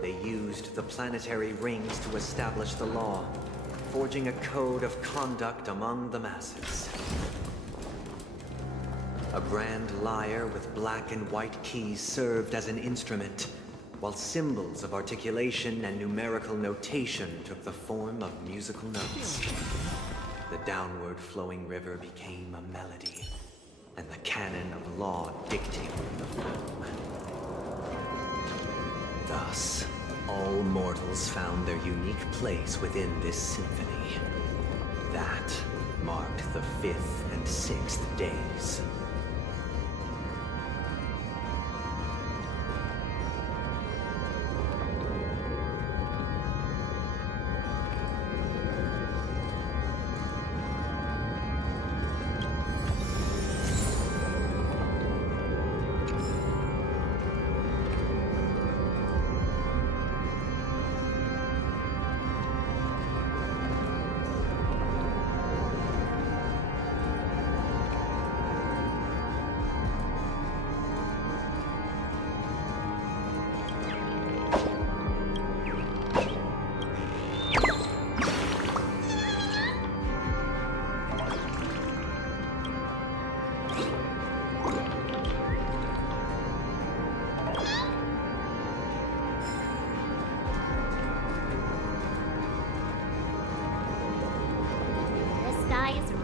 They used the planetary rings to establish the law, forging a code of conduct among the masses. A grand lyre with black and white keys served as an instrument, while symbols of articulation and numerical notation took the form of musical notes. The downward flowing river became a melody, and the canon of law dictated the form. Thus, all mortals found their unique place within this symphony. That marked the 5th and 6th days.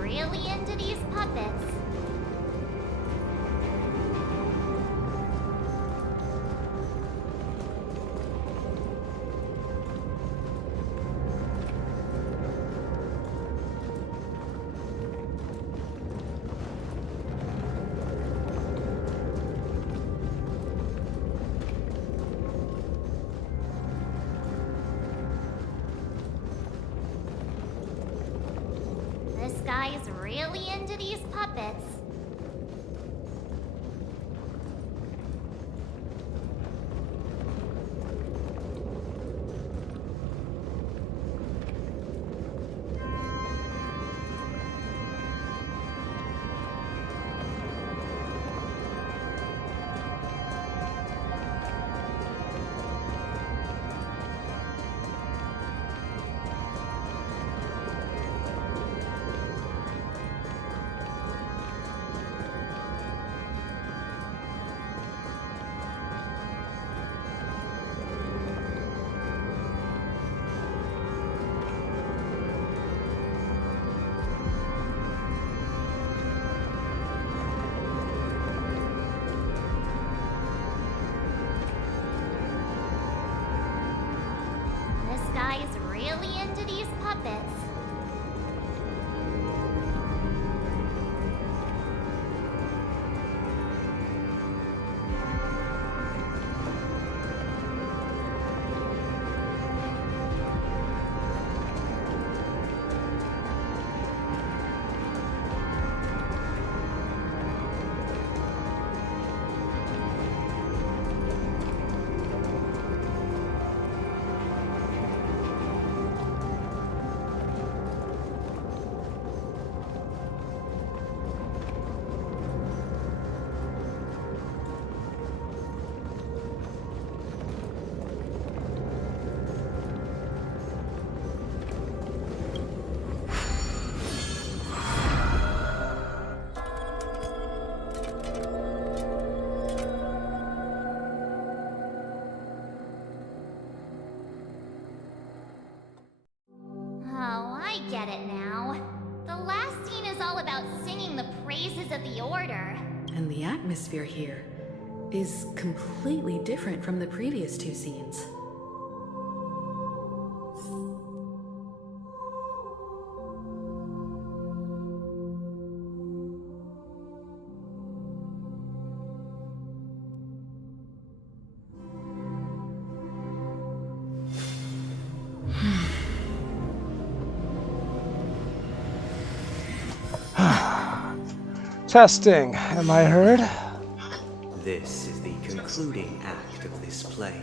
Really into these puppets. This guy is really into these puppets. outfits. Oh, I get it now. The last scene is all about singing the praises of the Order. And the atmosphere here is completely different from the previous two scenes. Testing, am I heard? This is the concluding act of this play.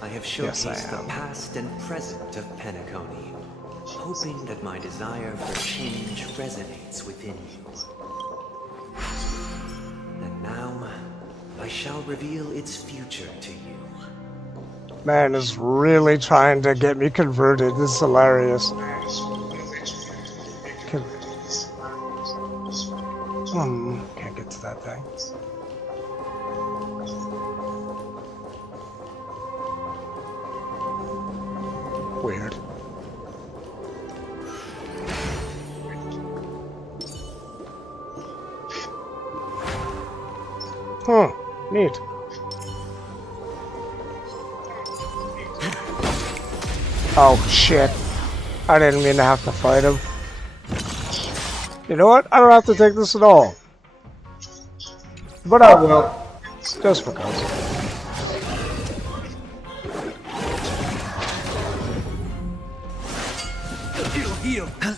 I have Yes, I showcased the am. past and present of Penacony, hoping that my desire for change resonates within you. And now, I shall reveal its future to you. Man is really trying to get me converted. This is hilarious. Can't get to that thing. Weird. Neat. Oh shit. I didn't mean to have to fight him. You know what? I don't have to take this at all. But I will. Just because. It'll heal. In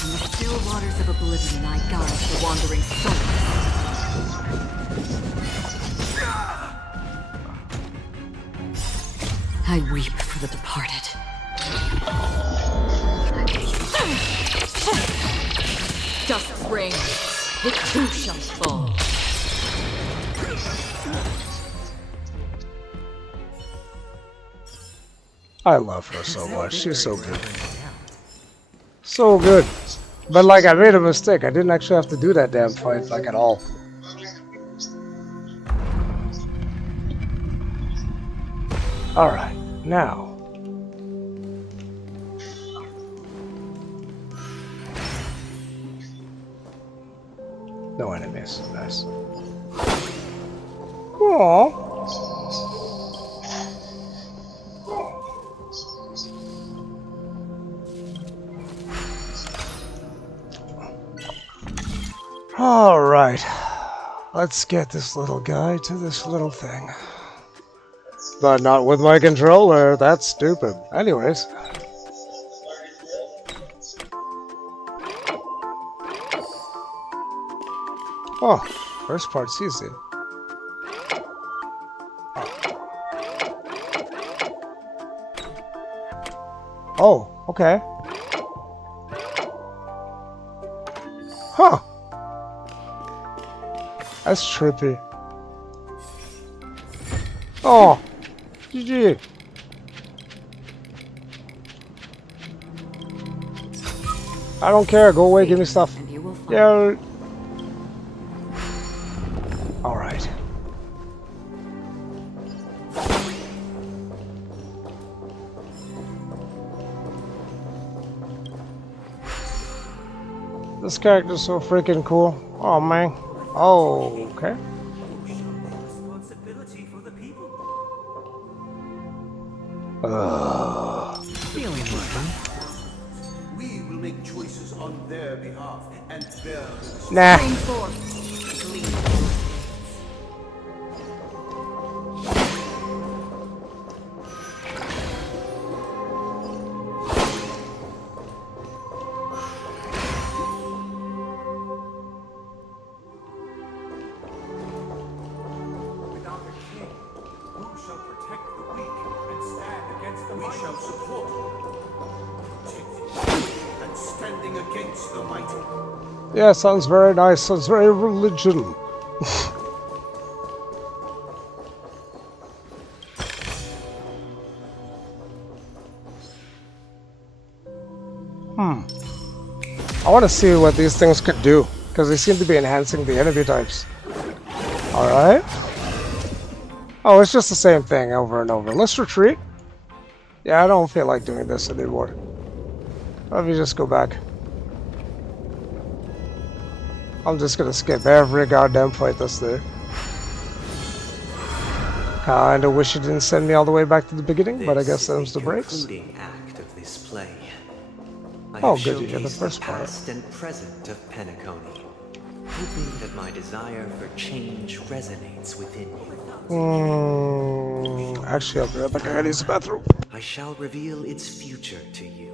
the still waters of oblivion, I guide the wandering souls. I weep for the departed. Dust rains, it too shall fall. I love her so much. She's so good. So good. But like, I made a mistake. I didn't actually have to do that damn fight, like, at all. Alright, now. No enemies. Nice. Cool. Alright. Let's get this little guy to this little thing. But not with my controller. That's stupid. Anyways. Oh, first part's easy. Oh, okay. Huh. That's trippy. Oh, GG. I don't care. Go away. Give me stuff. Yeah. All right. This character's so freaking cool. Oh man. Oh, okay. Feeling lucky. on their behalf and bear Nah. Without a king, who shall protect the weak and stand against the mighty? We shall support, protect, and standing against the mighty. Yeah, sounds very nice. Sounds very religion. I want to see what these things could do, because they seem to be enhancing the enemy types. Alright. Oh, it's just the same thing over and over. Let's retreat. Yeah, I don't feel like doing this anymore. Let me just go back. I'm just gonna skip every goddamn fight that's there. Kinda wish you didn't send me all the way back to the beginning, but I guess them's the breaks. Concluding act of this play. I Oh, have good, you get the showcased first part. past and present of Penacony, hoping that my desire for change resonates within you. Actually, I'll be right back. I gotta use the bathroom. I shall reveal its future to you.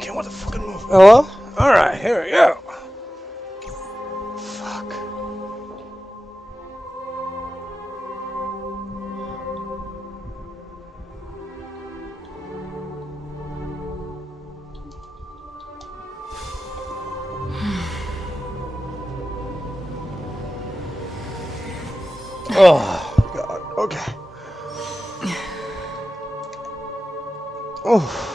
can't want to fucking move. Hello? Alright, here we go. Fuck. Oh, God. Okay. Oh.